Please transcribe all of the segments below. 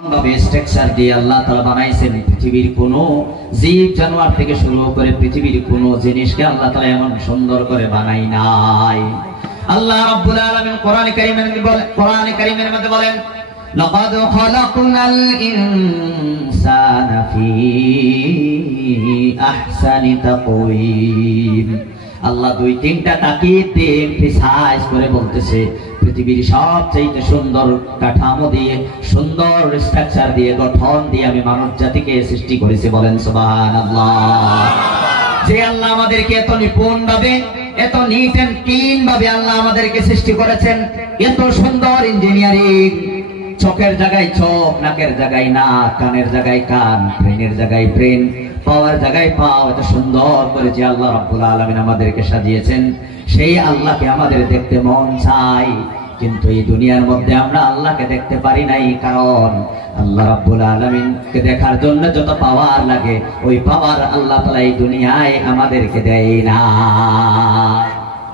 Structure দিয়ে আল্লাহ তাআলা বানাইছেন। পৃথিবীর কোনো জীব জানোয়ার থেকে শুরু করে পৃথিবীর কোনো জিনিসকে আল্লাহ তাআলা এমন সুন্দর করে বানাই নাই। আল্লাহ রাব্বুল আলামিন কোরআনে কারীমের মধ্যে বলেন, লাকাদ খালাকনাল ইনসানা ফি আহসানি তাকওয়িম। আল্লাহ দুই তিনটা তাকিদ দিয়ে এমফাসাইজ করে বলতেছে, পৃথিবীর সবচেয়ে সুন্দর কাঠামো দিয়ে, সুন্দর স্ট্রাকচার দিয়ে, গঠন দিয়ে আমি মানব জাতিকে সৃষ্টি করেছি। বলেন সুবহানাল্লাহ। যে আল্লাহ আমাদেরকে এত নিপুণ ভাবে, এত নিট এন্ড ক্লিন ভাবে আল্লাহ আমাদেরকে সৃষ্টি করেছেন, এত সুন্দর ইঞ্জিনিয়ারিং, চোখের জায়গায় চোখ, নাকের জায়গায় নাক, কানের জায়গায় কান, ব্রেনের জায়গায় ব্রেন, পাওয়ার জায়গায় পাও, এত সুন্দর করে যে আল্লাহ রাব্বুল আলামিন আমাদেরকে সাজিয়েছেন, সেই আল্লাহকে আমাদের দেখতে মন চাই। কিন্তু এই দুনিয়ার মধ্যে আমরা আল্লাহকে দেখতে পারি নাই, কারণ আল্লাহ রাব্বুল আলামিনকে দেখার জন্য যত পাওয়ার লাগে, ওই পাওয়ার আল্লাহ তাআলা এই দুনিয়ায় আমাদেরকে দেয় না।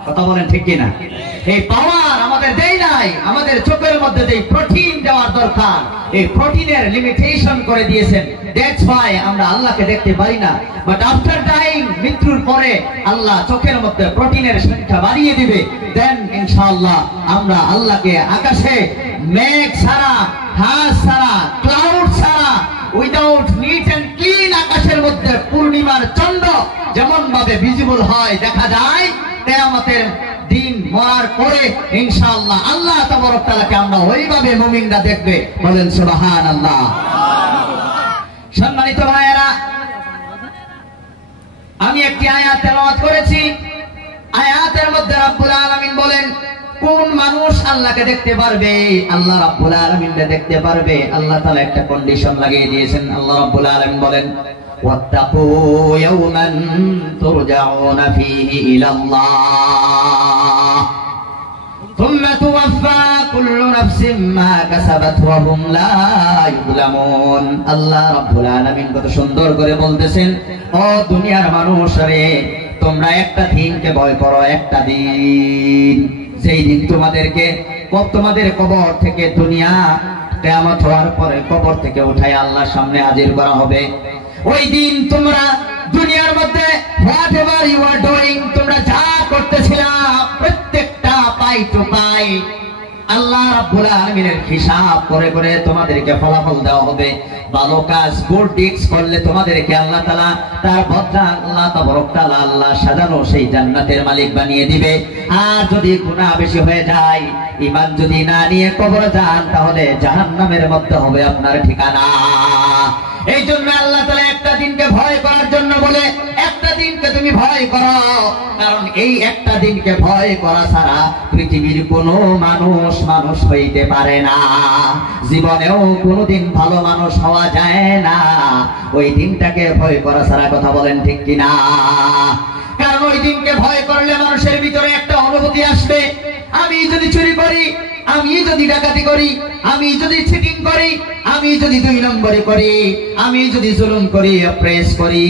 কথা বলেন ঠিক কিনা? এই পাওয়ার আমাদের দেয় নাই। আমাদের চোখের মধ্যে যে প্রোটিন দেওয়ার দরকার, এই প্রোটিনের লিমিটেশন করে দিয়েছেন। দ্যাটস হোয়াই আমরা আল্লাহকে দেখতে পারি না। বাট আফটার ডাইং, মৃত্যুর পরে আল্লাহ চোখের মধ্যে প্রোটিনের সংখ্যা বাড়িয়ে দিবে। দেন ইনশাআল্লাহ আমরা আল্লাহকে আকাশে মেঘ ছাড়া, ঘাস ছাড়া, ক্লাউড ছাড়া, উইদাউট নিট এন্ড ক্লিন আকাশের মধ্যে পূর্ণিমার চন্দ্র যেমন ভাবে ভিজিবল হয়, দেখা যায়, কিয়ামতের দিন মরার পরে ইনশাআল্লাহ আল্লাহ তাবারক তাআলাকে আমরা ওইভাবে মুমিনরা দেখবে। বলেন সুবহানাল্লাহ। সম্মানিত ভাইয়েরা, আমি একটি আয়াত তেলাওয়াত করেছি। আয়াতের মধ্যে রাব্বুল আলামিন বলেন, কোন মানুষ আল্লাহকে দেখতে পারবে, আল্লাহ রাব্বুল আলামিনকে দেখতে পারবে। আল্লাহ তাআলা একটা কন্ডিশন লাগিয়ে দিয়েছেন। আল্লাহ রাব্বুল আলামিন বলেন, ওয়াত্তাকু ইয়াওমান তুরজাউনা ফীহি ইলাল্লাহ থুম্মা তুওয়াফা কুল্লু নাফসিন মা কাসাবাত ওয়া হুম লা ইউযলামুন। আল্লাহ রাব্বুল আলামিন কত সুন্দর করে বলতেছেন, ও দুনিয়ার মানুষ রে, তোমরা একটা দিনকে ভয় করো, একটা দিন, যেই দিন তোমাদের কবর থেকে, দুনিয়া কিয়ামত হওয়ার পরে কবর থেকে উঠায় আল্লাহর সামনে হাজির করা হবে। ওই দিন তোমরা দুনিয়ার মধ্যে whatever you are doing, তোমরা যা করতেছিলা প্রত্যেকটা পাই টু পাই আল্লাহ রাব্বুল আলামিনের হিসাব করে করে তোমাদেরকে ফলাফল দেওয়া হবে। ভালো কাজ, গুড ডিডস করলে তোমাদেরকে আল্লাহ তাআলা তার বদলা আল্লাহ তাবারক তাআলা আল্লাহ সাজানো সেই জান্নাতের মালিক বানিয়ে দিবে। আর যদি গুনাহ বেশি হয়ে যায়, ঈমান যদি না নিয়ে কবরে যান, তাহলে জাহান্নামের মধ্যে হবে আপনার ঠিকানা। এই জন্য আল্লাহ তাআলা একটা দিনকে ভয় করার জন্য বলে, একটা দিনকে তুমি ভয় করো, কারণ এই একটা দিনকে ভয় করা ছাড়া পৃথিবীর কোনো মানুষ হইতে পারে না। জীবনেও কোনোদিন ভালো মানুষ হওয়া যায় না ওই দিনটাকে ভয় করা ছাড়া। কথা বলেন ঠিক কিনা? কারণ ওই দিনকে ভয় করলে মানুষের ভিতরে একটা অনুভূতি আসবে, আমি যদি চুরি করি, আমি যদি ডাকাতি করি, আমি যদি চিটিং করি, আমি যদি 2 নম্বরে করি, আমি যদি জুলুম করি, অপ্রেস করি,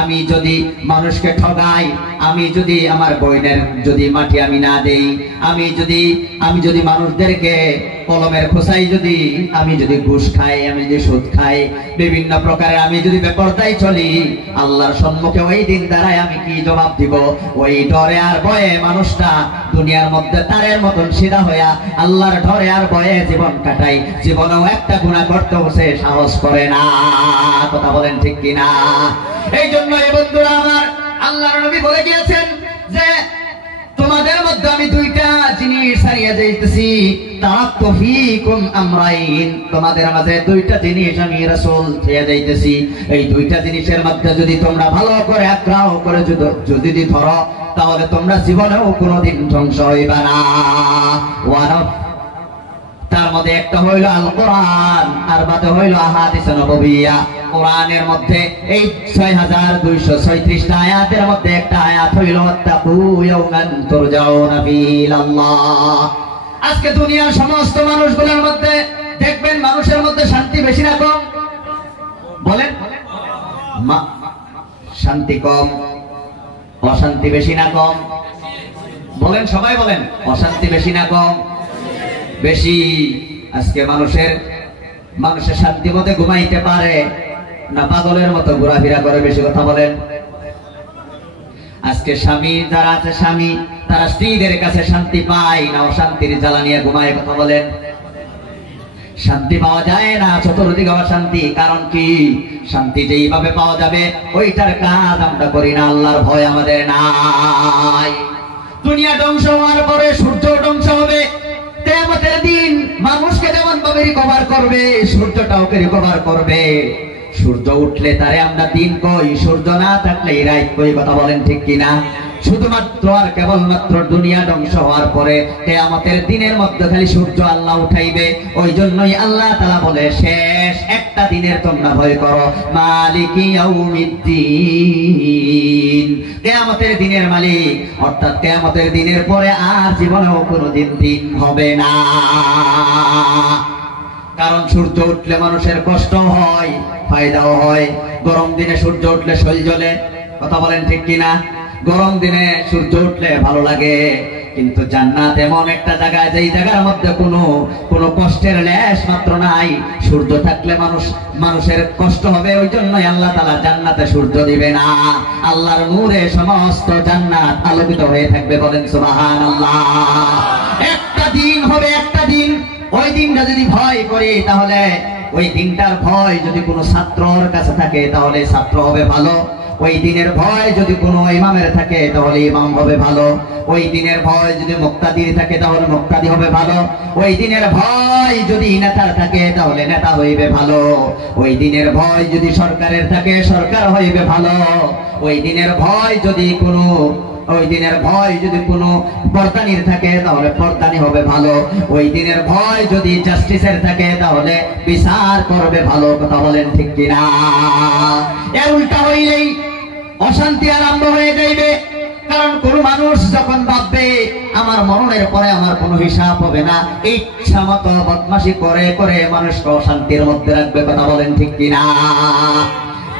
আমি যদি মানুষকে ঠগাই, আমি যদি আমার বইনের যদি মাটি আমি না দেই, আমি যদি মানুষদেরকে কলমের খোসাই, আমি যদি ঘুষ খাই, আমি যদি সুদ খাই, বিভিন্ন প্রকারে আমি যদি বেপরদায় চলি, আল্লাহর সম্মুখে ওই দিন দাঁড়ায় আমি কি জবাব দিব? ওই ডরে আর ভয়ে মানুষটা দুনিয়ার মধ্যে তারের মতন সিধা হইয়া আল্লাহর ডরে আর ভয়ে জীবন কাটাই। জীবনেও একটা গুনাহ করতে বসে সাহস করে না। কথা বলেন ঠিক কিনা? এই জন্য এই বন্ধুরা আমার, আল্লাহর নবী বলে গিয়েছেন যে তোমাদের মধ্যে আমি 2টা জিনিস ছাড়িয়ে যাইতেছি, তারাকতু ফীকুম আমরাইন, তোমাদের মাঝে 2টা জিনিস আমি রাসূল ছেড়ে যাইতেছি। এই 2টা জিনিসের মধ্যে যদি তোমরা ভালো করে আগ্রহ করে যদি ধরো, তাহলে তোমরা জীবনেও কোনোদিন ধ্বংস হইবা না। তার মধ্যে একটা হইল আল কোরআন, আর বাকি হইল আহাদিস নববিয়া। কোরআনের মধ্যে এই 6236টা আয়াতের মধ্যে একটা আয়াত হইল তাকু ইয়াওমান তুরজাউনা ফীহি ইলাল্লাহ। আজকে দুনিয়ার সমস্ত মানুষগুলোর মধ্যে দেখবেন মানুষের মধ্যে শান্তি বেশি না কম? বলেন, শান্তি কম, অশান্তি বেশি না কম? বলেন, সবাই বলেন, অশান্তি বেশি না কম? বেশি। আজকে মানুষের মানুষের শান্তি মতে ঘুমাইতে পারে না পাগলের মতো ঘোরাফেরা করে? বেশি কথা বলেন। আজকে স্বামী যারা আছে, স্বামী তারা স্ত্রীদের কাছে শান্তি পায় না অশান্তির জ্বালা নিয়ে ঘুমায়? কথা বলেন। শান্তি পাওয়া যায় না, চতুর্দিকে অশান্তি। কারণ কি? শান্তি যেইভাবে পাওয়া যাবে ওইটার কাজ আমরা করি না, আল্লাহর ভয় আমাদের নাই। দুনিয়া ধ্বংস হওয়ার পরে সূর্য ধ্বংস হবে। কিয়ামতের দিন মানুষকে যেমন ভাবে রিকভার করবে, সূর্যটাকে রিকভার করবে। সূর্য উঠলে তারে আমরা দিন কই, সূর্য না থাকলে রাত কই? কথা বলেন ঠিক কিনা? শুধুমাত্র আর কেবলমাত্র দুনিয়া ধ্বংস হওয়ার পরে কিয়ামতের দিনের মধ্যে খালি সূর্য আল্লাহ উঠাইবে। ওই জন্যই আল্লাহ তাআলা বলে শেষ একটা দিনের তোমরা ভয় করো, মালিকি ইয়াউমিদ্দিন। কিয়ামতের দিনের মালিক, অর্থাৎ কিয়ামতের দিনের পরে আর জীবনেও কোনোদিন দিন হবে না। কারণ সূর্য উঠলে মানুষের কষ্ট হয়, ফায়দাও হয়। গরম দিনে সূর্য উঠলে শরীর জ্বলে। কথা বলেন ঠিক কিনা? গরম দিনে সূর্য উঠলে ভালো লাগে। কিন্তু জান্নাত এমন একটা জায়গা, যেই জায়গার মধ্যে কোনো কষ্টের লেশ মাত্র নাই। সূর্য থাকলে মানুষের কষ্ট হবে। ওই জন্যই আল্লাহ তাআলা জান্নাতে সূর্য দিবে না। আল্লাহর নূরে সমস্ত জান্নাত আলোকিত হয়ে থাকবে। বলেন সুবহানাল্লাহ। একটা দিন হবে, একটা দিন। ওই দিনটা যদি ভয় করি, তাহলে ওই দিনটার ভয় যদি কোনো ছাত্রর কাছে থাকে তাহলে ছাত্র হবে ভালো। ওই দিনের ভয় যদি কোনো ইমামের থাকে তাহলে ইমাম হবে ভালো। ওই দিনের ভয় যদি মুক্তাদির থাকে তাহলে মুক্তাদি হবে ভালো। ওই দিনের ভয় যদি নেতার থাকে তাহলে নেতা হইবে ভালো। ওই দিনের ভয় যদি সরকারের থাকে সরকার হইবে ভালো। ওই দিনের ভয় যদি কোনো পর্দানির থাকে তাহলে পর্দানি হবে ভালো। ওই দিনের ভয় যদি জাস্টিসের থাকে তাহলে বিচার করবে ভালো। কথা বলেন ঠিক কিনা? এর উল্টা হইলেই অশান্তি আরম্ভ হয়ে যাইবে। কারণ কোন মানুষ যখন ভাববে আমার মরণের পরে আমার কোনো হিসাব হবে না, ইচ্ছা মতো বদমাশি করে করে মানুষকে অশান্তির মধ্যে রাখবে। কথা বলেন ঠিক কিনা?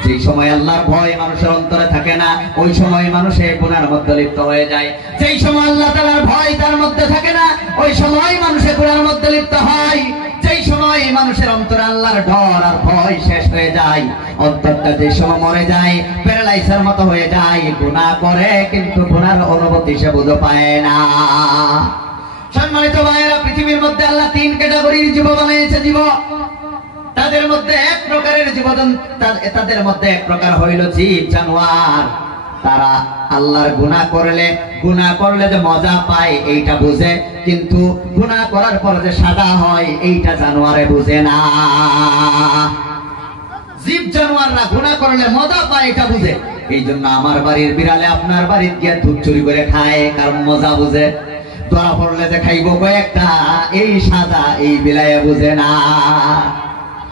যেই সময় আল্লাহর ভয় মানুষের অন্তরে থাকে না, ওই সময় মানুষের গুনার মধ্যে লিপ্ত হয়ে যায়। যেই সময় আল্লাহ তাআলার ভয় তার মধ্যে থাকে না, ওই সময় মানুষের গুনার মধ্যে লিপ্ত হয়। যেই সময় মানুষের অন্তরে আল্লাহর ডর আর ভয় শেষ হয়ে যায়, অন্তরটা যে সময় মরে যায়, প্যারালাইসের মতো হয়ে যায়, গুনাহ করে কিন্তু গুনার অনুভূতি সে বুঝে পায় না। সম্মানিত ভাইয়েরা, পৃথিবীর মধ্যে আল্লাহ তিন ক্যাটাগরির জীব বানিয়েছে। জীব, তাদের মধ্যে এক প্রকারের তাদের মধ্যে এক প্রকার হইল জীব জানোয়ার। তারা আল্লাহর গুনাহ করলে যে মজা পায় এইটা বুঝে, কিন্তু গুনাহ করার পর যে সাজা হয় এইটা জানোয়ারে বুঝে না। জীব জানোয়াররা গুনাহ করলে মজা পায় এটা বুঝে। এই জন্য আমার বাড়ির বিড়ালে আপনার বাড়ির গিয়ে দুধ চুরি করে খায়, কারণ মজা বুঝে। ধরা পড়লে যে খাইবো কয়েকটা, এই সাজা এই বিলায়ে বুঝে না।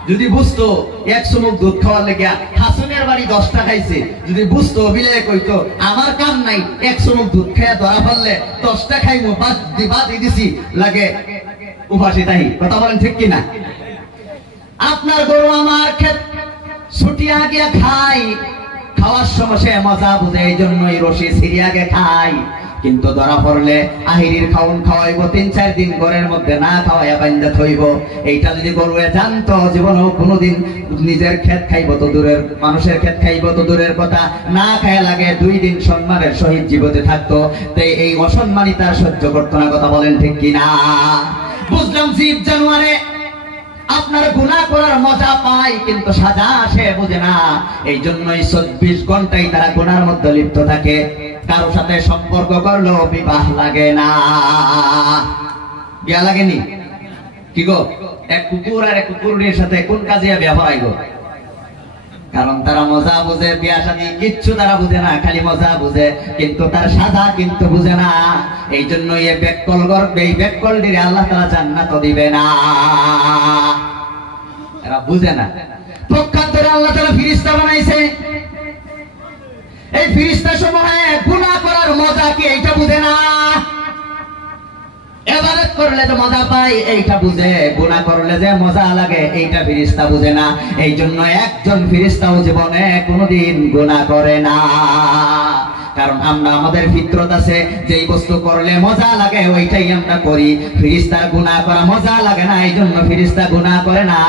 যদি বুঝতো 100 মুখ দুধ খাওয়ার লেগে হাসনের বাড়ি 10টা খাইছে, যদি বুঝতো বিলাই কইতো আমার কাম নাই, 100 মুখ দুধ খেয়ে ধরা পড়লে 10টা খাইবো, বাদ দিছি লাগে উপাসী তাই। কথা বলেন ঠিক কিনা? আপনার গরু আমার ক্ষেত ছুটিয়া গিয়া খাই, খাওয়ার সময় সে মজা বুঝে, এই জন্যই রশি ছিড়িয়া গে খাই। কিন্তু ধরা পড়লে আহিরির খাওন খাওয়াইব, 3-4 দিন ঘরের মধ্যে না খাওয়াইয়া বান্ধা থইব। এইটা যদি গরুয়ে জানতো, জীবনেও কোনোদিন নিজের ক্ষেত খাইব তো দূরের, মানুষের ক্ষেত খাইব তো দূরের কথা, না খায় লাগে 2 দিন সম্মানের সহিত জীবতে থাকতো। তাই এই অসম্মানী তার সহ্য করতো না। কথা বলেন ঠিক কিনা? বুঝলাম জীব জানোয়ারে আপনার গুনাহ করার মজা পায়, কিন্তু সাজা সে বুঝে না। এই জন্যই 24 ঘন্টাই তারা গুনার মধ্যে লিপ্ত থাকে। কারো সাথে সম্পর্ক করলেও বিবাহ লাগে না। বিয়া লাগেনি কি গো? এক কুকুর আর এক কুকুরের সাথে কোন কাজে বিয়া পড়াই গো? কারণ তারা মজা বুঝে, বিয়া শাদী কিচ্ছু তারা বুঝে না, খালি মজা বুঝে, কিন্তু তার সাজা কিন্তু বুঝে না। এই জন্য এই বেককল দিলে আল্লাহ তাআলা জান্নাত দিবে না। এরা বুঝে না। পক্ষান্তরে আল্লাহ তাআলা ফেরেশতা বানাইছে। এই ফেরেশতা সমূহে গুনাহ করার মজা কি এইটা বুঝে না। ইবাদত করলে তো মজা পাই এইটা বুঝে, গুনাহ করলে যে মজা লাগে এইটা ফেরেশতা বুঝে না। এই জন্য একজন ফেরেশতাও জীবনে কোনোদিন গুনাহ করে না। কারণ আমরা আমাদের ফিতরত আছে, যেই বস্তু করলে মজা লাগে ওইটাই আমরা করি। ফেরেশতার গুনাহ করা মজা লাগে না, এই জন্য ফেরেশতা গুনাহ করে না।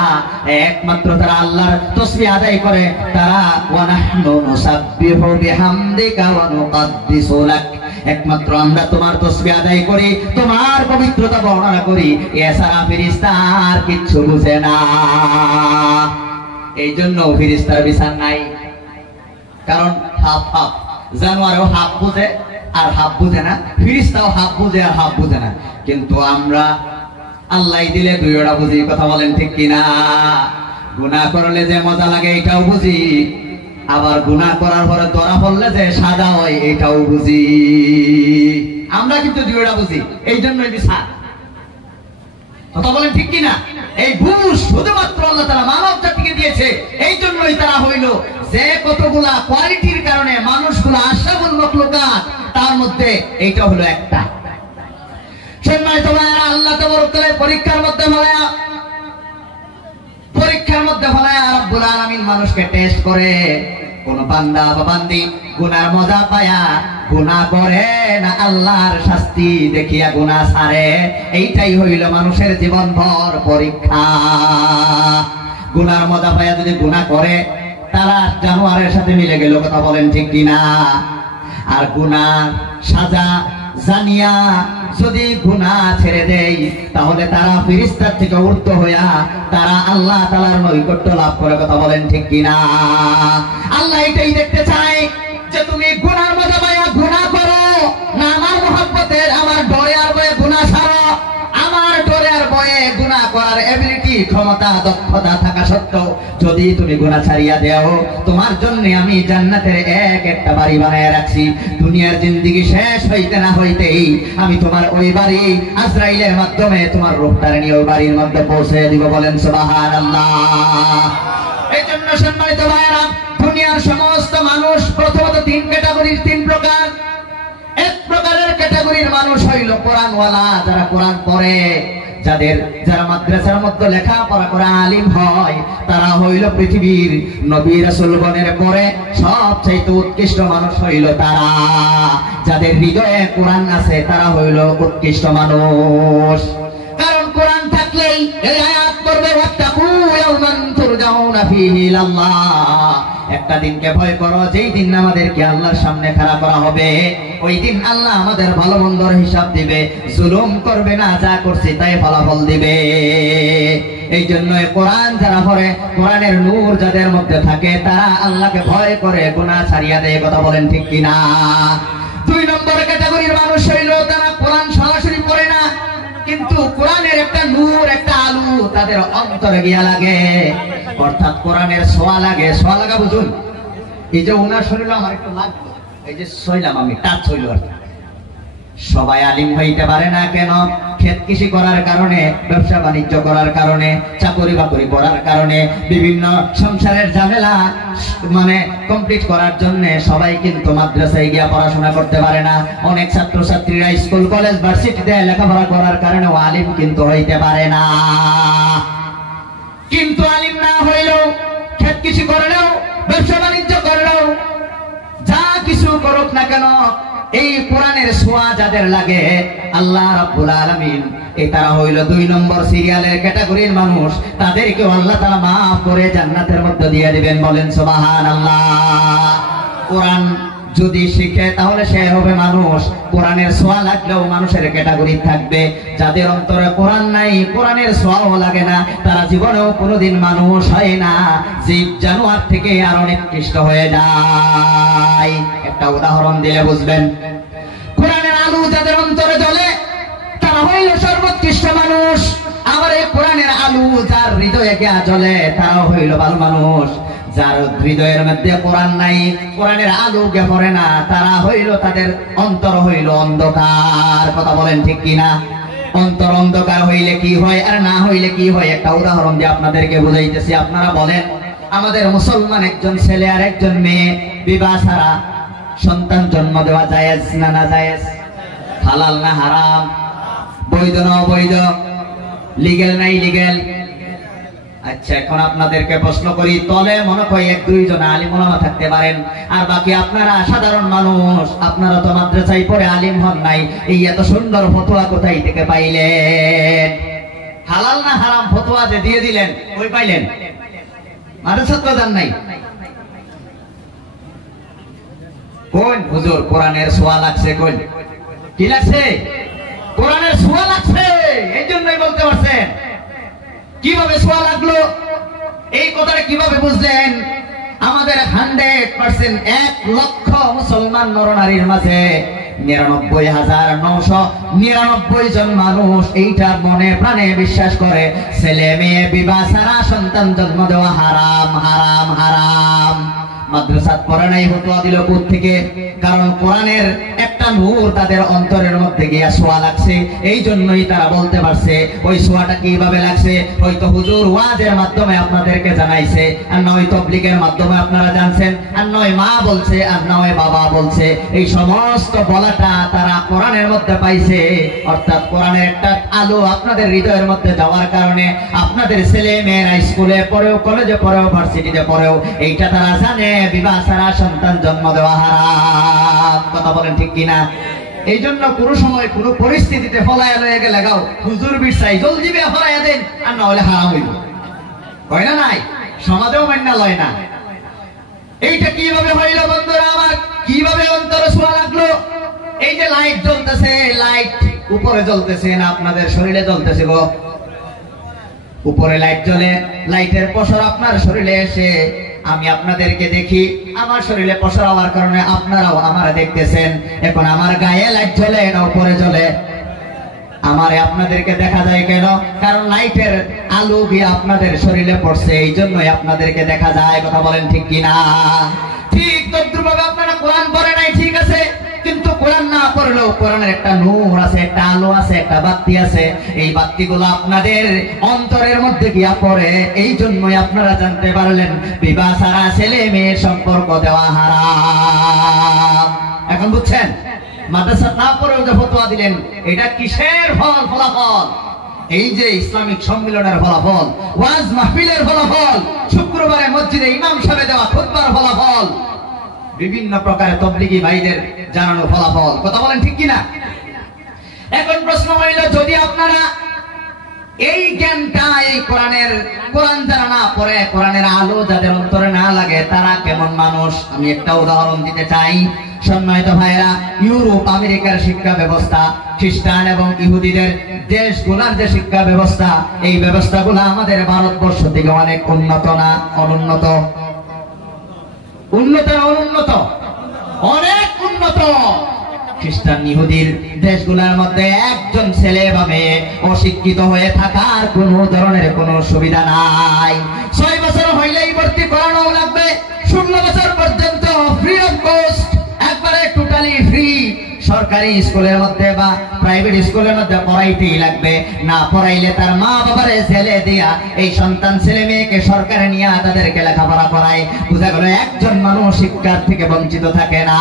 একমাত্র তারা আল্লাহর তাসবিহ আদায় করে, তারা ওয়া নাহনু নুসাব্বিহু বিহামদিকা ওয়া নুকাদ্দিসু লাক, একমাত্র আমরা তোমার তাসবিহ আদায় করি, তোমার পবিত্রতা বর্ণনা করি, এছাড়া ফেরেশতা আর কিচ্ছু বুঝে না। এই জন্য ফেরেশতার বিচার নাই। কারণ হাফ হাফ, জানোয়ারও হাফ বুঝে আর হাফ বুঝে না, ফেরেশতাও হাফ বুঝে আর হাফ বুঝে না। কিন্তু আমরা আল্লাহ দিলে দুইটা বুঝি। কথা বলেন ঠিক কিনা? গুনাহ করলে যে মজা লাগে এটাও বুঝি, আবার গুনাহ করার পরে ধরা পড়লে যে সাজা হয় এটাও বুঝি। আমরা কিন্তু দুইটা বুঝি, এই জন্যই বিচার। কথা বলেন ঠিক কিনা? এই বুঝ শুধুমাত্র আল্লাহ তাআলা মানব জাতিকে দিয়েছে। এই জন্যই তারা হইল যে কতগুলা কোয়ালিটির কারণে মানুষগুলো আশরাফুল মাখলুকাত, তার মধ্যে এইটা হলো একটা। সম্মানিত ভাইরা, আল্লাহ তাবারক তাআলা পরীক্ষার মধ্যে ফলায়া রব্বুল আলামিন মানুষকে টেস্ট করে। কোন বান্দা বা বান্দি গুনার মজা পায়া গুনাহ করে না আল্লাহর শাস্তি দেখিয়া গুনাহ ছাড়ে, এইটাই হইল মানুষের জীবনভর পরীক্ষা। গুনার মজা পায়া যদি গুনাহ করে তারা জানোয়ারের সাথে মিলে গেল। কথা বলেন ঠিক কিনা? আর গুনাহ সাজা জানিয়া যদি গুনাহ ছেড়ে দেয় তাহলে তারা ফেরেশতার থেকে ঊর্ধ্ব হইয়া তারা আল্লাহ তাআলার নৈকট্য লাভ করে। কথা বলেন ঠিক কিনা? আল্লাহ এটাই দেখতে চায় যে তুমি গুনার মজা পাইয়া গুনাহ করো না আমার মহব্বতের, আমার ডরে আর ভয়ে গুনাহ ছাড়ো। আমার ডরে আর ভয়ে গুনাহ করার এবিলিটি, ক্ষমতা, দক্ষতা থাকা সত্ত্বেও যদি তুমি গুনাহ ছাড়িয়া দেও, তোমার জন্য আমি জান্নাতের একটা বাড়ি বানায় রাখছি। দুনিয়ার জিন্দেগি শেষ হইতে না হইতেই আমি তোমার ওই বাড়ি আজরাইলের মাধ্যমে তোমার রূহটারে নিয়ে ওই বাড়ির মধ্যে পৌঁছে দিব। বলেন সুবহানাল্লাহ। এই জন্য সম্মানিত ভাইরা, দুনিয়ার সমস্ত মানুষ প্রথমত তিন ক্যাটাগরির, তিন প্রকার। এক প্রকারের ক্যাটাগরির মানুষ হইল কোরআনওয়ালা, যারা কোরআন পড়ে, যারা মাদ্রাসার মধ্যে লেখাপড়া করে আলিম হয়, তারা হইল পৃথিবীর নবী রাসূলগণের পরে সবচেয়ে উৎকৃষ্ট মানুষ হইল তারা। যাদের হৃদয়ে কোরআন আছে তারা হইল উৎকৃষ্ট মানুষ। কারণ কোরআন থাকলেই এই আয়াত পড়বে, ওয়াত্তাকু ইয়াওমান তুরজাউনা ফীহি ইলাল্লাহ, একটা দিনকে ভয় করো যেই দিন আমাদেরকে আল্লাহর সামনে খাড়া করা হবে। ওই দিন আল্লাহ আমাদের ভালো মন্দর হিসাব দিবে, জুলুম করবে না, যা করছি তাই ফলাফল দিবে। এই জন্য কোরআন যারা পড়ে, কোরআনের নূর যাদের মধ্যে থাকে, তারা আল্লাহকে ভয় করে গুনাহ ছাড়িয়া দেয়। কথা বলেন ঠিক কিনা? দুই নম্বর ক্যাটাগরির মানুষ হইল তারা কোরআন সরাসরি পড়ে না, কিন্তু কোরআনের একটা নূর, একটা আলো তাদের অন্তরে গিয়া লাগে, অর্থাৎ কোরআনের ছোঁয়া লাগে। ছোঁয়া লাগা বুঝুন, এই যে ওনার শরীরে আমার একটু লাগলো, এই যে সইলাম আমি, টাচ হইল আর কি। সবাই আলিম হইতে পারে না কেন? ক্ষেত কৃষি করার কারণে, ব্যবসা বাণিজ্য করার কারণে, চাকরি বাকরি করার কারণে, বিভিন্ন সংসারের ঝামেলা কমপ্লিট করার জন্য সবাই কিন্তু মাদ্রাসায় গিয়া পড়াশোনা করতে পারে না। অনেক ছাত্রছাত্রীরা স্কুল কলেজ ভার্সিটিতে লেখাপড়া করার কারণে আলিম কিন্তু হইতে পারে না। কিন্তু আলিম না হইলেও, ক্ষেত কৃষি করলেও, ব্যবসা বাণিজ্য করলেও, যা কিছু করুক না কেন, এই কোরআনের ছোঁয়া যাদের লাগে, আল্লাহ রাব্বুল আলামিন তারা হইল দুই নম্বর সিরিয়ালের ক্যাটাগরির মানুষ। তাদেরকে আল্লাহ তাআলা মাফ করে জান্নাতের মধ্যে দিয়ে দিবেন। বলেন সুবহানাল্লাহ। কোরআন যদি শিখে তাহলে সে হবে মানুষ। কোরআনের ছোঁয়া লাগলেও মানুষের ক্যাটাগরি থাকবে। যাদের অন্তরে কোরআন নাই, কোরআনের ছোঁয়াও লাগে না, তারা জীবনেও কোনোদিন মানুষ হয় না, জীব জানোয়ার থেকে আর অনেক কৃষ্ট হয়ে যায়। একটা উদাহরণ দিলে বুঝবেন। কোরআনের আলো যাদের অন্তরে জ্বলে তারা হইল সর্বোৎকৃষ্ট মানুষ। আবার এই কোরআনের আলো যার হৃদয়ে গিয়া জ্বলে তারাও হইল ভালো মানুষ। যার হৃদয়ের মধ্যে কোরআন নাই, কোরআনের আলো গে পড়ে না, তারা হইল, তাদের অন্তর হইল অন্ধকার। কথা বলেন ঠিক কিনা? অন্তর অন্ধকার হইলে কি হয় আর না হইলে কি হয়, একটা উদাহরণ দিয়ে আপনাদেরকে বুঝাইতেছি। আপনারা বলেন, আমাদের মুসলমান একজন ছেলে আর একজন মেয়ে বিবাহ ছাড়া সন্তান জন্ম দেওয়া জায়েজ না না জায়েজ? হালাল না হারাম? বৈধ না অবৈধ, লিগ্যাল না ইলিগ্যাল? আচ্ছা, এখন আপনাদেরকে প্রশ্ন করি, তলে মনে করি 1-2 জন আলিম ওলামা থাকতে পারেন, আর বাকি আপনারা সাধারণ মানুষ, আপনারা তো মাদ্রাসায় পড়ে আলিম হন নাই, এই এত সুন্দর ফতোয়া কোথায় থেকে পাইলেন? হালাল না হারাম ফতোয়া যে দিয়ে দিলেন, কই পাইলেন? মাদ্রাসা তো জান নাই। কোন হুজুর কোরআনের ছোঁয়া লাগছে? কোন কি লাগছে? কোরআনের ছোঁয়া লাগছে, এই জন্যই বলতে পারছেন। কিভাবে ছোঁয়া লাগলো, এই কথাটা কিভাবে বুঝলেন? আমাদের 100% 1 লক্ষ মুসলমান নরনারীর মাঝে 99,999 জন মানুষ এইটা মনে প্রাণে বিশ্বাস করে ছেলে মেয়ে বিবাহ ছাড়া সন্তান জন্ম দেওয়া হারাম, হারাম, হারাম। মাদ্রাসাত পড়ে নাই, ফতোয়া দিল কোত্থেকে? কারণ কোরআনের একটা নূর তাদের অন্তরের মধ্যে গিয়া ছোঁয়া লাগছে, এই জন্যই তারা বলতে পারছে। ওই ছোঁয়াটা কিভাবে লাগছে? হয়তো হুজুর ওয়াজের মাধ্যমে আপনাদেরকে জানাইছে, আর নয় তাবলীগের মাধ্যমে আপনারা জানছেন, আর নয় মা বলছে, আর নয় বাবা বলছে। এই সমস্ত বলাটা তারা কোরআনের মধ্যে পাইছে, অর্থাৎ কোরআনের একটা আলো আপনাদের হৃদয়ের মধ্যে যাওয়ার কারণে আপনাদের ছেলে মেয়েরা স্কুলে পড়েও, কলেজে পড়েও, ভার্সিটিতে পড়েও এইটা তারা জানে বিবাহ ছাড়া সন্তান জন্ম দেওয়া হারাম। কথা বলেন ঠিক কিনা? এই জন্য কোন সময় কোন পরিস্থিতিতে ফলায়া লয়ে গেলে গাও হুজুর বিরসাই জলদি বিয়া ফলাইয়া দেন, আর না হলে হারাম হইব, হয় না? নাই, সমাজেও মান্য লয় না। এইটা কিভাবে হইল বন্ধুরা আমার? কিভাবে অন্তরে ছোঁয়া লাগলো? এই যে লাইট জ্বলতেছে, লাইট উপরে জ্বলতেছে না আপনাদের শরীরে জ্বলতেছে গো? উপরে লাইট জ্বলে, লাইটের পশর আপনার শরীরে এসে আমি আপনাদেরকে দেখি, আমার শরীরে পশর হওয়ার কারণে আপনারাও আমারে দেখতেছেন। এখন আমার গায়ে লাইট জ্বলে না উপরে জ্বলে? আমারে আপনাদেরকে দেখা যায় কেন? কারণ লাইটের আলো গিয়ে আপনাদের শরীরে পড়ছে, এই জন্যই আপনাদেরকে দেখা যায়। কথা বলেন ঠিক কিনা? ঠিক তদ্রুপভাবে আপনারা কোরআন পড়ে নাই, ঠিক আছে, কিন্তু কোরআন না পড়লেও কোরআনের একটা নূর আছে, একটা আলো আছে, একটা বাতি আছে। এই বাতিগুলো আপনাদের অন্তরের মধ্যে গিয়া পড়ে, এই জন্যই আপনারা জানতে পারলেন বিবাহ ছাড়া ছেলে মেয়ের সম্পর্ক দেওয়া হারাম। এখন বুঝছেন? মাদ্রাসা না পড়েও যে ফতোয়া দিলেন, এটা কিসের ফল, ফলাফল? এই যে ইসলামিক সম্মেলনের ফলাফল, ওয়াজ মাহফিলের ফলাফল, শুক্রবারে মসজিদে ইমাম সাহেব দেওয়া খুতবার ফলাফল, বিভিন্ন প্রকারের তাবলীগী ভাইদের জানানো ফলাফল। কথা বলেন ঠিক কিনা? এখন প্রশ্ন হইল, যদি আপনারা এই জ্ঞানটা, এই কোরআন যারা না পড়ে, কোরআনের আলো যাদের অন্তরে না লাগে, তারা কেমন মানুষ? আমি একটা উদাহরণ দিতে চাই। সম্মানিত ভাইরা, ইউরোপ আমেরিকার শিক্ষা ব্যবস্থা, খ্রিস্টান এবং ইহুদিদের দেশগুলোর যে শিক্ষা ব্যবস্থা, এই ব্যবস্থাগুলো আমাদের ভারতবর্ষ থেকে অনেক উন্নত না অনুন্নত? উন্নত না অনুন্নত? অনেক উন্নত। খ্রিস্টান ইহুদির দেশগুলোর মধ্যে একজন ছেলে বা মেয়ে অশিক্ষিত হয়ে থাকার কোন ধরনের কোন সুবিধা নাই। 6 বছর হইলেই ভর্তি করানো লাগবে, 16 বছর পর্যন্ত ফ্রি অফ কস্ট, একবারে টোটালি ফ্রি। সরকারি স্কুলের মধ্যে বা প্রাইভেট স্কুলের মধ্যে পড়াইতেই লাগবে, না পড়াইলে তার মা বাবারে ছেলে দিয়া এই সন্তান ছেলে মেয়েকে সরকারে নিয়ে তাদেরকে লেখাপড়া করায়। বুঝা গেল একজন মানুষ শিক্ষার থেকে বঞ্চিত থাকে না।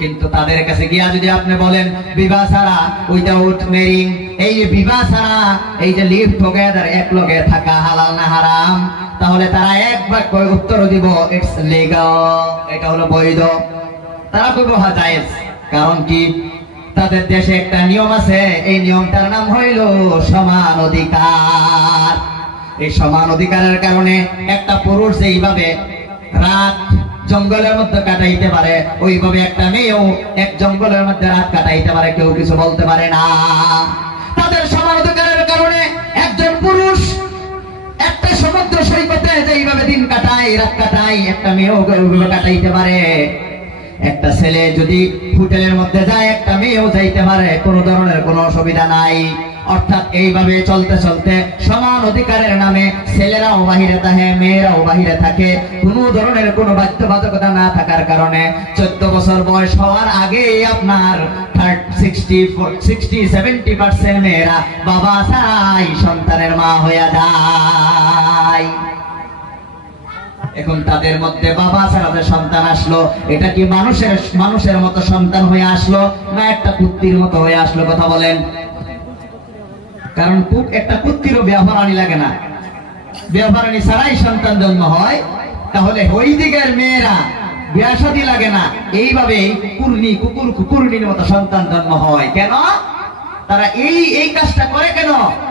কিন্তু তাদের কাছে গিয়া যদি আপনি বলেন বিবাহ ছাড়া, উইদাউট ম্যারিং, এই বিবাহ ছাড়া এই যে লিভ টুগেদার, এক লগে থাকা হালাল না হারাম, তাহলে তারা এক বাক্য উত্তর দিব ইটস লিগ্যাল, এটা হলো বৈধ। তারা কইব হ্যাঁ জায়েজ। কারণ কি? তাদের দেশে একটা নিয়ম আছে, এই নিয়মটার নাম হইল সমান অধিকার। এই সমান অধিকারের কারণে একটা পুরুষ যেইভাবে রাত জঙ্গলের মধ্যে কাটাইতে পারে, ওইভাবে একটা মেয়েও এক জঙ্গলের মধ্যে রাত কাটাইতে পারে, কেউ কিছু বলতে পারে না। তাদের সমান অধিকারের কারণে একজন পুরুষ একটা সমুদ্র সৈকতে যেইভাবে দিন কাটায়, রাত কাটায়, একটা মেয়েও ওইভাবে কাটাইতে পারে। একটা ছেলে যদি হোটেলের মধ্যে যায়, একটা মেয়েও যাইতে পারে, কোনো ধরনের কোনো অসুবিধা নাই। অর্থাৎ এইভাবে চলতে চলতে সমান অধিকারের নামে ছেলেরাও বাহিরে থাকে, মেয়েরাও বাহিরে থাকে, কোনো ধরনের কোনো বাধ্যবাধকতা না থাকার কারণে 14 বছর বয়স হওয়ার আগে আপনার 60-70% মেয়েরা বাবা ছাড়াই সন্তানের মা হয়ে যায়। এখন তাদের মধ্যে বাবা ছাড়া যে সন্তান আসলো, এটা কি মানুষের মতো সন্তান হয়ে আসলো না একটা কুত্তির মতো হয়ে আসলো? কথা বলেন। কারণ একটা কুত্তিরও ব্যবহারানি লাগে না, ব্যবহারানি ছাড়াই সন্তান জন্ম হয়। তাহলে ওই দিকের মেয়েরা বিয়া শাদী লাগে না, এইভাবে কুকুরনির মতো সন্তান জন্ম হয়। কেন তারা এই কাজটা করে? কেন?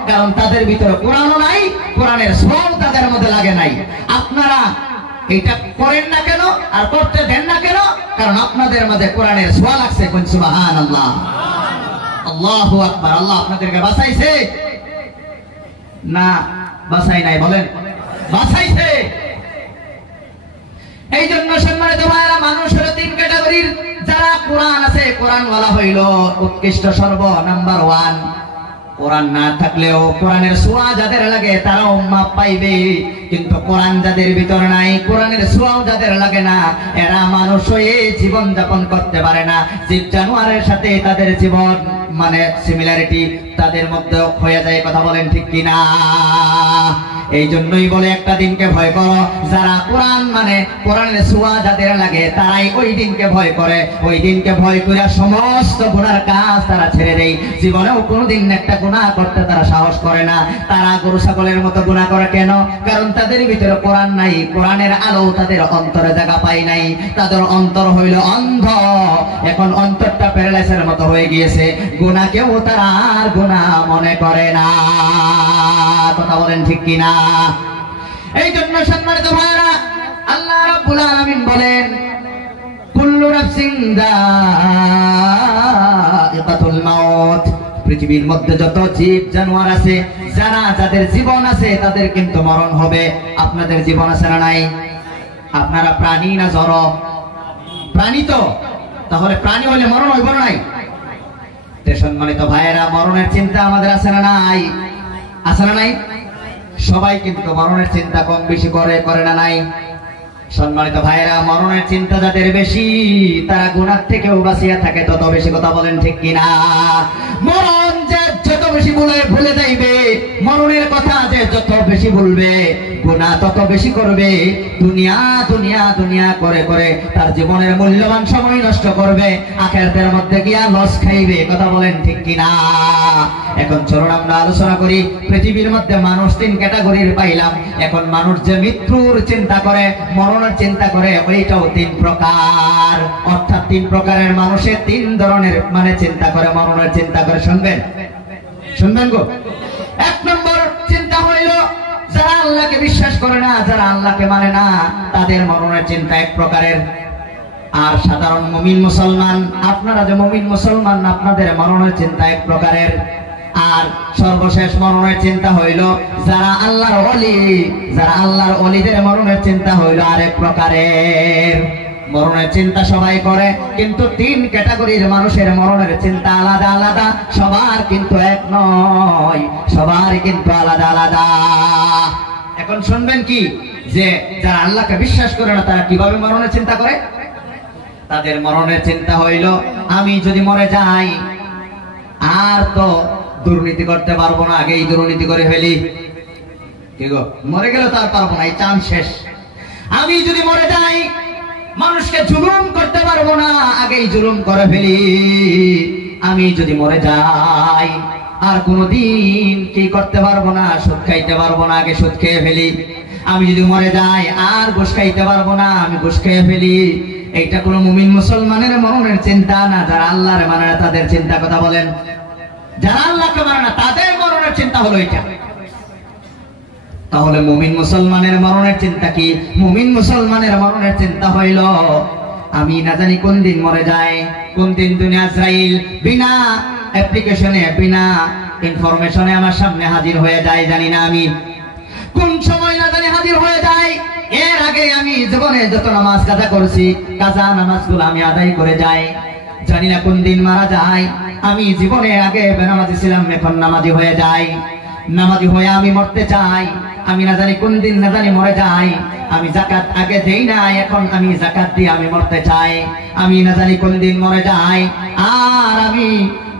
কারণ তাদের ভিতরে কোরআনও নাই, কোরআনের ছোঁয়াও তাদের মধ্যে লাগে নাই। আপনারা এটা করেন না কেন আর করতে দেন না কেন? কারণ আপনাদের মধ্যে কোরআনের ছোঁয়া লাগছে। কোন সুবহানাল্লাহ, আল্লাহু আকবার। আল্লাহ আপনাদেরকে বাঁচাইছে না বাঁচাই নাই? বলেন, বাঁচাইছে। এই জন্য সম্মানিত ভাইরা, মানুষ হলো তিন ক্যাটাগরির। যারা কোরআন আছে, কোরআন ওয়ালা হইল উৎকৃষ্ট সর্ব নাম্বার 1। কোরআন না থাকলেও কোরআনের ছোঁয়া যাদের লাগে তারাও মাপ পাইবে। কিন্তু কোরআন যাদের ভিতর নাই, কোরআনের ছোঁয়াও যাদের লাগে না, এরা মানুষ হয়ে জীবন যাপন করতে পারে না। জীব জানোয়ারের সাথে তাদের জীবন মানে সিমিলারিটি তাদের মধ্যে হয়ে যায়। কথা বলেন ঠিক কিনা? এই জন্যই বলে একটা দিনকে ভয় করো। যারা কোরআন মানে কোরআনের ছোঁয়া যাদের লাগে তারাই ওই দিনকে ভয় করে। ওই দিনকে ভয় করে সমস্ত গুনার কাজ তারা ছেড়ে দেয়। জীবনেও কোনোদিন একটা গুনাহ করতে তারা সাহস করে না। তারা গরু ছাগলের মতো গুনাহ করে। কেন? কারণ তাদের ভিতরে কোরআন নাই, কোরআনের আলো তাদের অন্তরে জায়গা পায় নাই। তাদের অন্তর হইল অন্ধ। এখন অন্তরটা প্যারালাইসের মতো হয়ে গিয়েছে। গুনাহকেও তারা আর গুনাহ মনে করে না। কথা বলেন ঠিক কিনা? এই জন্য সম্মানিত ভাইরা, আল্লাহ রাব্বুল আলামিন বলেন, কুল্লু নাফসিন যায়িকাতুল মাউত। পৃথিবীর মধ্যে যত জীব জানোয়ার আছে, যাদের জীবন আছে তাদের কিন্তু মরণ হবে। আপনাদের জীবন আছে না নাই? আপনারা প্রাণী না জড়? প্রাণী তো। তাহলে প্রাণী হলে মরণ হইব না নাই? সম্মানিত ভাইয়েরা, মরণের চিন্তা আমাদের আছে না নাই? আছে না নাই? সবাই কিন্তু মরণের চিন্তা কম বেশি করে না নাই? সম্মানিত ভাইয়েরা, মরণের চিন্তা যাদের বেশি তারা গুনাহ থেকেও বাঁচিয়া থাকে তত বেশি। কথা বলেন ঠিক কিনা? মরণ যে যত বেশি ভুলে যাইবে, মরণের কথা যে যত বেশি বলবে, গুনাহ তত বেশি করবে। দুনিয়া দুনিয়া দুনিয়া করে করে তার জীবনের মূল্যবান সময় নষ্ট করবে। আখিরাতের মধ্যে গিয়া লস খাইবে। কথা বলেন ঠিক কিনা? এখন চলুন আমরা আলোচনা করি। পৃথিবীর মধ্যে মানুষ তিন ক্যাটাগরির পাইলাম। এখন মানুষ যে মৃত্যুর চিন্তা করে, মরণের চিন্তা করে, ওইটাও তিন প্রকার। অর্থাৎ তিন প্রকারের মানুষে তিন ধরনের মানে চিন্তা করে, মরণের চিন্তা করে। শুনবেন গো? 1 নম্বর চিন্তা হইল যারা আল্লাহকে বিশ্বাস করে না, যারা আল্লাহকে মানে না, তাদের মরণের চিন্তা এক প্রকারের। আর সাধারণ মুমিন মুসলমান, আপনারা যে মুমিন মুসলমান, আপনাদের মরণের চিন্তা এক প্রকারের। আর সর্বশেষ মরণের চিন্তা হইল যারা আল্লাহর ওলি, যারা আল্লাহর ওলিদের মরণের চিন্তা হইল আরেক প্রকারের। মরণের চিন্তা সবাই করে, কিন্তু তিন ক্যাটাগরির মানুষের মরণের চিন্তা আলাদা আলাদা। সবার কিন্তু এক নয়, সবার কিন্তু আলাদা আলাদা। এখন শুনবেন কি যে যারা আল্লাহকে বিশ্বাস করে না তারা কিভাবে মরণের চিন্তা করে? তাদের মরণের চিন্তা হইল, আমি যদি মরে যাই আর তো দুর্নীতি করতে পারবো না, আগেই দুর্নীতি করে ফেলি। কি গো, মরে গেলে তো আর পারবো না, এই চান্স শেষ। আমি যদি মরে যাই মানুষকে জুলুম করতে পারবো না, আগেই জুলুম করে ফেলি। আমি যদি মরে যাই আর কোনদিন কি করতে পারবো না, সুদ খাইতে পারবো না, আগে সুদ খেয়ে ফেলি। আমি যদি মরে যাই আর ঘুষ খাইতে পারবো না, আমি ঘুষ খেয়ে ফেলি। এইটা কোন মুমিন মুসলমানের মরণের চিন্তা না। যারা আল্লাহর মানে না তাদের চিন্তা। কথা বলেন, যারা আল্লাহকে মানে না তাদের মরণের চিন্তা হলো এটা। তাহলে মুমিন মুসলমানের মরণের চিন্তা কি? মুমিন মুসলমানের মরণের চিন্তা হইল, আমি না জানি কোন দিন মরে যায়, কোন দিন দুনিয়া আজরাইল বিনা অ্যাপ্লিকেশনে, বিনা ইনফরমেশনে আমার সামনে হাজির হয়ে যায়। জানি না আমি কোন সময় না জানি হাজির হয়ে যায়। এর আগে আমি জীবনে যত নামাজ কাজা করছি, কাজা নামাজগুলো আমি আদায় করে যাই। জানি না কোন দিন মারা যায়। আমি জীবনে আগে বেনামাজি ছিলাম, এখন নামাজি হয়ে যাই। নামাজি হয়ে আমি মরতে চাই। আমি না জানি কোন দিন না জানি মরে যাই। আমি যাকাত আগে দেই না, এখন আমি যাকাত দিয়ে আমি মরতে চাই। আমি না জানি কোন দিন মরে যাই। আর আমি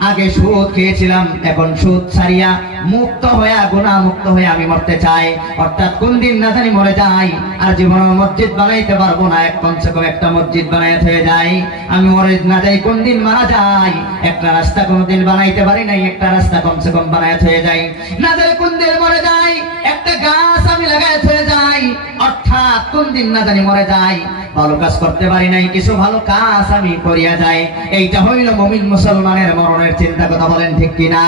আগে সুদ খেয়েছিলাম, এখন সুদ ছাড়িয়া মুক্ত হয়ে গুনাহ মুক্ত হয়ে আমি মরতে চাই। অর্থাৎ কোন দিন না জানি মরে যাই, আর জীবনে মসজিদ বানাইতে পারবো না, কমসে কম একটা মসজিদ বানাইতে হয়ে যাই। আমি মরে না যাই, কোন দিন মারা যাই, একটা রাস্তা কোনদিন বানাইতে পারি নাই, একটা রাস্তা কমসে কম বানাইতে হয়ে যাই। না জানি কোন দিন মরে যাই, একটা গাছ আমি লাগাইতে হয়ে যাই। অর্থাৎ কোন দিন না জানি মরে যাই, ভালো কাজ করতে পারি নাই, কিছু ভালো কাজ আমি করিয়া যাই। এইটা হইল মুমিন মুসলমানের মরণের চিন্তা। কথা বলেন ঠিক কিনা?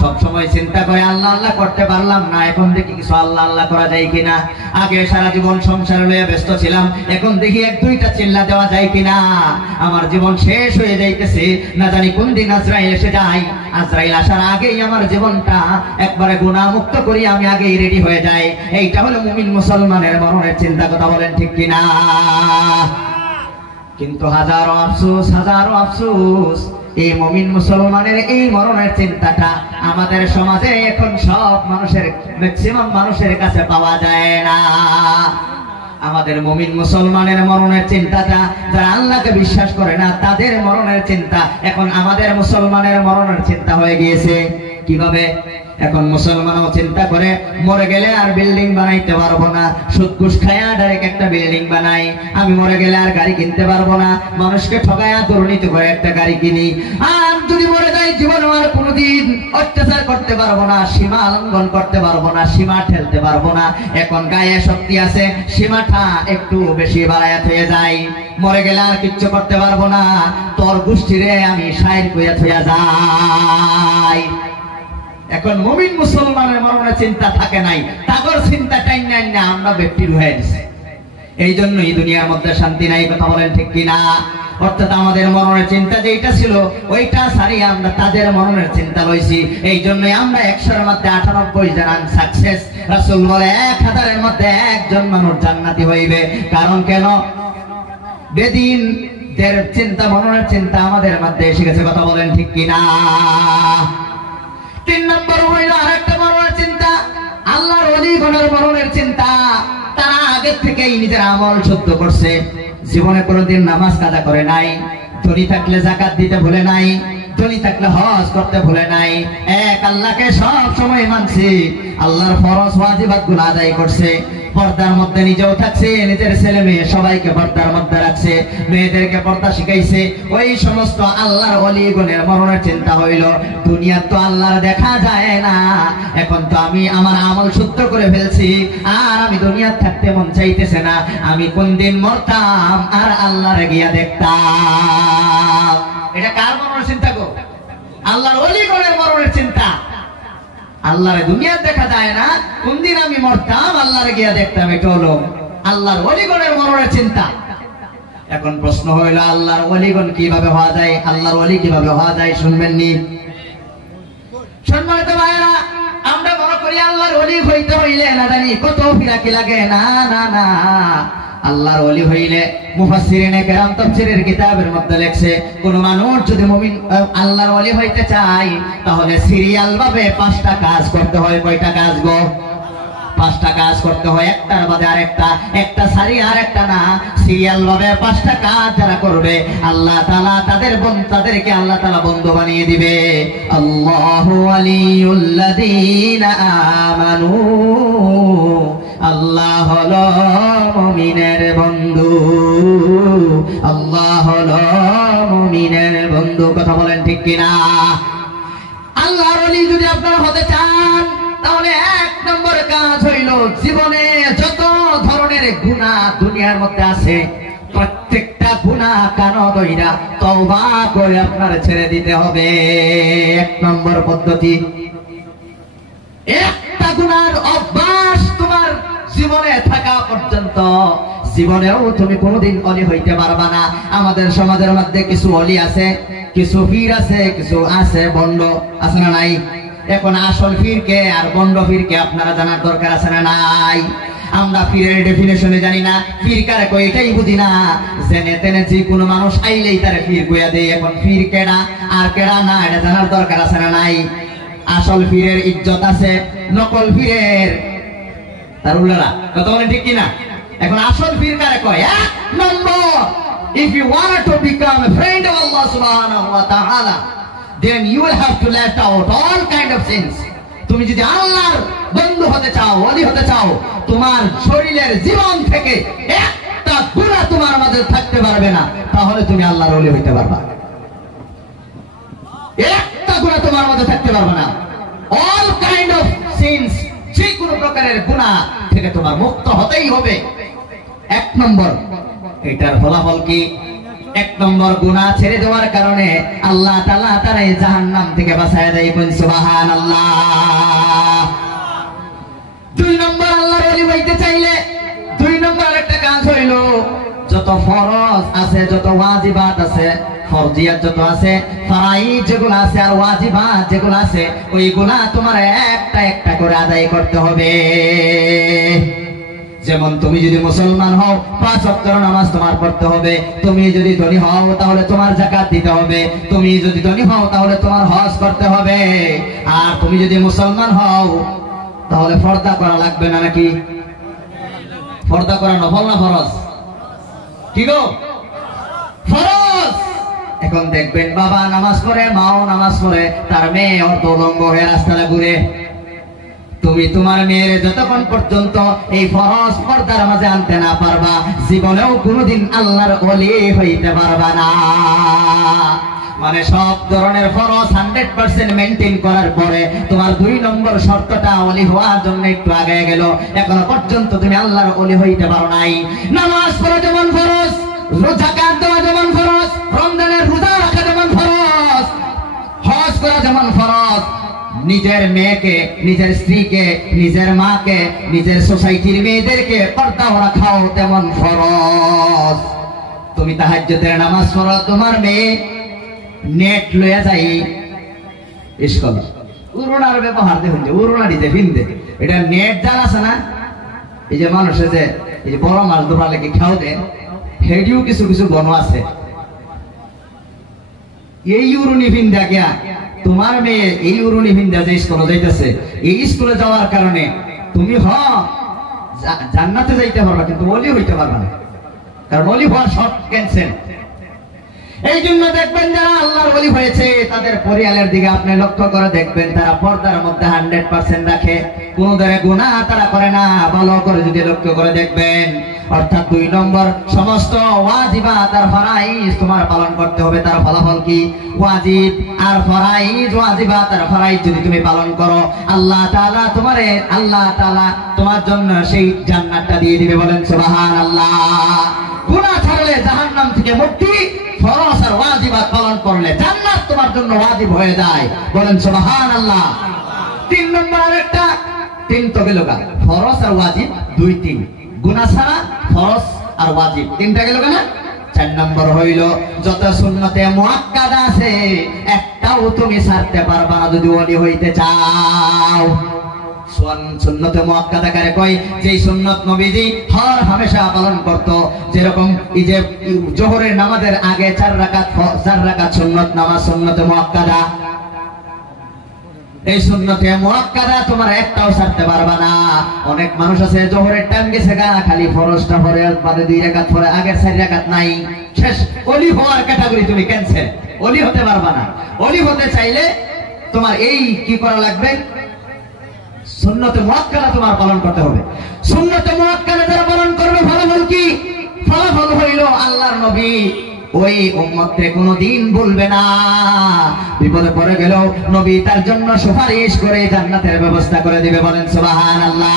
সব সময় চিন্তা করে আল্লাহ আল্লাহ করতে পারলাম না, এখন দেখি কিছু আল্লাহ আল্লাহ করা যায় কিনা। আগে সারা জীবন সংসার লইয়া ব্যস্ত ছিলাম, এখন দেখি এক দুইটা চিল্লা দেওয়া যায় কিনা। আমার জীবন শেষ হয়ে যাইতেছে, না জানি কোন দিন আজরাইল এসে যায়। আজরাইল আসার আগেই আমার জীবনটা একবারে গুনাহ মুক্ত করি আমি আগেই রেডি হয়ে যাই। এইটা হলো মুমিন মুসলমানের মরণের চিন্তা। কথা বলেন ঠিক কিনা? কিন্তু হাজারো আফসোস, এই মুমিন মুসলমানের এই মরণের চিন্তাটা আমাদের সমাজে এখন সব মানুষের, ম্যাক্সিমাম মানুষের কাছে পাওয়া যায় না। আমাদের মুমিন মুসলমানের মরণের চিন্তাটা যারা আল্লাহকে বিশ্বাস করে না তাদের মরণের চিন্তা এখন আমাদের মুসলমানের মরণের চিন্তা হয়ে গিয়েছে। কিভাবে? এখন মুসলমানও চিন্তা করে মরে গেলে আর বিল্ডিং বানাইতে পারবো না, সুদ ঘুষ খায়া ডাইরেক্ট একটা বিল্ডিং বানাই। আমি মরে গেলে আর গাড়ি কিনতে পারবো না, মানুষকে ঠকায়া দুর্নীতি করে একটা গাড়ি কিনি। আর যদি মরে যাই জীবনে আর কোনোদিন অত্যাচার করতে পারবো না, সীমা লঙ্ঘন করতে পারবো না, সীমা ঠেলতে পারবো না। এখন গায়ে শক্তি আছে, সীমাটা একটু বেশি বাড়াইয়া থয়ে যাই। মরে গেলে আর কিচ্ছু করতে পারবো না, তোর গোষ্ঠীরে আমি সাইড কইয়া থইয়া যাই। এখন মুমিন মুসলমানের মরণের চিন্তা থাকে নাই, তাগর চিন্তা টাইম নাই না, আমরা ব্যক্তির হয়ে গেছে। এই জন্যই দুনিয়ার মধ্যে শান্তি নাই। কথা বলেন ঠিক কিনা? অর্থাৎ আমাদের মরণের চিন্তা যেটা ছিল ওইটা সারিয়ে আমরা তাদের মরণের চিন্তা লইছি। এই জন্যই আমরা 100-এর মধ্যে 98 জন সাকসেস। রাসূল বলে 1000-এর মধ্যে একজন মানুষ জান্নাতি হইবে। কারণ কেন? বেদিন দের চিন্তা, মরণের চিন্তা আমাদের মধ্যে এসে গেছে। কথা বলেন ঠিক কিনা? 3 নম্বর হইল আরেকটা মরণের চিন্তা, আল্লাহর ওলিগণের মরণের চিন্তা। তারা আগে থেকেই নিজের আমল শুদ্ধ করছে, জীবনে কোনোদিন নামাজ কাজা করে নাই, ধনী থাকলে যাকাত দিতে ভুলে নাই, ধনী থাকলে হজ করতে ভুলে নাই, এক আল্লাহকে সব সময় মানছে, আল্লাহর ফরজ ওয়াজিবাতগুলো আদায় করছে, পর্দার মধ্যে নিজেও থাকছে, নিজের ছেলে মেয়ে সবাইকে পর্দার মধ্যে রাখছে, মেয়েদেরকে পর্দা শিখাইছে। ওই সমস্ত আল্লাহর ওলিগণের মরণের চিন্তা হইল দুনিয়া তো আল্লাহর দেখা যায় না, এখন তো আমি আমার আমল শুদ্ধ করে ফেলছি, আর আমি দুনিয়ার থাকতে মন চাইতেছে না, আমি কোন দিন মরতাম আর আল্লাহর গিয়া দেখতাম। এটা কার মরণের চিন্তা গো? আল্লাহর ওলিগণের মরণের চিন্তা। আল্লাহর দুনিয়ার দেখা যায় না, কোন দিন আমি মরতাম আল্লাহর গিয়া দেখতাম। এটা হলো আল্লাহর ওলিগণের মরণের চিন্তা। এখন প্রশ্ন হইল আল্লাহর ওলিগণ কিভাবে হওয়া যায়, আল্লাহর ওলি কিভাবে হওয়া যায়? শুনবেন নি? সম্মানিত ভাইরা, আমরা মনে করি আল্লাহর ওলি হইতে হইলে না জানি কত ফিরাকি লাগে। না না না, আল্লাহর ওলি হইলে মুফাসসিরিনে কেরাম তাফসীরের কিতাবের মধ্যে লেখছে, কোন মানুষ যদি মুমিন আল্লাহর ওলি হইতে চায় তাহলে সিরিয়াল ভাবে 5টা কাজ করতে হয়। কয়টা কাজ গো? 5টা কাজ করতে হয়, একটার বাদে আরেকটা, একটা সারি আরেকটা না, সিরিয়াল ভাবে 5টা কাজ যারা করবে আল্লাহ তাআলা তাদেরকে আল্লাহ তাআলা বন্ধু বানিয়ে দিবে। আল্লাহু ওয়ালিউল্লাযীনা আমানু, আল্লাহ হলো মুমিনের বন্ধু, আল্লাহ হলো মুমিনের বন্ধু। কথা বলেন ঠিক কিনা? আল্লাহর ওলি যদি আপনারা হতে চান তাহলে 1 নম্বর কাজ হইল জীবনে যত ধরনের গুনাহ দুনিয়ার মধ্যে আছে প্রত্যেকটা গুনাহ কানো দইরা তওবা করে আপনার ছেড়ে দিতে হবে। 1 নম্বর পদ্ধতি। একটা গুনার অভ্যাস তোমার জীবনে থাকা পর্যন্ত জীবনেও তুমি কোনোদিন অলি হইতে পারবা না। আমাদের সমাজের মধ্যে কিছু অলি আছে, কিছু পীর আছে, কিছু আছে বন্ড, আছে না নাই? এখন আসল পীরকে আর বন্ড পীরকে আপনারা জানার দরকার আছে না নাই? আমরা পীরের ডেফিনেশনে জানি না, পীর কারে কই এটাই বুঝি না, জেনে তেনে যে কোনো মানুষ আইলেই তারে পীর কইয়া দেয়। এখন পীর কেডা আর কেডা না এটা জানার দরকার আছে না নাই? আসল পীরের ইজ্জত আছে, নকল পীরের তার উল্লারা। কথা বলেন ঠিক কিনা? এখন আসল পীর কারে কয়? 1 নম্বর if you want to become a friend of Allah subhanahu wa ta'ala, then you will have to let out all kind of sins. তুমি যদি আল্লাহর বন্ধু হতে চাও, ওলি হতে চাও, তোমার শরীরের জীবন থেকে একটা গুনাহ তোমার মাঝে থাকতে পারবে না, তাহলে তুমি আল্লাহর ওলি হইতে পারবা। একটা গুনাহ তোমার মধ্যে থাকতে পারবে না। অল কাইন্ড অফ সিনস, যে কোনো প্রকারের গুনাহ থেকে তোমার মুক্ত হতেই হবে। এক নম্বর এটার ফলাফল কি? এক নম্বর গুনাহ ছেড়ে দেওয়ার কারণে আল্লাহ তাআলা তারে জাহান্নাম থেকে বাঁচায় দেয়। কোন সুবহানাল্লাহ। দুই নম্বর আল্লাহর ওলি হইতে চাইলে দুই নম্বর একটা কাজ হইল, যত ফরজ আছে, যত ওয়াজিবাত আছে, ফরজিয়াত যত আছে, ফরাইজ যেগুলো আছে আর ওয়াজিবাত যেগুলো আছে, ওইগুলা তোমার একটা একটা করে আদায় করতে হবে। যেমন তুমি যদি মুসলমান হও, 5 ওয়াক্ত নামাজ তোমার পড়তে হবে। তুমি যদি ধনী হও তাহলে তোমার যাকাত দিতে হবে। তুমি যদি ধনী হও তাহলে তোমার হজ করতে হবে। আর তুমি যদি মুসলমান হও তাহলে পর্দা করা লাগবে না নাকি? পর্দা করা নফল না ফরজ? কি গো? ফরজ। এখন দেখবেন বাবা নামাজ পড়ে, মাও নামাজ পড়ে, তার মেয়ে অর্ধলঙ্গ হয়ে রাস্তায় ঘুরে। তুমি তোমার মেয়ের যতক্ষণ পর্যন্ত এই ফরজ পর্দার মাঝে আনতে না পারবা, জীবনেও কোনোদিন আল্লাহর ওলি হইতে পারবা না। মানে সব ধরনের ফরজ 100% মেইনটেইন করার পরে তোমার 2 নম্বর শর্তটা ওলি হওয়ার জন্য একটু আগে গেল, এখনো পর্যন্ত তুমি আল্লাহর ওলি হইতে পারো নাই। নামাজ পড়া যেমন ফরজ, যাকাত দেওয়া যেমন ফরজ, রমজানের রোজা রাখা যেমন ফরজ, হজ করা যেমন ফরজ, নিজের মেয়েকে, নিজের স্ত্রীকে, নিজের মাকে, নিজের সোসাইটির মেয়েদেরকে পর্দা রাখাও তেমন ফরজ। তুমি তাহাজ্জুদের নামাজ পড়ো, তোমার মেয়ে নেট লইয়া যাই স্কুল, উড়োনার ব্যবহার দেখুন, যে উড়োনা দিতে ভিন্দে, এটা নেট জাল আছে না, এই যে মানুষে যে এই যে বড় মাছ ধরা লেগে খাও দেয়, হেডিও কিছু কিছু বন আছে। এই উড়ুনি ভিন্দা গিয়া তোমার মেয়ে এই উড়ুনি ভিন্দা যে স্কুলে যাইতেছে, এই স্কুলে যাওয়ার কারণে তুমি জান্নাতে যাইতে পারবা, কিন্তু ওলি হইতে পারবা না, কারণ ওলি হওয়ার শর্ত ক্যান্সেল। এই জন্য দেখবেন যারা আল্লাহর ওলি হয়েছে তাদের পরিয়ালের দিকে আপনি লক্ষ্য করে দেখবেন, তারা পর্দার মধ্যে 100% রাখে, কোন ধরনের গুনাহ তারা করে না। ভালো করে যদি লক্ষ্য করে দেখবেন, অর্থাৎ 2 নম্বর সমস্ত ওয়াজিবাত আর ফরাইজ তোমার পালন করতে হবে। তার ফলাফল কি? ওয়াজিব আর ফরাইজ, ওয়াজিবাত আর ফরাইজ যদি তুমি পালন করো, আল্লাহ তাআলা তোমার জন্য সেই জান্নাতটা দিয়ে দিবে। বলেন সুবহানাল্লাহ। গুনাহ ছাড়লে জাহান্নাম থেকে মুক্তি, ফরজ আর ওয়াজিবাত পালন করলে জান্নাত তোমার জন্য ওয়াজিব হয়ে যায়। বলেন সুবহানাল্লাহ। 3 নম্বর আরেকটা, 3 তো গেল গা, ফরজ আর ওয়াজিব 2 3, গুনাহ ছাড়া ফরজ আর ওয়াজিব 3টা গেল কেন? 4 নম্বর হইল যত সুন্নতে মুআক্কাদা আছে একটাও তুমি ছাড়তে পারবা না যদি ওলি হইতে চাও। সুন্নতে মুআক্কাদা কারে কয়? যেই সুন্নত নবীজি হর হামেশা পালন করত, যেরকম এই যে জোহরের নামাজের আগে 4 রাকাত সুন্নত নামাজ, সুন্নতে মুআক্কাদা। এই সুন্নতে মুআক্কাদা তোমার একটাও ছাড়তে পারবা না। অনেক মানুষ আছে জোহরের টাইম গেছে গা, খালি ফরজটা পড়ে, বাদে 2 রাকাত পড়ে, আগের 4 রাকাত নাই, শেষ। ওলি হওয়ার ক্যাটাগরি তুমি ক্যান্সেল, ওলি হতে পারবা না। ওলি হতে চাইলে তোমার এই কি করা লাগবে? সুন্নতে মুআক্কাদা তোমার পালন করতে হবে। সুন্নতে মুআক্কাদা যারা পালন করবে, ফলাফল কি? ফলাফল হইল আল্লাহর নবী ওই উম্মতকে কোনদিন বলবে না, বিপদে পড়ে গেল নবী তার জন্য সুপারিশ করে জান্নাতের ব্যবস্থা করে দিবে। বলেন সুবহানাল্লাহ।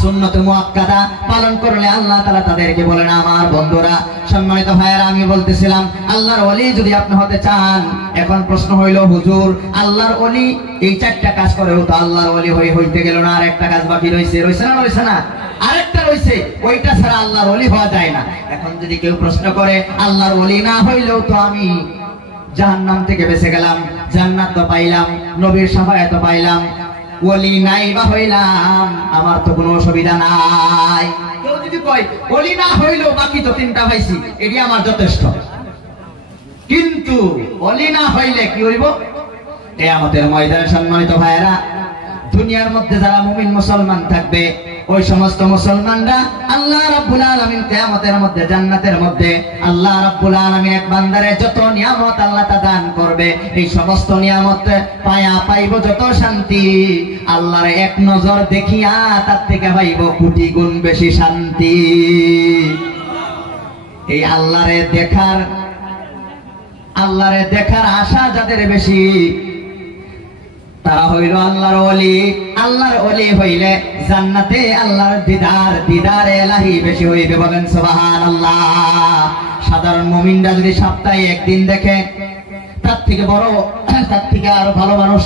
সুন্নতে মুআক্কাদা পালন করলে আল্লাহ তাআলা তাদেরকে বলেন, আমার বন্ধুরা, সম্মানিত ভাইয়েরা, আমি বলতেছিলাম আল্লাহর ওলি যদি আপনি হতে চান, এখন প্রশ্ন হইল হুজুর আল্লাহর ওলি এই 4টা কাজ করেও তো আল্লাহর ওলি হইতে গেল না, আর একটা কাজ বাকি রয়েছে না? আরেকটা রয়েছে, ওইটা ছাড়া আল্লাহর ওলি হওয়া যায় না। এখন যদি কেউ প্রশ্ন করে আল্লাহর ওলি না হইলেও তো আমি জাহান্নাম থেকে বেঁচে গেলাম, জান্নাত তো পাইলাম, নবীর শাফায়াত পাইলাম, ওলি নাই বা হইলাম, আমার তো কোনো অসুবিধা নাই। কেউ যদি কয় ওলি না হইলেও বাকি তো 3টা পাইছি, এটি আমার যথেষ্ট, কিন্তু ওলি না হইলে কি হইব? কিয়ামতের ময়দানে সম্মানিত ভাইয়েরা, দুনিয়ার মধ্যে যারা মুমিন মুসলমান থাকবে, ওই সমস্ত মুসলমানরা আল্লাহ রাব্বুল আলামিন কিয়ামতের মধ্যে জান্নাতের মধ্যে আল্লাহ রাব্বুল আলামিন এক বান্দারে যত নিয়ামত আল্লাহ তা দান করবে, এই সমস্ত নিয়ামত পায়া পাইব যত শান্তি, আল্লাহর এক নজর দেখিয়া তার থেকে পাইব কোটি গুণ বেশি শান্তি। এই আল্লাহরে দেখার আশা যাদের বেশি, তারা হইল আল্লাহর ওলি। আল্লাহর ওলি হইলে জান্নাতে আল্লাহর দিদার এলাহি বেশি হইবে, বলেন সুবহানাল্লাহ। সাধারণ মুমিনরা যদি সপ্তাহে একদিন দেখে, তার থেকে বড়, তার থেকে আরো ভালো মানুষ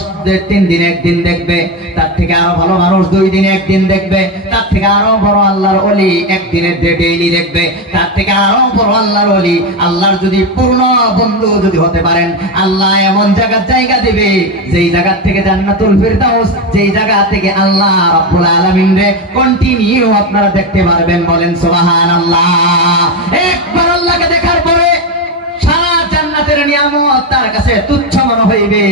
3 দিনে একদিন দেখবে, তার থেকে আরো ভালো মানুষ 2 দিনে একদিন দেখবে, তার থেকে আরো বড় আল্লাহর ওলি একদিনে ডেইলি দেখবে, তার থেকে আরো বড় আল্লাহর ওলি আল্লাহর যদি পূর্ণ বন্ধু যদি হতে পারেন, আল্লাহ এমন জায়গা দিবে যেই জায়গা থেকে জান্নাতুল ফিরদাউস, যেই জায়গা থেকে আল্লাহ রাব্বুল আলামিন রে কন্টিনিউ আপনারা দেখতে পারবেন, বলেন সুবহানাল্লাহ। একবার আল্লাহকে দেখার পরে সারা জান্নাতের নিয়ামত তার কাছে তুচ্ছ মনে হইবে,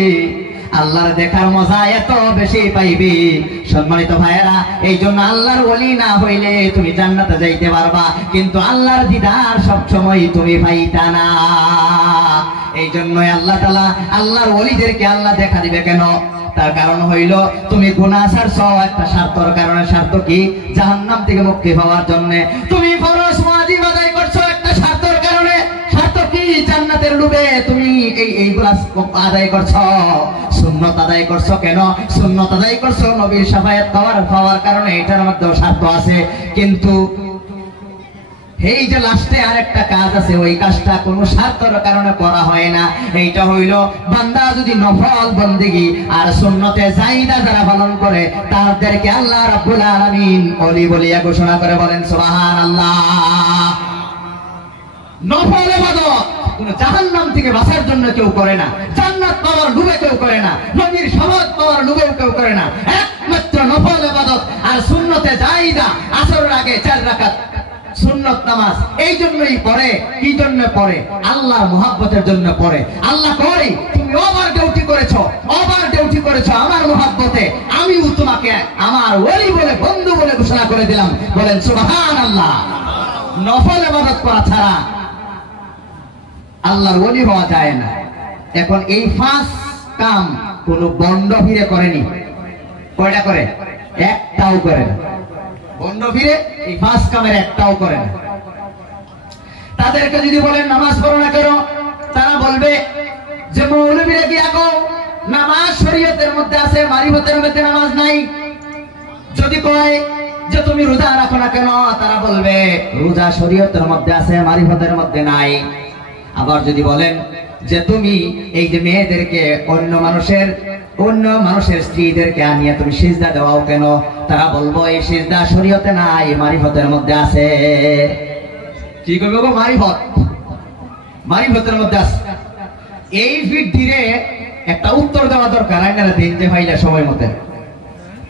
আল্লাহর দেখার মজা এত বেশি পাইবে। সম্মানিত ভাইয়েরা, এই জন্য আল্লাহর ওলি না হইলে তুমি জান্নাতে যাইতে পারবা, কিন্তু আল্লাহর দিদার সবসময় তুমি পাইতা না। এই জন্যই আল্লাহ তাআলা আল্লাহর ওলিদেরকে আল্লাহ দেখা দিবে কেন? তার কারণ হইল তুমি গুনাহ ছাড়ছো একটা স্বার্থর কারণে। স্বার্থ কি? জাহান্নাম থেকে মুক্তি পাওয়ার জন্য। তুমি ফরজ ওয়াজিব আদায় করছো একটা স্বার্থর কারণে। স্বার্থ কি? জান্নাতের লোভে তুমি এইগুলা আদায় করছো। সুন্নত আদায় করছো কেন? সুন্নত আদায় করছো নবীর শাফায়াত পাওয়ার কারণে, এটার মধ্যেও স্বার্থ আছে। কিন্তু এই যে লাস্টে আরেকটা কাজ আছে, ওই কাজটা কোনো স্বার্থের কারণে করা হয় না। এইটা হইল বান্দা যদি নফল বন্দেগী আর সুন্নতে জাইদা যারা পালন করে, তাদেরকে আল্লাহ রাব্বুল আলামিন ওলি বলিয়া ঘোষণা করে, বলেন সুবহানাল্লাহ। নফল ইবাদত কোন জাহান্নাম থেকে বাঁচার জন্য কেউ করে না, জান্নাত পাওয়ার লোভে কেউ করে না, নবীর শাফায়াত পাওয়ার লোভে কেউ করে না। একমাত্র নফল ইবাদত আর সুন্নতে জাইদা, আসরের আগে 4 রাকাত সুন্নত নামাজ এই জন্যই পড়ে। কি জন্য পড়ে? আল্লাহর মুহাব্বতের জন্য পড়ে। আল্লাহ কই তুমি ওভার ডিউটি করেছো আমার মুহাব্বতে, আমিও তোমাকে আমার ওলি বলে, বন্ধু বলে ঘোষণা করে দিলাম, বলেন সুবহানাল্লাহ। নফল ইবাদত করা ছাড়া আল্লাহর ওলি হওয়া যায় না। এখন এই 5 কাম কোন বন্ড ফিরে করেনি। কয়টা করে? একটাও করে না। বন্ড ফিরে এই 5 কামের একটাও করে না। তাদেরকে যদি বলেন নামাজ পড়ো না কেন, তারা বলবে যে মৌলবীরা কি আগো নামাজ শরীয়তের মধ্যে আছে, মারিফতের মধ্যে নামাজ নাই। যদি কয় যে তুমি রোজা রাখো না কেন, তারা বলবে রোজা শরীয়তের মধ্যে আছে, মারিফতের মধ্যে নাই। আবার যদি বলেন যে তুমি এই যে মেয়েদেরকে অন্য মানুষের স্ত্রীদেরকে আনিয়ে তুমি সিজদা দেওয়াও কেন, তারা বলবো এই সিজদা শরীয়তে নাই, মারিফতের মধ্যে আছে। কি করবে গো? মারিফতের মধ্যে আছে। এই ফিট ধীরে একটা উত্তর দেওয়া দরকার, আইনারা দিন যে ভাইলা সময় মতে।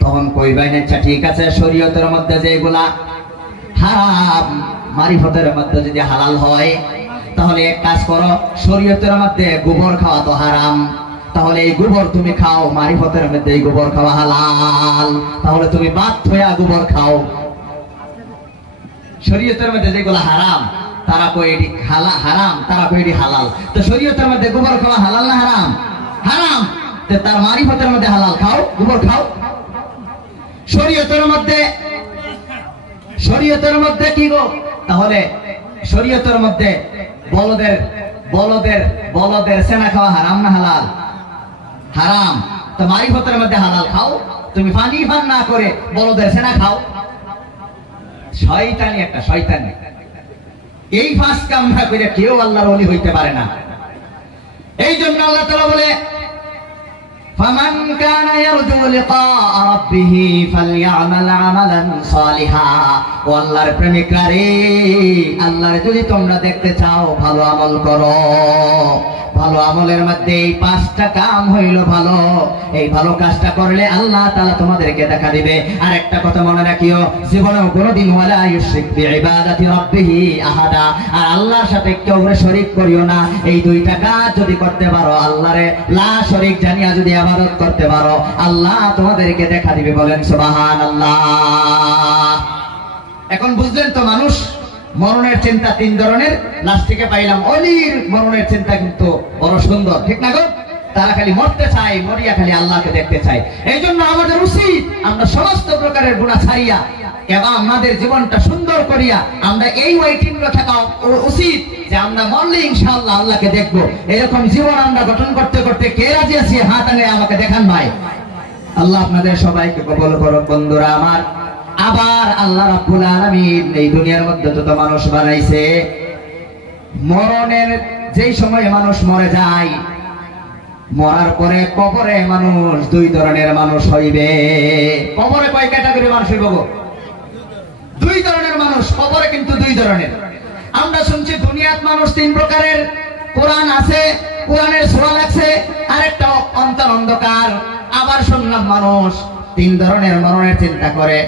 তখন কইবাই না, আচ্ছা ঠিক আছে, শরীয়তের মধ্যে যেগুলা হারাম মারিফতের মধ্যে যদি হালাল হয়, তাহলে এক কাজ করো, শরীয়তের মধ্যে গোবর খাওয়া তো হারাম, তাহলে এই গোবর তুমি খাও, মারিফতের মধ্যে এই গোবর খাওয়া হালাল, তাহলে তুমি বাধ্য হয়ে গোবর খাও। শরীয়তের মধ্যে যেগুলো হারাম তারা কই এটি হারাম, তারা কই এটি হালাল। তো শরীয়তের মধ্যে গোবর খাওয়া হালাল না হারাম? হারাম। তো তার মারিফতের মধ্যে হালাল, খাও, গোবর খাও। শরীয়তের মধ্যে কি গো? তাহলে শরীয়তের মধ্যে বলদের সেনা খাওয়া হারাম না হালাল? হারাম। তো মারিফতের মধ্যে হালাল, খাও। তুমি পানি পান না করে বলদের সেনা খাও। শয়তানি একটা, শয়তানি। এই 5 কাম না করে কেউ আল্লাহর ওলি হইতে পারে না। এই জন্য আল্লাহ তাআলা বলে, ফামান কানা ইয়ারজু লিকা রাব্বিহি ফালইআমাল আমালান সালিহা। ও আল্লাহর প্রেমিকরা রে, আল্লাহর যদি তোমরা দেখতে চাও, ভালো আমল করো। ভালো আমলের মধ্যে এই 5টা কাম হইল ভালো। এই ভালো কাজটা করলে আল্লাহ তাআলা তোমাদেরকে দেখা দিবে। আর একটা কথা মনে রাখিও, জীবনেও কোনোদিন ওয়ালা ইউশরিক বিইবাদাতি রাব্বিহি আহাদা, আর আল্লাহর সাথে কেউ শরীক করিও না। এই 2টা কাজ যদি করতে পারো, আল্লাহরে লা শরীক জানিয়া যদি ইবাদত করতে পারো, আল্লাহ তোমাদেরকে দেখা দিবে, বলেন সুবহানাল্লাহ। এখন বুঝলেন তো মানুষ মরণের চিন্তা তিন ধরনের। লাস্টিকে পাইলাম অলির মরণের চিন্তা কিন্তু বড় সুন্দর, ঠিক না গো? তারা খালি মরতে চায়, মরিয়া খালি আল্লাহকে দেখতে চায়। এই জন্য আমাদের উচিত আমরা সমস্ত প্রকারের গুনাহ ছাড়িয়া এবং আমাদের জীবনটা সুন্দর করিয়া আমরা এই ওয়াইটিংটা থাকা উচিত যে আমরা মরলে ইনশাআল্লাহ আল্লাহকে দেখব। এরকম জীবন আমরা গঠন করতে করতে কে রাজি আছি হাত আগে আমাকে দেখান ভাই। আল্লাহ আপনাদের সবাইকে কবুল করুক বন্ধুরা আমার। আবার আল্লাহ রাব্বুল আলামিন এই দুনিয়ার মধ্যে যত মানুষ বানাইছে, মরণের যেই সময় মানুষ মরে যায়, মরার পরে কবরে মানুষ দুই ধরনের মানুষ হইবে। কবরে কয় ক্যাটাগরি মানুষ হইব গো? দুই ধরনের মানুষ কবরে, কিন্তু দুই ধরনের। আমরা শুনছি দুনিয়াত মানুষ তিন প্রকারের, কোরআন আছে, কোরআনের সূরা আছে, আরেকটা অন্তর অন্ধকার। আবার শুনলাম মানুষ তিন ধরনের মরণের চিন্তা করে,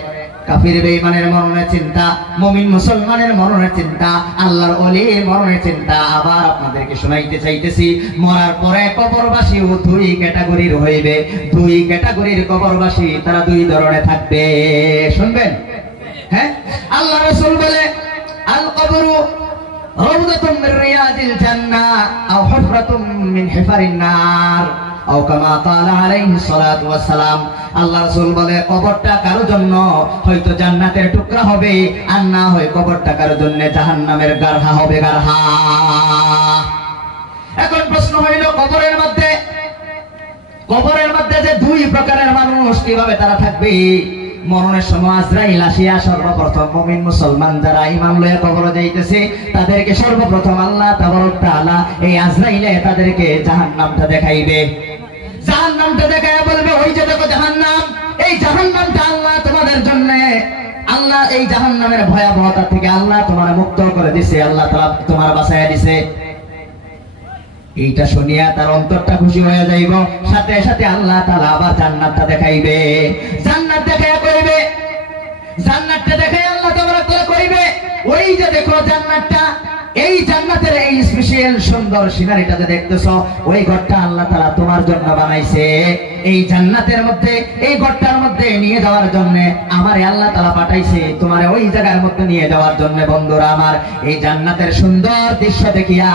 কাফির বেঈমানের মরণের চিন্তা, মুমিন মুসলমানের মরণের চিন্তা, আল্লাহর ওলির মরণের চিন্তা। আবার আপনাদেরকে শোনাইতে চাইতেছি, মরার পরে কবরবাসী ও দুই ক্যাটাগরির হইবে। দুই ক্যাটাগরির কবরবাসী, তারা দুই ধরনের থাকবে। শুনবেন? হ্যাঁ, আল্লাহ রাসূল বলে আল কবরু রাউদাতুম মির রিয়াদিল জান্নাহ আও হুফরাতুম মিন হিফারিন নার আও কামা ক্বালা আলাইহিস সালাতু ওয়াস সালাম। আল্লাহ রাসূল বলে কবরটা কারো জন্য হয়তো জান্নাতের টুকরা হবে, আর না হয় কবরটা কারো জন্য জাহান্নামের গারহা হবে, গারহা। এখন প্রশ্ন হইল কবরের মধ্যে যে দুই প্রকারের মানুষ কিভাবে তারা থাকবে? মরণের সময় আজরাইল আসিয়া সর্বপ্রথম মুমিন মুসলমান যারা ঈমান লয়ে কবরে যাইতেছে, তাদেরকে সর্বপ্রথম আল্লাহ তাবারক তাআলা এই আজরাইলে তাদেরকে জাহান্নামটা দেখাইবে। জাহান্নামটা দেখায় বলবে, ওই যে দেখো জাহান্নাম, এই জাহান্নামটা আল্লাহ তোমাদের জন্য, আল্লাহ এই জাহান্নামের ভয়াবহতা থেকে আল্লাহ তোমার মুক্ত করে দিছে, আল্লাহ তাআলা তোমার বাঁচাইয়া দিছে। এইটা শুনিয়া তার অন্তরটা খুশি হয়ে যাইব। সাথে সাথে আল্লাহ তাআলা আবার জান্নাতটা দেখাইবে। জান্নাত দেখায়া কইবে, জান্নাতটা দেখায় আল্লাহ তাবারক তাআলা কইবে, ওই যে দেখো জান্নাতটা, এই জান্নাতের এই স্পেশাল সুন্দর সিনারিটা যে দেখতেছো, ওই ঘরটা আল্লাহ তাআলা তোমার জন্য বানাইছে। এই জান্নাতের মধ্যে, এই ঘরটার মধ্যে নিয়ে যাওয়ার জন্য আমারে আল্লাহ তাআলা পাঠাইছে, তোমারে ওই জায়গার মধ্যে নিয়ে যাওয়ার জন্য। বন্ধুরা আমার, এই জান্নাতের সুন্দর দৃশ্য দেখিয়া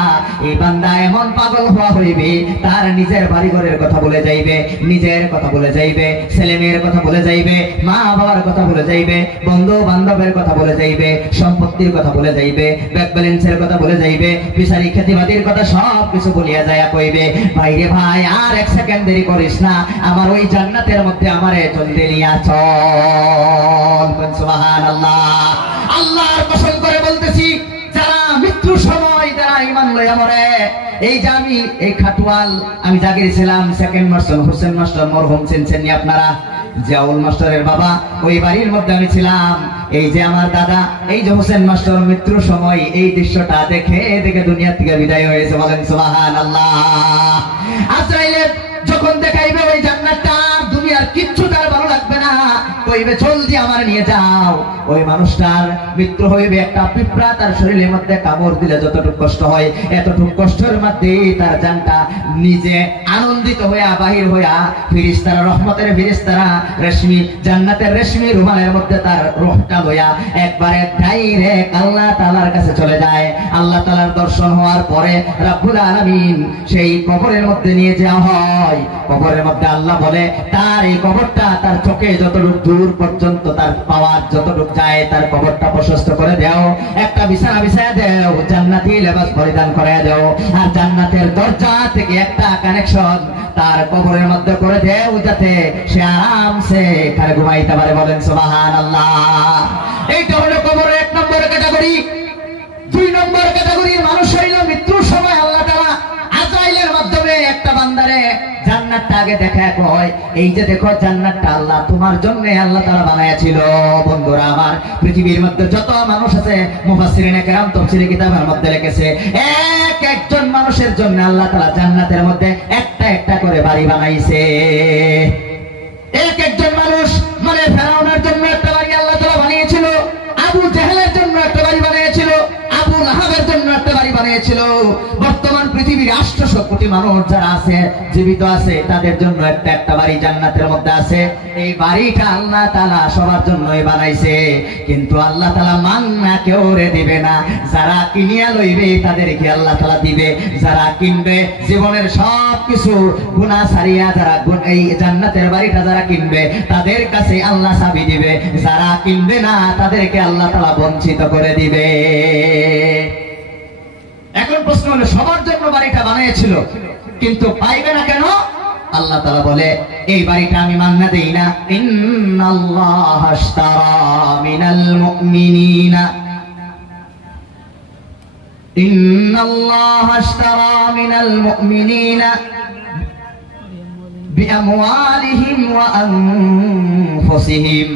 এই বান্দা এমন পাগল হওয়া হইবে, তার নিজের বাড়িঘরের কথা বলে যাইবে, নিজের কথা বলে যাইবে, ছেলে মেয়ের কথা বলে যাইবে, মা বাবার কথা বলে যাইবে, বন্ধু বান্ধবের কথা বলে যাইবে, সম্পত্তির কথা বলে যাইবে, ব্যাংক ব্যালেন্সের কথা বলে যাইবে, ফিশারি খেতিবাদির কথা সব কিছু বলিয়া যায় কইবে, ভাইরে ভাই আর এক সেকেন্ড দেরি করিস না, আমার ওই জান্নাতের মধ্যে আমারে জলদি নিয়ে চল। সুবহানাল্লাহ। আল্লাহর কসম করে বলতেছি, যারা মৃত্যুর সময় যারা ঈমান লইয়া মরে, এই যে আমি এই খাটুয়াল, আমি জাগির ছিলাম, সেকেন্ড মাস্টার হোসেন মাস্টার মরহুম চিনছেন নি আপনারা? জিয়াউল মাস্টারের বাবা, ওই বাড়ির মধ্যে আমি ছিলাম। এই যে আমার দাদা, এই যে হোসেন মাস্টার মৃত্যুর সময় এই দৃশ্যটা দেখে দেখে দুনিয়া থেকে বিদায় হয়েছে। বলেন সুবহানাল্লাহ। আজরাইলে যখন দেখাইবে ওই জান্নাতটা, দুনিয়ার কিচ্ছু তার ভালো লাগবে না, কইবে জলদি আমার নিয়ে যাও। ওই মানুষটার মৃত্যু হইবে, একটা পিঁপড়া তার শরীরের মধ্যে কামড় দিলে যতটুকু কষ্ট হয়, এতটুকু কষ্টের মধ্যে তার জানটা নিজে আনন্দিত হইয়া বাহির হইয়া ফেরেশতারা, রহমতের ফেরেশতারা রেশমি জান্নাতের রেশমি রুমালের মধ্যে তার রূহটা লইয়া একবারে ডাইরেক্ট আল্লাহ তাআলার কাছে চলে যায়। আল্লাহ তাআলার দর্শন হওয়ার পরে রব্বুল আলামিন সেই কবরের মধ্যে নিয়ে যাওয়া হয়। কবরের মধ্যে আল্লাহ বলে, তার এই কবরটা তার চোখে যতটুকু দূর পর্যন্ত তার পাওয়ার যতটুকু যায়, তার কবরটা প্রশস্ত করে দাও, একটা বিছানা বিছায়া দাও, জান্নাতি লেবাস পরিধান করায়া দাও, আর জান্নাতের দরজা থেকে একটা কানেকশন তার কবরের মধ্যে করে দাও, যাতে সে আরামসে এখানে ঘুমাইতে পারে। বলেন সুবহানাল্লাহ। এইটা হলো কবরের এক নম্বর ক্যাটাগরি। দুই নম্বর ক্যাটাগরির মানুষ হইল মৃত্যুর সময় আল্লাহ তাআলা আজরাইলের মাধ্যমে একটা বান্দারে জান্নাতটা আগে দেখা কয়, এই যে দেখো জান্নাতটা আল্লাহ তোমার জন্য আল্লাহ তাআলা বানাইছিল। বন্ধুরা আমার, পৃথিবীর মধ্যে যত মানুষ আছে, মুফাসসিরিনে কেরাম তাফসীরে কিতাবের মধ্যে লিখেছে, এক একজন মানুষের জন্য আল্লাহ তাআলা জান্নাতের মধ্যে একটা একটা করে বাড়ি বানাইছে। এক একজন মানুষ, মানে ফেরাউনের জন্য একটা বাড়ি আল্লাহ তাআলা বানিয়েছিল, আবু জেহেলের জন্য একটা বাড়ি বানিয়েছিল, আবু লাহাবের জন্য একটা বাড়ি বানিয়েছিল। বর্তমান পৃথিবীর 800 কোটি মানুষ যারা আছে জীবিত আছে তাদের জন্য একটা একটা বাড়ি জান্নাতের মধ্যে আছে। এই বাড়িটা আল্লাহ তাআলা সবার জন্যই বানাইছে, কিন্তু আল্লাহ তাআলা মান্না কেউ রে দিবে না। যারা কিনিয়া লইবে তাদেরকে আল্লাহ তাআলা দিবে, যারা কিনবে জীবনের সব কিছু গুনাহ ছাড়িয়া যারা এই জান্নাতের বাড়িটা যারা কিনবে তাদের কাছে আল্লাহ চাবি দিবে, যারা কিনবে না তাদেরকে আল্লাহ তাআলা বঞ্চিত করে দিবে। এখন প্রশ্ন হলো, সবার জন্য বাড়িটা বানিয়েছিল কিন্তু পাইবে না কেন? আল্লাহ তাআলা বলে এই বাড়িটা আমি মান্না দেই না। ইন্নাল্লাহা আশতারা মিনাল মুমিনিনা ইন্নাল্লাহা আশতারা মিনাল মুমিনিনা বিআমওয়ালিহিম ওয়া আনফুসিহিম।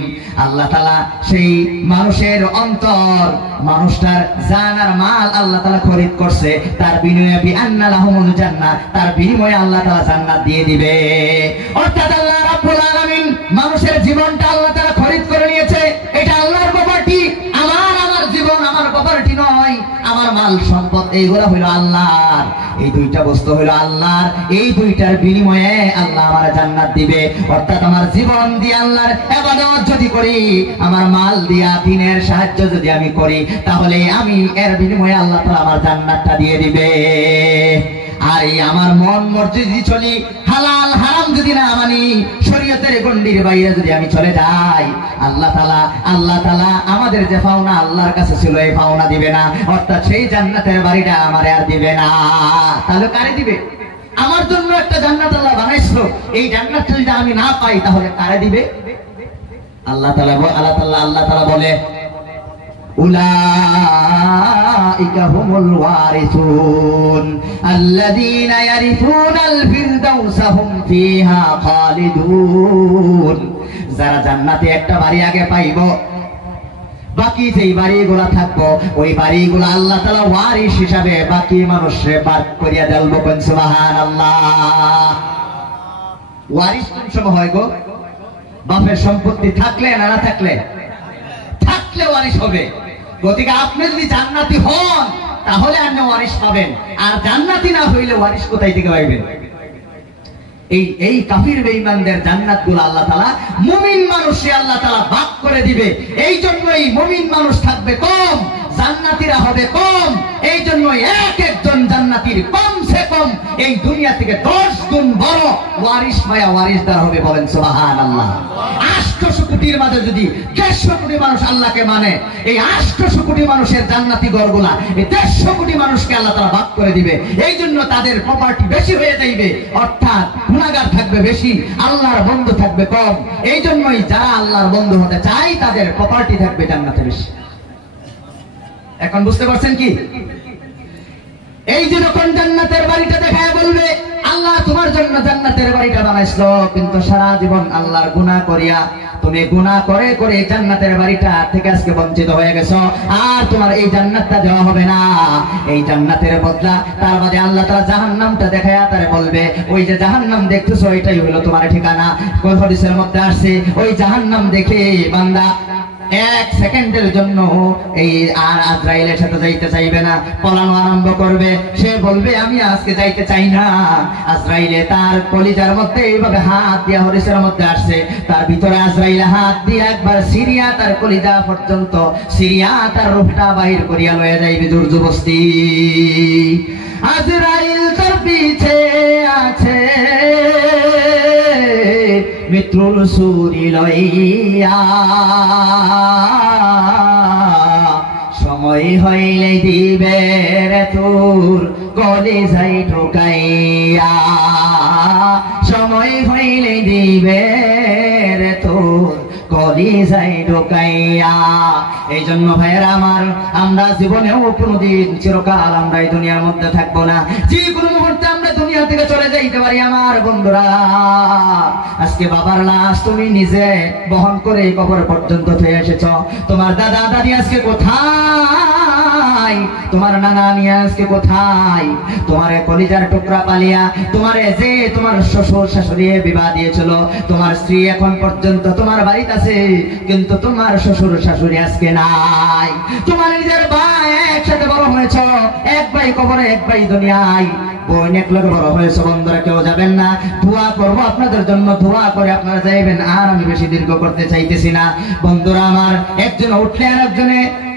আল্লাহ তাআলা সেই মানুষের অন্তর, মানুষটার জান আর মাল আল্লাহ তাআলা খরিদ করছে, তার বিনিময়ে বিআন্না লাহুমুল জান্নাহ, তার বিনিময়ে আল্লাহ তাআলা জান্নাত দিয়ে দিবে। অর্থাৎ আল্লাহ রাব্বুল আলামিন মানুষের জীবনটা আল্লাহ তাআলা খরিদ করে নিয়েছে। এটা আল্লাহর প্রপার্টি। আমার জীবন আমার প্রপার্টি নয়, আমার মাল সম্পদ এইগুলো হলো আল্লাহর। এই দুইটা বস্তু হলো আল্লাহর, এই দুইটার বিনিময়ে আল্লাহ আমার জান্নাত দিবে। অর্থাৎ আমার জীবন দিয়ে আল্লাহর ইবাদত যদি করি, আমার মাল দিয়া দিনের সাহায্য যদি আমি করি, তাহলে আমি এর বিনিময়ে আল্লাহ তাআলা আমার জান্নাতটা দিয়ে দিবে। আর এই আমার মন মর্জি যদি চলি, হালাল হারাম যদি না মানি, শরীয়তের গণ্ডির বাইরে যদি আমি চলে যাই, আল্লাহ তাআলা আমাদের যে পাওনা আল্লাহর কাছে ছিল এই পাওনা দিবে না। অর্থাৎ সেই জান্নাতের বাড়িটা আমারে আর দিবে না। তাহলে কারে দিবে? আমার জন্য একটা জান্নাত আল্লাহ বানাইছিল, এই জান্নাত যদি আমি না পাই তাহলে কারে দিবে? আল্লাহ তাআলা বলে উলাইকা হুমুল ওয়ারিসুন আল্লাযীনা ইয়ারিসুনাল ফিরদাউসা হুম ফিহা খালিদুন। যারা জান্নাতে একটা বাড়ি আগে পাইব, বাকি যেই বাড়িগুলা থাকবো ওই বাড়িগুলো আল্লাহ তাআলা ওয়ারিস হিসাবে বাকি মানুষে বাদ করিয়া দেব। সুবহানাল্লাহ। ওয়ারিস কোন সময় হয় গো? বাপের সম্পত্তি থাকলে না না থাকলে? থাকলে ওয়ারিস হবে। গতিকে আপনি যদি জান্নাতি হন তাহলে আপনি ওয়ারিস পাবেন, আর জান্নাতি না হইলে ওয়ারিস কোথায় থেকে পাইবেন? এই কাফির বেঈমানদের জান্নাতগুলো আল্লাহ তাআলা মুমিন মানুষে আল্লাহ তাআলা ভাগ করে দিবে। এই জন্যই মুমিন মানুষ থাকবে কম, জান্নাতীরা হবে কম। এই জন্য এক একজন জান্নাতীর কমসে কম এই দুনিয়া থেকে 10 গুণ বড় ওয়ারিস মায়া ওয়ারিসদার হবে। বলেন সুবহানাল্লাহ। 800 কোটির মাঝে যদি 150 কোটি মানুষ আল্লাহকে মানে, এই 800 কোটি মানুষের জান্নাতি ঘরগুলা এই 150 কোটি মানুষকে আল্লাহ তাআলা ভাগ করে দিবে। এই জন্য তাদের প্রপার্টি বেশি হয়ে যাইবে, অর্থাৎ গুনাহগার থাকবে বেশি, আল্লাহর বন্ধু থাকবে কম। এই জন্যই যারা আল্লাহর বন্ধু হতে চায় তাদের প্রপার্টি থাকবে জান্নাতে বেশি। এখন বুঝতে পারছেন কি? এই যে যখন জান্নাতের বাড়িটা দেখায় বলবে আল্লাহ তোমার জন্য জান্নাতের বাড়িটা বানাইছো, কিন্তু সারা জীবন আল্লাহর গুনাহ করিয়া তুমি গুনাহ করে করে জান্নাতের বাড়িটা থেকে আজকে বঞ্চিত হয়ে গেছো, আর তোমার এই জান্নাতটা দেওয়া হবে না। এই জান্নাতের বদলা তার বাদে আল্লাহ তাআলা জাহান্নামটা দেখায়া তারে বলবে ওই যে জাহান্নাম দেখতেছো এটাই হলো তোমার ঠিকানা। কোন হাদিসের মধ্যে আসছে ওই জাহান্নাম দেখে বান্দা 1 সেকেন্ডের জন্য এই আর আজরাইলের সাথে যাইতে চাইবে না, পলানো আরম্ভ করবে। সে বলবে আমি আজকে যাইতে চাই না। আজরাইলে তার কলিজার মধ্যে এইভাবে হাত দিয়া, হদিসের মধ্যে আসছে তার ভিতরে আজরাইলে হাত দিয়ে একবার সিরিয়া তার কলিজা পর্যন্ত সিরিয়া তার রূপটা বাহির করিয়া লয়ে যাইবে জোর জবরদস্তি। আজরাইল তার পিছে আছে মৃত্যুর ছুরি লইয়া, সময় হইলে দিবে রে তোর কলিজায় ঢুকাইয়া, সময় হইলে দিবে রে তোর কলিজায় ঢুকাইয়া। এই জন্য ভাইয়েরা আমার, আমরা জীবনেও কোনোদিন চিরকাল আমরা এই দুনিয়ার মধ্যে থাকবো না। যে কোনো মুহূর্তে আমরা দুনিয়া থেকে চলে যাইতে পারি। আমার বন্ধুরা, আজকে বাবার লাশ তুমি নিজে বহন করে কবর পর্যন্ত থয়ে এসেছ। তোমার দাদা দাদি আজকে কোথায় কোথায়, তোমার নানা নিয়ে আজকে কোথায়, তোমার কলিজার টুকরা পালিয়া তোমার যে তোমার শ্বশুর শাশুড়ি বিবাহ দিয়েছিল, তোমার স্ত্রী এখন পর্যন্ত তোমার বাড়িতে আছে, কিন্তু তোমার শ্বশুর শাশুড়ি আজকে নাই। তোমার নিজের ভাই একসাথে বড় হয়েছ, এক ভাই কবরে এক ভাই দুনিয়ায়, বোন এক লোক বড় হয়েছে। বন্ধুরা কেউ যাবেন না, দোয়া করবো আপনাদের জন্য, দোয়া করে আপনারা যাইবেন। আর আমি বেশি দীর্ঘ করতে চাইতেছি না বন্ধুরা আমার। একজন উঠলে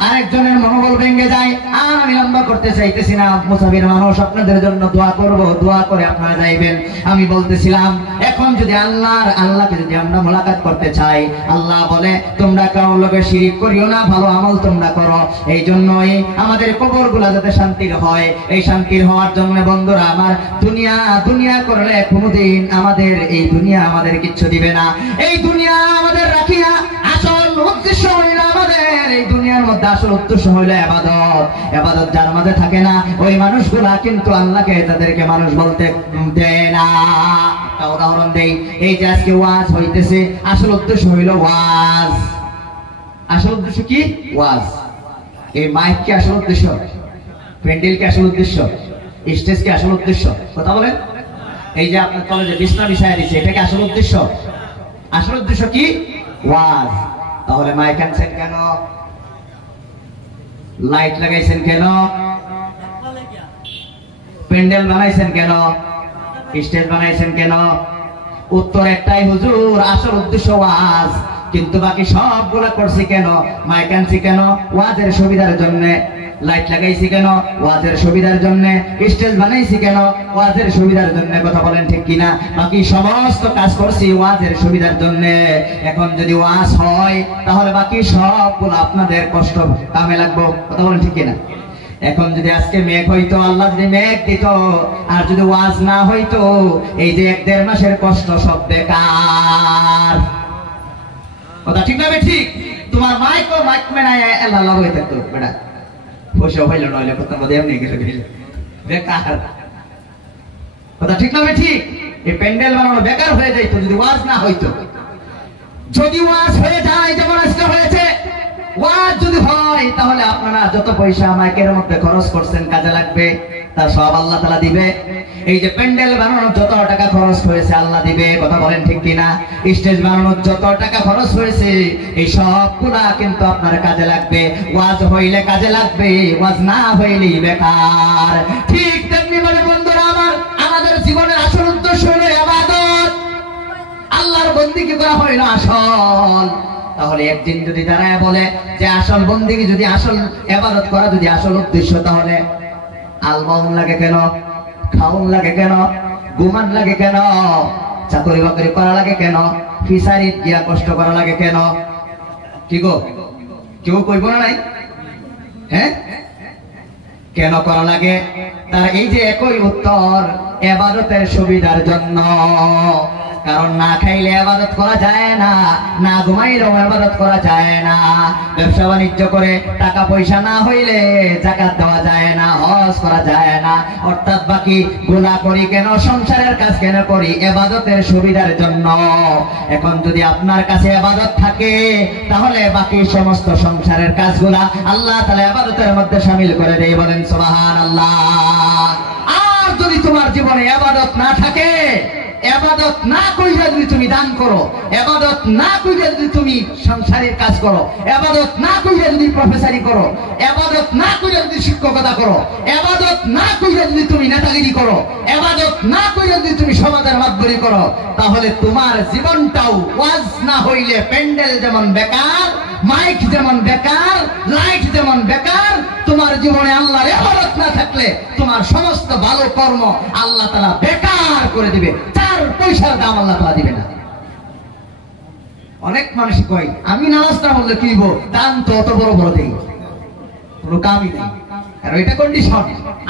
আরেকজনের মনোবল ভেঙে যায়, আর আমি লম্বা করতে চাইতেছি না। মুসাফির মানুষ, আপনাদের জন্য দোয়া করব, দোয়া করে আপনারা যাইবেন। আমি বলতেছিলাম এখন যদি আল্লাহকে যদি আমরা মোলাকাত করতে চাই, আল্লাহ বলে তোমরা কারোর লোকে শিরিক করিও না, ভালো আমল তোমরা করো। এই জন্যই আমাদের কবরগুলা যাতে শান্তির হয়, এই শান্তির হওয়ার জন্য বন্ধুরা আমার দুনিয়া করলে কোনোদিন আমাদের এই দুনিয়া আমাদের কিচ্ছু দিবে না। এই দুনিয়া আমাদের রাখিয়া আসল উদ্দেশ্য হইল আমাদের এই দুনিয়ার মধ্যে আসল উদ্দেশ্য হইল ইবাদত যার মধ্যে থাকে না, ওই মানুষগুলা কিন্তু আল্লাহকে তাদেরকে মানুষ বলতে দেয় না। একটা উদাহরণ দেই, এই যে আজকে ওয়াজ হইতেছে, আসল উদ্দেশ্য হইল ওয়াজ। আসল উদ্দেশ্য কি? ওয়াজ। এই মাইক কি আসল উদ্দেশ্য? প্যান্ডেল কি আসল উদ্দেশ্য? স্টেজ কি আসল উদ্দেশ্য? কথা বলেন। এই যে আপনার তলে যে বিছনা বিছায়া দিচ্ছে, এটা কি আসল উদ্দেশ্য? আসল উদ্দেশ্য কি? ওয়াজ। তাহলে মাইক আনছেন কেন? লাইট লাগাইছেন কেন? প্যান্ডেল বানাইছেন কেন? স্টেজ বানাইছেন কেন? উত্তর একটাই, হুজুর আসল উদ্দেশ্য ওয়াজ। কিন্তু বাকি সবগুলা করছি কেন? মাইক আনছি কেন? ওয়াজের সুবিধার জন্য। লাইট লাগাইছি কেন? ওয়াজের সুবিধার জন্য। স্টেজ বানাইছি কেন? ওয়াজের সুবিধার জন্য। কথা বলেন ঠিক কিনা? বাকি সমস্ত কাজ করছি ওয়াজের সুবিধার জন্য। এখন যদি ওয়াজ হয় তাহলে বাকি সবগুলো আপনাদের কষ্ট কামে লাগবো। কথা বলেন ঠিক কিনা? এখন যদি আজকে মেঘ হইতো, আল্লাহ যদি মেঘ দিত, আর যদি ওয়াজ না হইতো, এই যে 1-1.5 মাসের কষ্ট সব বেকার। কথা ঠিক না? ঠিক। তোমার মাইক মেনায় আল্লাহ হয়ে থাকতো, বেটা পয়সা হইল নইলে কথা মধ্যে এমনি গেলে বেকার। কথা ঠিক না? ঠিক। এই প্যান্ডেল বানানো বেকার হয়ে যাইত যদি ওয়াজ না হইতো। যদি ওয়াজ হয়ে যায় যেমন আজকে হয়েছে, ওয়াজ যদি হয় তাহলে আপনারা যত পয়সা মাইকের মধ্যে খরচ করছেন কাজে লাগবে, তার সব আল্লাহ তাআলা দিবে। এই যে প্যান্ডেল বানানোর যত টাকা খরচ হয়েছে আল্লাহ দিবে। কথা বলেন ঠিক কিনা? স্টেজ বানানোর যত টাকা খরচ হয়েছে এই সবগুলা কিন্তু আপনার কাজে লাগবে। ওয়াজ হইলে কাজে লাগবে, ওয়াজ না হইলে বেকার। ঠিক তেমনি ভাবে বন্ধুরা আমার, আমাদের জীবনের আসল উদ্দেশ্য হলো ইবাদত। আল্লাহর বন্দেগী করা হইল আসল। তাহলে একদিন যদি দাঁড়ায় বলে যে আসল বন্দেগী যদি আসল ইবাদত করা যদি আসল উদ্দেশ্য, তাহলে আলবাউন লাগে কেন? খাউন লাগে কেন? ঘুমান লাগে কেন? চাকরি বাকরি করা লাগে কেন? ফিসারিত গিয়া কষ্ট করা লাগে কেন? কি গো, কেউ কইব না নাই? হ্যাঁ, কেন করা লাগে? তার এই যে একই উত্তর, ইবাদতের সুবিধার জন্য। কারণ না খাইলে ইবাদত করা যায় না, না ঘুমাইলেও ইবাদত করা যায় না। ব্যবসা বাণিজ্য করে টাকা পয়সা না হইলে যাকাত দেওয়া যায় না, হজ করা যায় না। অর্থাৎ বাকি গুনাহ করি কেন? সংসারের কাজ কেন করি? ইবাদতের সুবিধার জন্য। এখন যদি আপনার কাছে ইবাদত থাকে তাহলে বাকি সমস্ত সংসারের কাজগুলা আল্লাহ তাআলা ইবাদতের মধ্যে শামিল করে দেয়। বলেন সুবহানাল্লাহ। আর যদি তোমার জীবনে ইবাদত না থাকে, ইবাদত না কইরা যদি তুমি দান করো, ইবাদত না কইরা যদি তুমি সংসারের কাজ করো, ইবাদত না কইরা যদি প্রফেসরি করো, ইবাদত না কইরা যদি শিক্ষকতা করো, ইবাদত না কইরা যদি তুমি নেতাগিরি করো, ইবাদত না কইরা যদি তুমি সমাজের মাতবরি করো, তাহলে তোমার জীবনটাও ওয়াজ না হইলে প্যান্ডেল যেমন বেকার, মাইক যেমন বেকার, লাইট যেমন বেকার, তোমার জীবনে আল্লাহর ইবাদত না থাকলে তোমার সমস্ত ভালো কর্ম আল্লাহ তাআলা বেকার করে দিবে। 4 পয়সার দাম আল্লাহ তাআলা দিবে না। অনেক মানুষ কয় আমি নামাজ না বললে কি হইব, দান তো অত বড় বড় দেই, কোনো কামই নেই। আর এটা কন্ডিশন।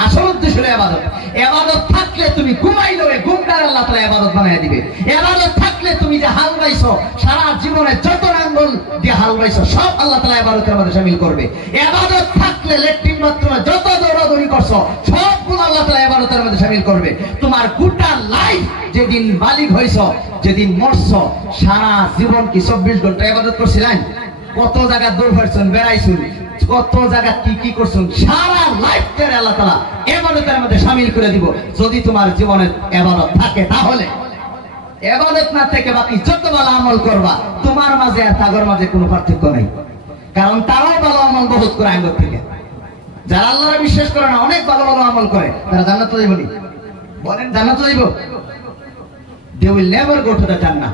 আসল উদ্দেশ্য হলো ইবাদত। ইবাদত থাকলে তুমি ঘুমাইলে ঘুমটার আল্লাহ তাআলা ইবাদত বানায় দিবে। ইবাদত থাকলে তুমি যে হাল বাইছো, সারা জীবনে যত আঙ্গুল দিয়ে হাল বাইছো সব আল্লাহ তাআলা ইবাদতের মধ্যে শামিল করবে। ইবাদত থাকলে ল্যাট্রিন বাথরুমে যত দৌড়াদৌড়ি করছো সবগুলো আল্লাহ তাআলা ইবাদতের মধ্যে শামিল করবে। তোমার গোটা লাইফ যেদিন বালিগ হইছো, যেদিন মরছো, সারা জীবন কি 24 ঘন্টা ইবাদত করছিলেন? কত জায়গা দৌড় ফাড়ছেন, বেড়াইছেন, কত জায়গা কি কি করছো, সারা লাইফটারে আল্লাহ তাআলা ইবাদতের মধ্যে শামিল করে দিব। যদি তোমার জীবনে ইবাদত থাকে, তাহলে ইবাদত না থেকে বাকি যত ভালো আমল করবা, তোমার মাঝে আর তাগর মাঝে কোনো পার্থক্য নাই। কারণ তারাই ভালো আমল বহুত করে আঙ্গর থেকে। যারা আল্লাহরে বিশ্বাস করে না, অনেক ভালো ভালো আমল করে, তারা জান্নাতে যাইবনি? বলেন জান্নাতে যাইব? they will never go to the জান্নাহ।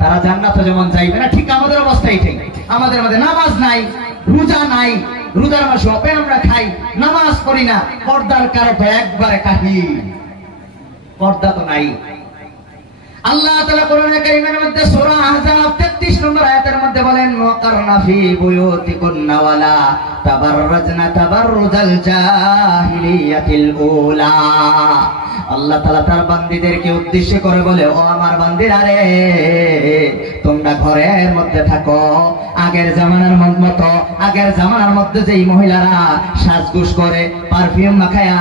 তারা জান্নাতে যেমন যাইবে না, ঠিক আমাদের অবস্থা এইটাই। আমাদের মধ্যে নামাজ নাই, রোজা নাই, রোজার মাসে অপেন আমরা খাই, নামাজ পড়ি না, পর্দার কারণে একবারে কাহি, পর্দা তো নাই। আল্লাহ তাআলা কোরআনে কারীমের মধ্যে সূরা আহজাব 33 নম্বর আয়াতের মধ্যে বলেন, ওয়াকারনা ফি বুয়ুতিকুন্না ওয়ালা তাবাররাজনা তাবাররুজাল জাহিলিয়াতিল উলা। আল্লাহ তাআলা তার বান্দীদেরকে উদ্দেশ্য করে বলে, ও আমার বান্দীরা রে, তোমরা ঘরের মধ্যে থাকো। আগের জামানার মধ্যে যেই মহিলারা সাজগোজ করে, পারফিউম মাখায়া,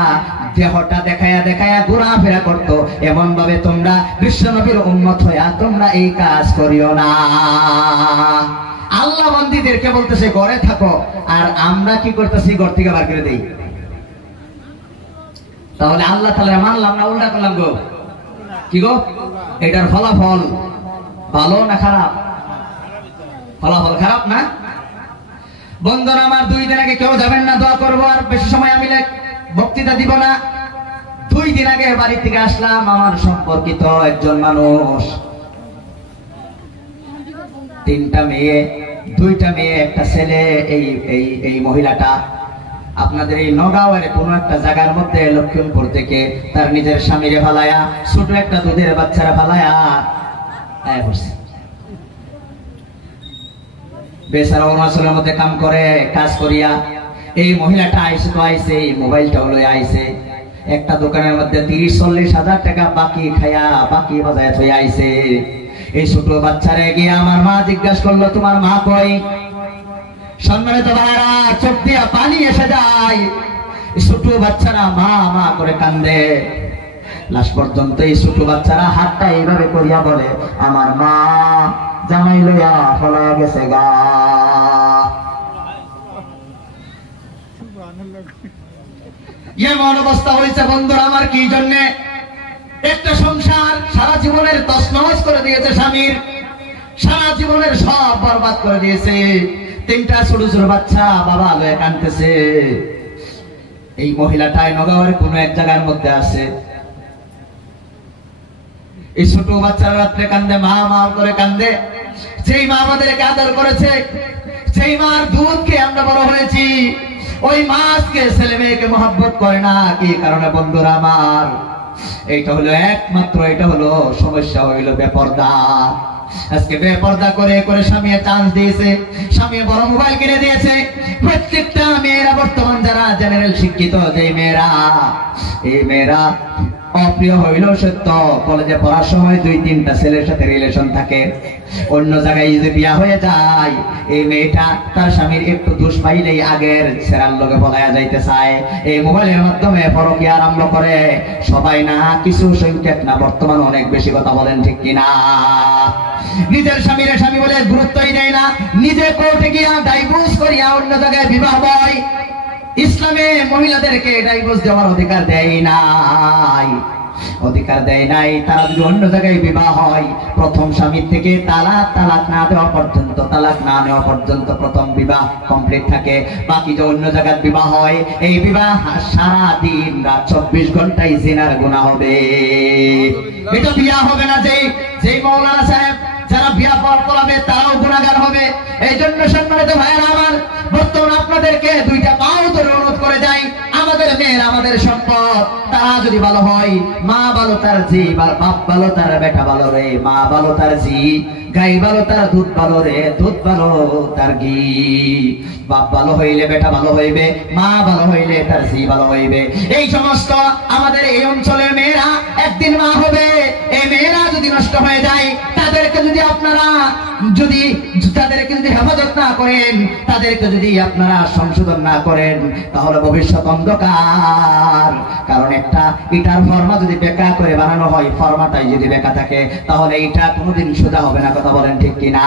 দেহটা দেখায়া দেখায়া ঘোরাফেরা করতো, এমন ভাবে তোমরা বিশ্বনবীর উম্মত হইয়া তোমরা এই কাজ করিও না। আল্লাহ বান্দীদেরকে বলতেছে ঘরে থাকো, আর আমরা কি করতেছি? ঘর থেকে বার করে দেই। তাহলে আল্লাহ তাআলা মানলাম না উল্টা করলাম গো? কি গো, এটার ফলাফল ভালো না খারাপ? ফলাফল খারাপ না? বন্ধুরা আমার, 2 দিন আগে কেউ যাবেন না, দোয়া করবো, আর বেশি সময় আমি বক্তৃতা দিব না। 2 দিন আগে বাড়ি থেকে আসলাম, আমার সম্পর্কিত একজন মানুষ, 3টা মেয়ে, 2টা মেয়ে, একটা ছেলে। এই মহিলাটা আপনাদের এই নগাঁওয়ের কোন একটা জায়গার মধ্যে লক্ষ্মীপুর থেকে তার নিজের স্বামীরে ফালায়া, ছোট একটা দুধের বাচ্চারা ফালায়া বসছে। বেচারা অরুণাচলের মধ্যে কাম করে, কাজ করিয়া এই মহিলাটা আইসে, এই মোবাইলটাও লয়ে আইসে। একটা দোকানের মধ্যে 30-40 হাজার টাকা বাকি খায়া, বাকি বাজায় থই আইসে। এই ছোট বাচ্চারে গিয়ে আমার মা জিজ্ঞাসা করলো, তোমার মা কই? সম্মানিত ভাইরা, চোখ দিয়া পানি এসে যায়। ছোট বাচ্চারা মা মা করে কান্দে। লাস্ট পর্যন্ত এই ছোট বাচ্চারা হাতটা এইভাবে করিয়া বলে, আমার মা জামাই লইয়া ফলা গেছে গা। এমন অবস্থা হয়েছে বন্ধুরা আমার, কি জন্যে? একটা সংসার সারা জীবনের তছনছ করে দিয়েছে, স্বামীর সারা জীবনের সব বরবাদ করে দিয়েছে। 3টা ছোট ছোট বাচ্চা বাবা লয়ে কাঁদতেছে। এই মহিলাটাই নগাঁওয়ের কোন এক জায়গার মধ্যে আছে। এই ছোট বাচ্চারা রাত্রে কান্দে, মা মা করে কান্দে। যেই মা আমাদেরকে আদর করেছে, যেই মার দুধ খেয়ে আমরা বড় হয়েছি, ওই মা আজকে ছেলে মেয়েকে মহব্বত করে না। কি কারণে বন্ধুরা আমার? এইটা হলো একমাত্র, এটা হলো সমস্যা, হইল বেপর্দা। আজকে বেপর্দা করে করে স্বামী চান্স দিয়েছে, স্বামী বড় মোবাইল কিনে দিয়েছে। প্রত্যেকটা মেয়েরা বর্তমান যারা জেনারেল শিক্ষিত, যে মেয়েরা, এই মেয়েরা অপ্রিয় হইল সত্য, কলেজে পড়ার সময় 2-3টা ছেলের সাথে রিলেশন থাকে, অন্য জায়গায় যে বিয়া হয়ে যায়, এই মেয়েটা তার স্বামীর একটু দোষ পাইলেই আগের ছেড়ার লোকে পলায়া যাইতে চায়। এই মোবাইলের মাধ্যমে পরকীয়া আরম্ভ করে। সবাই না, কিছু সংখ্যক না, বর্তমানে অনেক বেশি। কথা বলেন ঠিক কিনা? নিজের স্বামীর স্বামী বলে গুরুত্বই দেয় না, নিজে কোর্টে গিয়া ডাইভোর্স করিয়া অন্য জায়গায় বিবাহ হয়। ইসলামে মহিলাদেরকে ডাইভোর্স দেওয়ার অধিকার দেয় নাই, অধিকার দেয় নাই। তারা যদি অন্য জায়গায় বিবাহ হয়, প্রথম স্বামীর থেকে তালাক না দেওয়া পর্যন্ত প্রথম বিবাহ কমপ্লিট থাকে। বাকি যে অন্য জায়গায় বিবাহ হয়, এই বিবাহ সারা দিন রাত 24 ঘন্টায় জিনার গুনাহ হবে। এটা বিয়া হবে না। যেই মাওলানা সাহেব যারা বিয়া পড়াবে তারাও গুনাহগার হবে। এই জন্য সম্মানিত ভাইয়েরা আমার, বর্তমান আপনাদেরকে 2টা পাও ধরে অনুরোধ করে যাই, আমাদের মেয়েরা আমাদের সম্পদ। তারা যদি ভালো হয়, মা ভালো তার জি, বাপ ভালো তার বেটা ভালো রে, মা ভালো তার জি, গাই ভালো তার দুধ ভালো রে, দুধ ভালো তার ঘি। বাপ ভালো হইলে বেটা ভালো হইবে, মা ভালো হইলে তার জি ভালো হইবে। এই সমস্ত আমাদের এই অঞ্চলের মেয়েরা একদিন মা হবে। এই মেয়েরা যদি নষ্ট হয়ে যায়, তাদেরকে যদি আপনারা তাদেরকে যদি হেফাজত না করেন, তাদেরকে যদি আপনারা সংশোধন না করেন, তাহলে ভবিষ্যৎ অন্ধকার। কারণ একটা ইটার ফর্মা যদি বেকা করে বানানো হয়, ফর্মাটাই যদি বেকা থাকে, তাহলে এটা কোনোদিন সোজা হবে না। কথা বলেন ঠিক কিনা?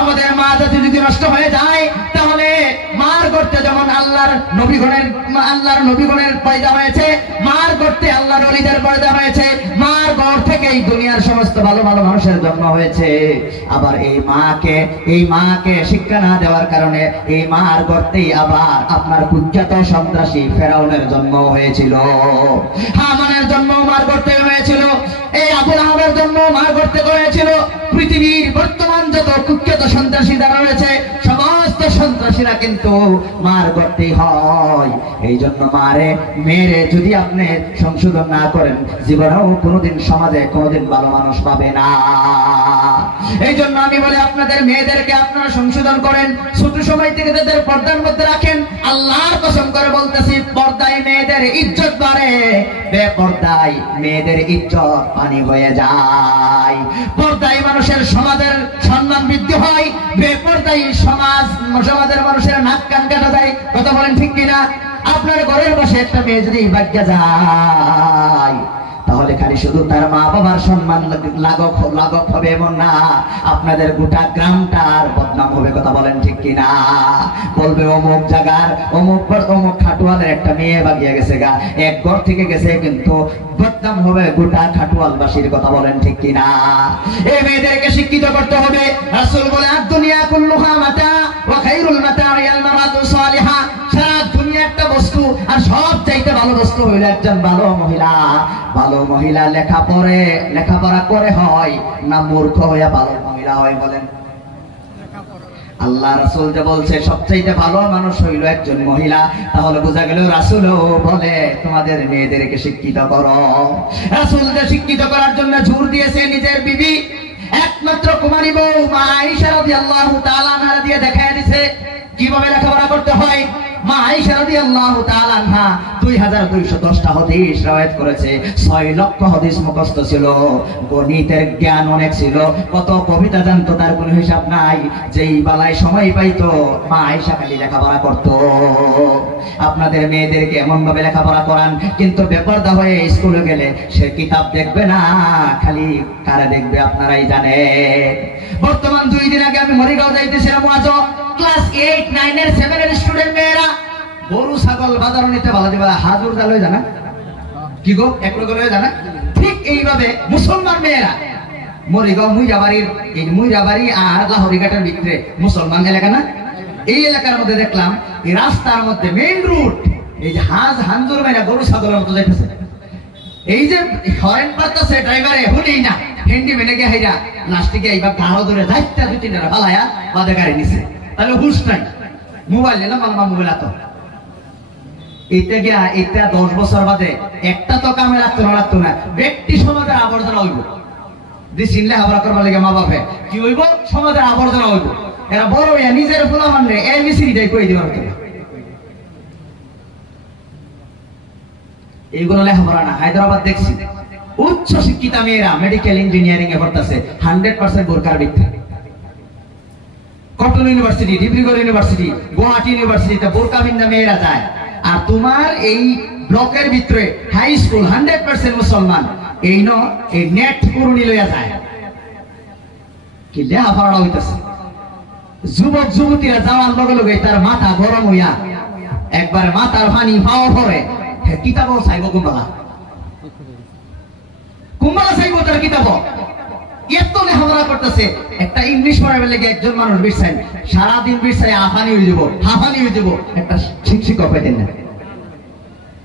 আমাদের মা যদি নষ্ট হয়ে যায়, তাহলে মার আল্লাহর নবীগণের পয়দা হয়েছে, মার গর্তে আল্লাহর ওলিদের পয়দা হয়েছে, মার গর্ভ থেকে এই দুনিয়ার সমস্ত ভালো ভালো মানুষের জন্ম হয়েছে। আবার এই মাকে শিক্ষা না দেওয়ার কারণে এই মার গর্তেই আবার আপনার কুখ্যাত সন্ত্রাসী ফেরাউনের জন্ম হয়েছিল, হামানের জন্ম মার গর্তে হয়েছিল, এই আবু লাহাবের জন্ম মার গর্তে হয়েছিল। পৃথিবীর বর্তমান যত কুখ্যাত সন্ত্রাসী যারা রয়েছে সমস্ত সন্ত্রাসীরা কিন্তু মার গর্তেই হয়। এই জন্য মেরে যদি আপনি সংশোধন না করেন, জীবনেও কোনোদিন সমাজে কোনোদিন ভালো মানুষ পাবে না। এই জন্য আমি বলি আপনাদের মেয়েদেরকে আপনারা সংশোধন করেন, ছোট সময় থেকে তাদের পর্দার মধ্যে রাখেন। আল্লাহর কসম করে বলতেছি, পর্দায় মেয়েদের ইজ্জত বাড়ে, বেপর্দায় মেয়েদের ইজ্জত পানি হয়ে যায়। পর্দায় মানুষের সমাজের সম্মান বৃদ্ধি হয়, বেপর্দায় সমাজের মানুষের নাক কান কাটা যায়। কথা বলেন ঠিক কিনা? আপনার ঘরের পাশে একটা মেয়ে যদি ভাগ্যা যায়, তাহলে খালি শুধু তার মা বাবার সম্মান লাঘব হবে এমন না, আপনাদের গোটা গ্রামটার বদনাম হবে। কথা বলেন ঠিক কিনা? বলবে অমুক জায়গার অমুক খাটুয়ালের একটা মেয়ে ভাগিয়ে গেছে গা, এক ঘর থেকে গেছে, কিন্তু বদনাম হবে গোটা খাটুয়ালবাসীর। কথা বলেন ঠিক কিনা? এই মেয়েদেরকে শিক্ষিত করতে হবে। রাসূল বলে, আদ-দুনিয়া কুল্লুহা মাতা ওয়া খায়রুল মাতা'আল মারাতু সালিহা। সারা দুনিয়া একটা বস্তু, আর সব চাইতে ভালো বস্তু হইল একজন ভালো মহিলা। ভালো মহিলা লেখাপড়া করে হয় না মূর্খ হইয়া ভালো মহিলা হয়? বলেন। আল্লাহ রাসূল যে বলছে সবচেয়ে ভালো মানুষ হইল একজন মহিলা, তাহলে বোঝা গেল রাসূলও বলে তোমাদের মেয়েদেরকে শিক্ষিত করো। রাসূল যে শিক্ষিত করার জন্য জোর দিয়েছে নিজের বিবি একমাত্র কুমারী বউ মা আয়েশা রাদিয়াল্লাহু তাআলা আনহা দিয়ে দেখায় দিয়েছে কিভাবে লেখাপড়া করতে হয়। মা আয়েশা রাদিয়াল্লাহু তাআলা আনহা 2210টা হাদিস রওয়ায়াত করেছে, 6 লক্ষ হাদিস মুখস্থ ছিল, গণিতের জ্ঞান অনেক ছিল, কত কবিতা জানতো তার কোনো হিসাব নাই। যেই বেলায় সময় পাইতো মা আয়েশা খালি লেখাপড়া করতো। আপনাদের মেয়েদেরকে এমন ভাবে লেখাপড়া করান, কিন্তু বেপরদা হয়ে স্কুলে গেলে সে কিতাব দেখবে না, খালি কারে দেখবে আপনারাই জানেন। বর্তমান 2 দিন আগে আমি মরিগাঁও যাইতেছিলাম, আজ ক্লাস 8, 9 এর 7 এর স্টুডেন্ট মেয়েরা গরু ছাগল বাজার নিতে ভালো দিবা হাজুর জালয় জানা কি গো একলো করে জানা। ঠিক এইভাবে মুসলমান মেয়েরা মরিগাঁও মুইরাবাড়ি আর লাহোরিঘাটের ভিতরে মুসলমান এলাকা না, এই এলাকার মধ্যে দেখলাম এই রাস্তার মধ্যে মেইন রুট, এই যে হাঞ্জুর মেয়েরা গরু ছাগলের মতো যাইতেছে, এই যে হরেন পারতেছে ড্রাইভারে হুনেই না, হেন্ডি মেনে গিয়ে হাইরা লাস্টিকে এইবার গাড়ো ধরে যাইতে 2-3টা ফালায়া বাদে গাড়ি নিছে, তাহলে হুশ নাই। মোবাইল নিলাম মালমা মোবাইল আতো এটা গিয়া এটা 10 বছর বাদে একটা তো কামে লাগতো না ব্যক্তি সমাজের আবর্জনা হইব। যে চিনলে হাবরা করবার লাগে মা বাপে কি হইব, সমাজের আবর্জনা হইব। এরা বড় হইয়া নিজের ফুলা মানলে এবিসিডিটাই কই দিবার কথা। এইগুলো লেখাপড়া না। হায়দ্রাবাদ দেখছি উচ্চ শিক্ষিতা মেয়েরা মেডিকেল ইঞ্জিনিয়ারিং এ পড়তেছে 100% বোরকার ভিত্তিতে। Cotton university, Dibrugarh university, Guwahati ইউনিভার্সিটিতে বোরকা বিন্দা মেয়েরা যায়। আর তোমার এই ব্লকের ভিতরে হাই স্কুল 100% মুসলমান, এই নেট করুনি লইয়া যায়। কি লেখাপড়া হইতেছে। যুবক যুবতীরা যাওয়ার লগে লগে তার মাথা গরম হইয়া একবার মাথার পানি পাওয়া পরে কিতাবও চাইব, কুম্বালা চাইব তার কিতাব। এত লেখাপড়া করতেছে, একটা ইংলিশ পড়াবে লেগে একজন মানুষ বিরসাই সারাদিন বিরসাই হাফানি হয়ে যাব, একটা শিক্ষক পেতেন না,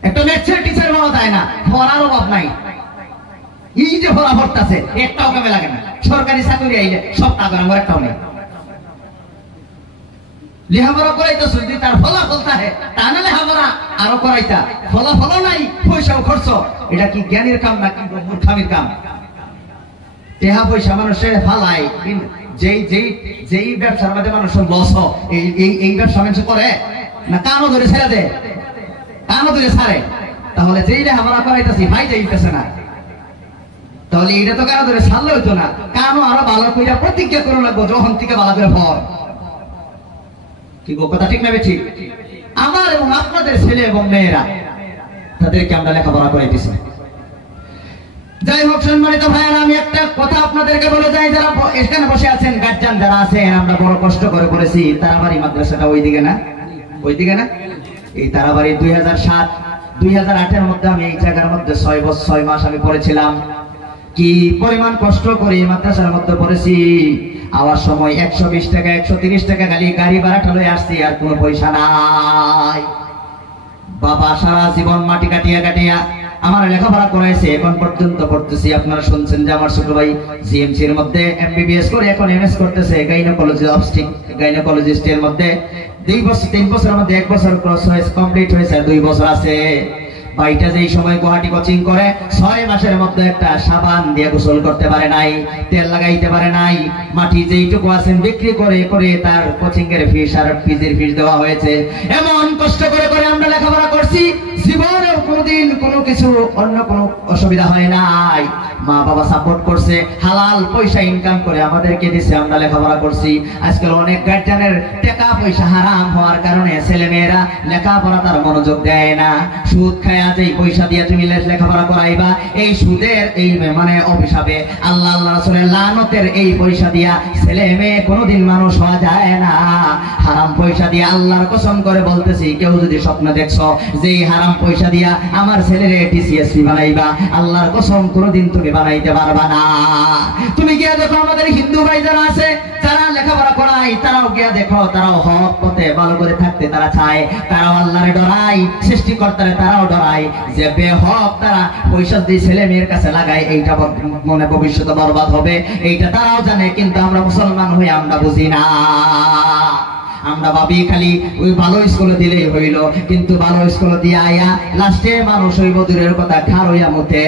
একটা লেকচার টিচার পাওয়া যায় না, পড়ার অভাব নাই। এই যে পড়া পড়তেছে একটাও কামে লাগে না, সরকারি চাকরি আইলে সব টাকা আমার একটাও নেই। লেখাপড়া করাইতো যদি তার ফলাফল থাকে, তা না লেখাপড়া আরো করাইতা, ফলাফল নাই, পয়সাও খরচ। এটা কি জ্ঞানের কাম নাকি মূর্খামির কাম? টেহা পয়সা মানুষের ফালাই, যেই ব্যবসার মধ্যে মানুষের লস এই ব্যবসা মানুষ করে না, কানও ধরে ছেড়ে দেয়, কানও ধরে ছাড়ে। তাহলে যেই লেখাপড়া করাইতেছি ভাই যাইতেছে না, তাহলে এটা তো কারো ধরে ছাড়লে হইতো না, কানও আরো ভালো করে প্রতিজ্ঞা করে লাগবো যখন থেকে ভালো করে ফল। কি কথা ঠিক না ঠিক? আমার এবং আপনাদের ছেলে এবং মেয়েরা তাদেরকে আমরা লেখাপড়া করাইতেছি। যাই হোক সম্মানিত ভাইয়েরা, আমি একটা কথা আপনাদেরকে বলে যাই, যারা এখানে বসে আছেন গার্জিয়ান যারা আছেন, আমরা বড় কষ্ট করে করেছি, তার বাড়ি মাদ্রাসাটা ওইদিকে না, এই তারাবাড়ি 2007 2008-এর মধ্যে আমি এই জায়গার মধ্যে 6 মাস আমি পড়েছিলাম। কি পরিমাণ কষ্ট করে মাদ্রাসার মধ্যে পড়েছি। আওয়ার সময় 120 টাকা 130 টাকা গাড়ি ভাড়াটা লয়ে আসছি, আর কোনো পয়সা নাই। বাবা সারা জীবন মাটি কাটিয়া আমার লেখাপড়া করাইছে, এখন পর্যন্ত পড়তেছি। আপনারা শুনছেন যে আমার ছোট ভাই জিএমসি এর মধ্যে এমবিবিএস করে এখন এমএস করতেছে গাইনোকোলজিস্ট এর মধ্যে 3 বছরের মধ্যে 1 বছর কোর্স কমপ্লিট হয়েছে, 2 বছর আছে। ভাইটা যেই সময় গুয়াহাটি কোচিং করে 6 মাসের মধ্যে একটা সাবান দিয়ে গোসল করতে পারে নাই, তেল লাগাইতে পারে নাই। মাটি যেইটুকু আছেন বিক্রি করে তার কোচিং এর ফিস আর ফিজের ফিস দেওয়া হয়েছে। এমন কষ্ট করে আমরা লেখাপড়া করছি, জীবনেও কোনোদিন কোনো কিছু অন্য কোনো অসুবিধা হয় নাই। মা বাবা সাপোর্ট করছে, হালাল পয়সা ইনকাম করে আমাদেরকে দিছে, আমরা লেখাপড়া করছি। আজকাল অনেক গার্জিয়ানের টাকা পয়সা হারাম হওয়ার কারণে ছেলে মেয়েরা লেখাপড়া তার মনোযোগ দেয় না। সুদ খায় এই পয়সা দিয়ে তুমি লেখাপড়া করাইবা, এই সুদের এই মানে অভিশাপে আল্লাহ রাসূলের লানতের এই পয়সা দিয়া ছেলে মেয়ে কোনোদিন মানুষ হওয়া যায় না। হারাম পয়সা দিয়ে আল্লাহর কসম করে বলতেছি, কেউ যদি স্বপ্ন দেখছো যে এই হারাম পয়সা দিয়া আমার ছেলেরে টিসিএসপি বানাইবা, আল্লাহর কসম কোনোদিন তুমি বানাইতে পারবা না। তুমি গিয়া দেখো আমাদের হিন্দু ভাই যারা আছে, যারা লেখাপড়া করায়, তারাও গিয়া দেখো, তারাও হক পথে ভালো করে থাকতে তারা চায়, তারাও আল্লাহরে ডরায়, সৃষ্টিকর্তারে তারাও ডরায় যে বেহক তারা পয়সা দিয়ে ছেলে মেয়ের কাছে লাগায়, এইটা মনে ভবিষ্যতে বরবাদ হবে, এইটা তারাও জানে। কিন্তু আমরা মুসলমান হয়ে আমরা বুঝি না। আমরা ভাবি খালি ওই ভালো স্কুলে দিলেই হইল, কিন্তু ভালো স্কুলে দিয়ে আয়া লাস্টে মানুষ হইব দূরের কথা খার হইয়া মুখে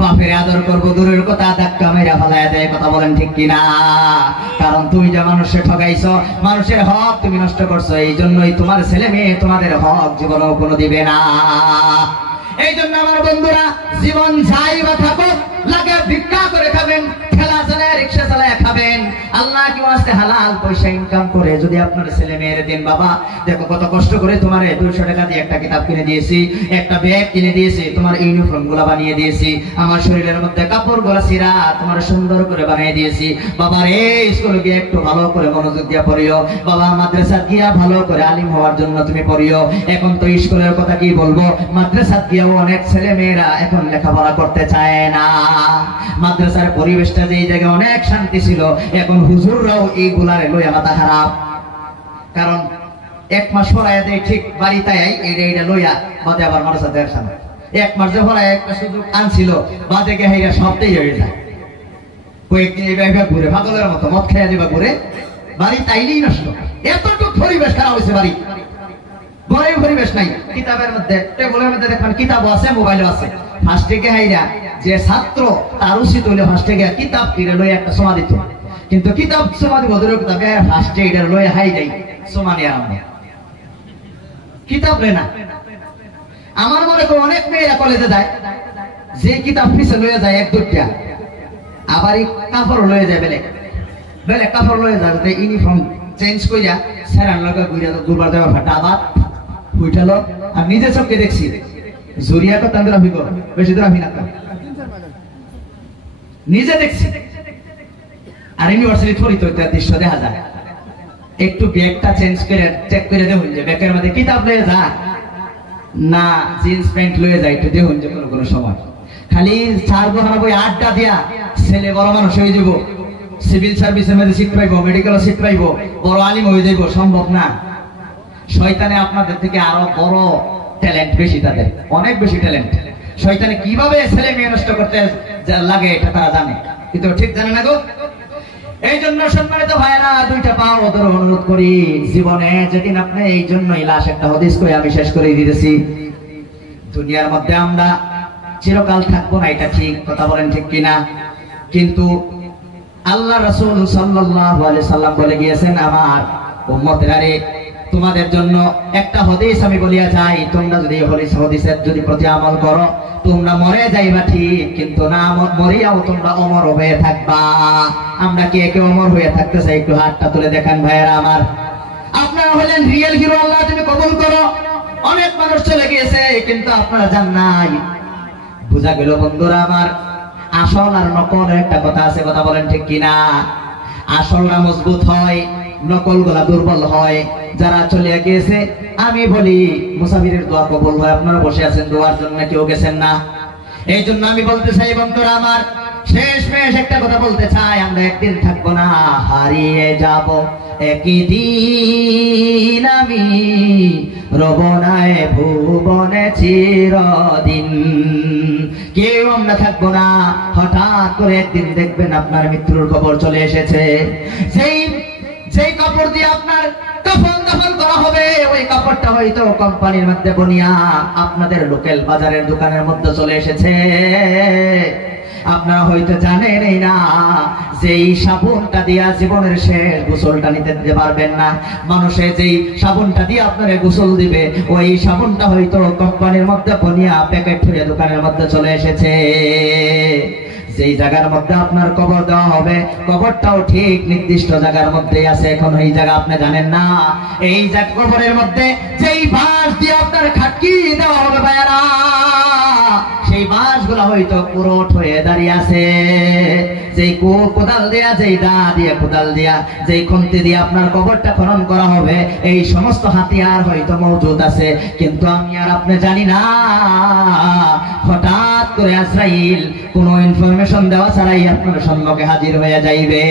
বাপের আদর করবো দূরের কথা ধাক্কা মেরা ফেলাইয়া দেয়। কথা বলেন ঠিক কিনা? কারণ তুমি যে মানুষের ঠকাইছো, মানুষের হক তুমি নষ্ট করছো, এই জন্যই তোমার ছেলে মেয়ে তোমাদের হক জীবনেও কোনো দিবে না। এই জন্য আমার বন্ধুরা, জীবন যাই বা থাকুক লাগে ভিক্ষা করে খাবেন, ঠেলা চালায় রিক্সা চালায় খাবেন, আল্লাহ কি ওয়াস্তে হালাল পয়সা ইনকাম করে যদি আপনার ছেলে মেয়ের দেন। বাবা দেখো কত কষ্ট করে তোমার 200 টাকা দিয়ে একটা কিতাব কিনে দিয়েছি, একটা ব্যাগ কিনে দিয়েছি, তোমার ইউনিফর্ম গুলা বানিয়ে দিয়েছি, আমার শরীরের মধ্যে কাপড় গুলা ছিঁড়া তোমার সুন্দর করে বানিয়ে দিয়েছি। বাবা রে, স্কুলে গিয়ে একটু ভালো করে মনোযোগ দিয়ে পড়িও, বাবা মাদ্রাসা গিয়া ভালো করে আলিম হওয়ার জন্য তুমি পড়িও। এখন তো স্কুলের কথা কি বলবো, মাদ্রাসা গিয়েও অনেক ছেলে মেয়েরা এখন লেখাপড়া করতে চায় না। মাদ্রাসার পরিবেশটা যেই জায়গায় অনেক শান্তি ছিল, এখন হুজুররাও এইগুলার লইয়া মাথা খারাপ। কারণ 1 মাস পড়ায় দেয় ঠিক বাড়িতে এইটা লইয়া বাদে আবার মাদ্রাসা দেওয়ার সামনে 1 মাস যে পড়ায় একটা সুযোগ আনছিল, বাদে গে হেরা সবটাই হয়ে যায়। কয়েকদিন এইভাবে ঘুরে পাগলের মতো মদ খেয়ে দিবা ঘুরে, বাড়ি তাইলেই নষ্ট। এতটুক পরিবেশ খারাপ হয়েছে বাড়ি, ঘরে পরিবেশ নাই। কিতাবের মধ্যে টেবিলের মধ্যে দেখবেন কিতাবও আছে, মোবাইলও আছে। ফার্স্টে গে হাইরা যে ছাত্র তার উচিত হইলে ফার্স্টে গে কিতাব কিনে লই একটা সমা দিত, কিন্তু কিতাব সমা দিব দূরের কিতাব ফার্স্টে এটা লই হাই যাই সমা নিয়ে আরম্ভ কিতাব রে না। আমার মনে করি অনেক মেয়েরা কলেজে যায়, যে কিতাব পিছে লয়ে যায় 1-2টা, আবার এই কাপড় লয়ে যায় বেলে কাপড় লয়ে যায়, ইউনিফর্ম চেঞ্জ কইরা সেরান লগা ঘুরে দুবার দেওয়া ফাটা আবার উঠালো। আর নিজে চোখে দেখছি জুরিয়া তো তাদের অভিজ্ঞ বেশি দূর আমি না, নিজে দেখছি। আর ইউনিভার্সিটি থরি তো দৃশ্য দেখা যায়, একটু ব্যাগটা চেঞ্জ করে চেক করে দেখুন যে ব্যাগের মধ্যে কিতাব লয়ে যা না জিন্স প্যান্ট লয়ে যায়, একটু দেখুন যে কোনো সময় খালি 4 আড্ডা দিয়া ছেলে বড় মানুষ হয়ে যাব, সিভিল সার্ভিসের মধ্যে সিট পাইবো, মেডিকেলও সিট পাইবো, বড় আলিম হয়ে যাইব, সম্ভব না। শয়তানে আপনাদের থেকে আরো বড় ট্যালেন্ট বেশি, তাদের অনেক বেশি ট্যালেন্ট। শয়তানে কিভাবে ছেলে মেয়ে নষ্ট করতে লাগে এটা তারা জানে, কিন্তু ঠিক জানে না গো। এই জন্য সম্মানিত ভাইরা, 2টা পাও ওদের অনুরোধ করি, জীবনে যেদিন আপনি এই জন্যই লাশ একটা হাদিস কই আমি শেষ করে দিতেছি, দুনিয়ার মধ্যে আমরা চিরকাল থাকবো না, এটা ঠিক কথা বলেন ঠিক কিনা? কিন্তু আল্লাহ রাসূল সাল্লাল্লাহু আলাইহি সাল্লাম বলে গিয়েছেন, আমার উম্মতেরা রে, তোমাদের জন্য একটা হাদিস আমি বলিয়া যাই, তোমরা যদি হাদিসের যদি প্রতি আমল করো তোমরা মরে যাইবা ঠিক, কিন্তু না মরিয়াও তোমরা অমর হয়ে থাকবা। আমরা কে কে অমর হয়ে থাকতে চাই? একটু হাতটা তুলে দেখান ভাইয়েরা আমার। আপনারা হলেন রিয়েল হিরো, আল্লাহ তুমি কবুল করো। অনেক মানুষ চলে গিয়েছে কিন্তু আপনারা জান নাই। বুঝা গেল বন্ধুরা আমার, আসল আর নকল একটা কথা আছে, কথা বলেন ঠিক কিনা? আসলটা মজবুত হয়, নকলগুলা দুর্বল হয়। যারা চলে গিয়েছে আমি বলি মুসাফিরের দোয়া কবুল হয়। আপনারা বসে আছেন দোয়ার জন্য, কেউ গেছেন না। এই জন্য আমি বলতে চাই বন্ধুরা আমার, শেষমেশ একটা কথা বলতে চাই, আমরা একদিন থাকবো না, হারিয়ে যাব একই দিন, আমি রব না এ ভুবনে চিরদিন। কেউ আমরা থাকবো না, হঠাৎ করে একদিন দেখবেন আপনার মৃত্যুর খবর চলে এসেছে। সেই কাপড় দিয়ে আপনার কাফন দাফন করা হবে, ওই কাপড়টা হয়তো কোম্পানির মধ্যে বনিয়া আপনাদের লোকাল বাজারের দোকানের মধ্যে চলে এসেছে। আপনারা হয়তো জানেনই না যে এই সাবুনটা দিয়া জীবনের শেষ গোসলটা নিতে দিতে পারবেন না। মানুষে যেই সাবুনটা দিয়ে আপনারে গোসল দিবে, ওই সাবুনটা হয়তো কোম্পানির মধ্যে বনিয়া প্যাকেট হয়ে দোকানের মধ্যে চলে এসেছে। যেই জায়গার মধ্যে আপনার কবর দেওয়া হবে, কবরটাও ঠিক নির্দিষ্ট জায়গার মধ্যেই আছে। এখন এই জায়গা আপনি জানেন না। এই জায়গা কবরের মধ্যে যেই বাঁশ দিয়ে আপনার খাটকি দেওয়া হবে ভাইয়ারা, সেই বাঁশগুলা হয়তো পুরোট হয়ে দাঁড়িয়ে আছে। যেই কোদাল দেয়া, যেই দা দিয়ে কোদাল দিয়া, যেই খুন্তি দিয়ে আপনার কবরটা খনন করা হবে, এই সমস্ত হাতিয়ার হয়তো মজুদ আছে, কিন্তু আমি আর আপনি জানি না। হঠাৎ করে আজরাইল কোনো ইনফরমেশন দেওয়া ছাড়াই আপনার সম্মুখে হাজির হয়ে যাইবে।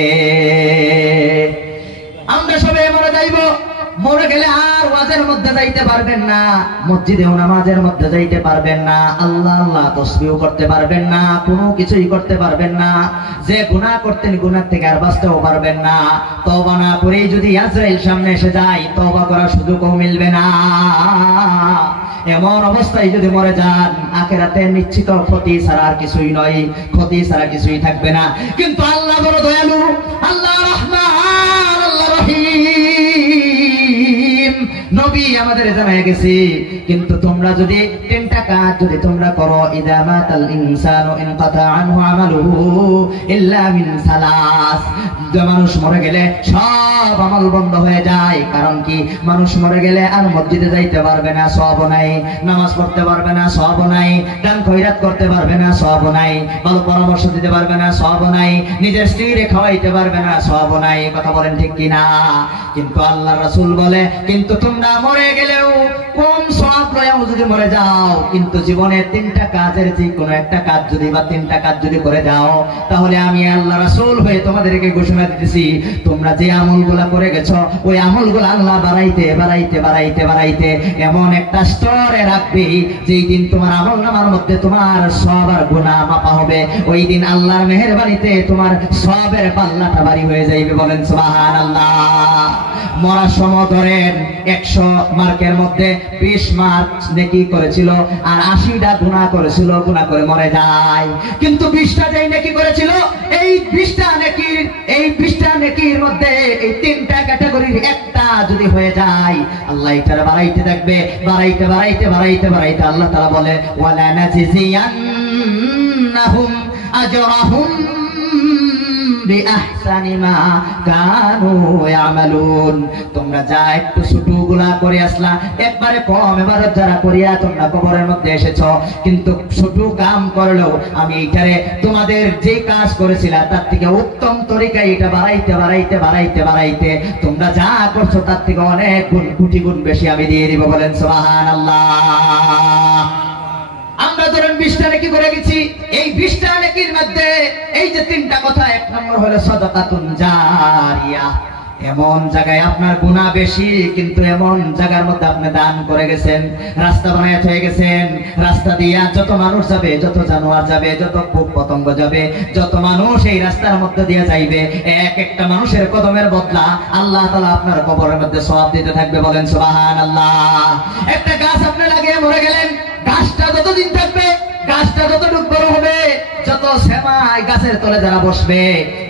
আমরা সবাই মরে যাইব। মরে গেলে আর ওয়াজের মধ্যে যাইতে পারবেন না, মসজিদেও নামাজের মধ্যে যাইতে পারবেন না, আল্লাহ আল্লাহ তাসবিহ করতে পারবেন না, কোনো কিছুই করতে পারবেন না। যে গুনাহ করতেন গুনাহ থেকে আর বাঁচতেও পারবেন না। তওবা না করেই যদি আজরাইল সামনে এসে যায়, তওবা করার সুযোগও মিলবে না। এমন অবস্থায় যদি মরে যান, আখিরাতে নিশ্চিত ক্ষতি ছাড়া আর কিছুই নয়, ক্ষতি ছাড়া কিছুই থাকবে না। কিন্তু আল্লাহ বড় দয়ালু, আল্লাহ রহমান, আল্লাহ রহিম, নবী আমাদের জানায় গেছে। কিন্তু তোমরা যদি তিনটা কাজ যদি তোমরা করো, ইযা মাতাল ইনসানু ইনকাতা আনহু আমালুহু ইল্লা মিন সালাস, মানুষ মরে গেলে সব আমল বন্ধ হয়ে যায়। কারণ কি? মানুষ মরে গেলে আর মসজিদে যাইতে পারবে না, সওয়াব নাই। নামাজ পড়তে পারবে না, সওয়াব নাই। দান খয়রাত করতে পারবে না, সওয়াব নাই। ভালো পরামর্শ দিতে পারবে না, সওয়াব নাই। নিজের স্ত্রীরে খাওয়াইতে পারবে না, সওয়াব নাই। কথা বলেন ঠিক কিনা? কিন্তু আল্লাহর রাসূল বলে, কিন্তু তোমরা মরে গেলেও কম সওয়াব লয়াও যদি মরে যাও, কিন্তু জীবনে তিনটা কাজের যে কোনো একটা কাজ যদি বা তিনটা কাজ যদি করে যাও, তাহলে আমি আল্লাহ রাসূল হয়ে তোমাদেরকে ঘোষণা দিতেছি, তোমরা যে আমলগুলা করে গেছো, ওই আমলগুলা আল্লাহ বাড়াইতে বাড়াইতে বাড়াইতে বাড়াইতে এমন একটা স্তরে রাখবে, যেই দিন তোমার আমলনামার মধ্যে তোমার সওয়াব আর গুনাহ মাপা হবে। ওই দিন আল্লাহর মেহেরবানিতে তোমার সওয়াবের পাল্লাটা ভারী হয়ে যাইবে। বলেন সুবহানাল্লাহ। মরার সময় ধরেন 100 মার্কের মধ্যে 20 মার্ক নেকি করেছিল আর 80টা গুনাহ করেছিল, গুনাহ করে মরে যায়। কিন্তু 20টা যেই নেকি করেছিল, এই 20টা নেকির মধ্যে এই তিনটা ক্যাটাগরির একটা যদি হয়ে যায়, আল্লাহ এটারে বাড়াইতে থাকবে, বাড়াইতে বাড়াইতে বাড়াইতে বাড়াইতে আল্লাহ তাআলা বলে, ওয়ালা নাজিজিয়ান্নাহুম আজরাহুম বিআহসানি মা কানু ইয়ামালুন। তোমরা যা একটু ছোটগুলা করে আসলা, একবারে কম এবারে যারা করিয়া তোমরা কবরের মধ্যে এসেছো, কিন্তু ছোট কাম করলেও আমি এইটারে তোমাদের যে কাজ করেছিলা তার থেকে উত্তম তরিকায় এটা বাড়াইতে বাড়াইতে বাড়াইতে বাড়াইতে তোমরা যা করছো তার থেকে অনেক গুণ, কোটি গুণ বেশি আমি দিয়ে দিব। বলেন সুবহানাল্লাহ। আমরা ধরেন 20টা নেকি করে গেছি, এই 20টা নেকির মধ্যে এই যে তিনটা কথা, এক নম্বর হলো সাদাকাতুন জারিয়া। এমন জায়গায় আপনার গুনাহ বেশি, কিন্তু এমন জায়গার মধ্যে আপনি দান করে গেছেন, রাস্তা বানায় হয়ে গেছেন, রাস্তা দিয়া যত মানুষ যাবে, যত জানোয়ার যাবে, যত পোক পতঙ্গ যাবে, যত মানুষ এই রাস্তার মধ্যে দিয়ে যাইবে, এক একটা মানুষের কদমের বদলা আল্লাহ তাআলা আপনার কবরের মধ্যে সওয়াব দিতে থাকবে। বলেন সুবহানাল্লাহ। একটা গাছ আপনি লাগিয়ে মরে গেলেন, গাছটা যতদিন থাকবে, গাছটা যতটুকু বড় হবে, যত সেমাই গাছের তলে যারা বসবে,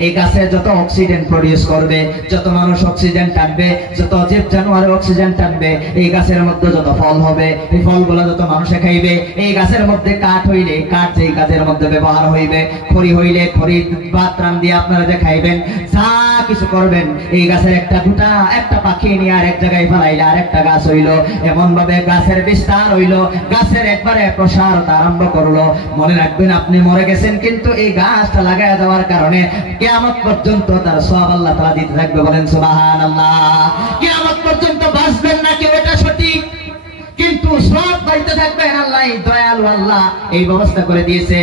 এই গাছে যত অক্সিজেন প্রডিউস করবে, যত মানুষ অক্সিজেন টানবে, যত জীব জানোয়ার অক্সিজেন টানবে, এই গাছের মধ্যে যত ফল হবে, এই ফলগুলো যত মানুষে খাইবে, এই গাছের মধ্যে কাঠ হইলে কাঠ যেই কাজের মধ্যে ব্যবহার হইবে, খড়ি হইলে খড়ি ভাত রান দিয়ে আপনারা যে খাইবেন, যা কিছু করবেন, এই গাছের একটা গুটা একটা পাখি নিয়ে আর এক জায়গায় ফেলাইলে আর একটা গাছ হইলো। এমন ভাবে গাছের বিস্তার হইলো, গাছের একবারে প্রসারতা আরম্ভ করলো। মনে রাখবেন, আপনি মরে গেছেন কিন্তু এই গাছটা লাগায় দেওয়ার কারণে কিয়ামত পর্যন্ত তার সওয়াব আল্লাহ তাআলা দিতে থাকবে। বলেন সুবহানাল্লাহ। কিয়ামত পর্যন্ত বাঁচবেন না কেউ, এটা সঠিক, কিন্তু সব পাইতে থাকবেন। আল্লাহ দয়ালু, আল্লাহ এই ব্যবস্থা করে দিয়েছে।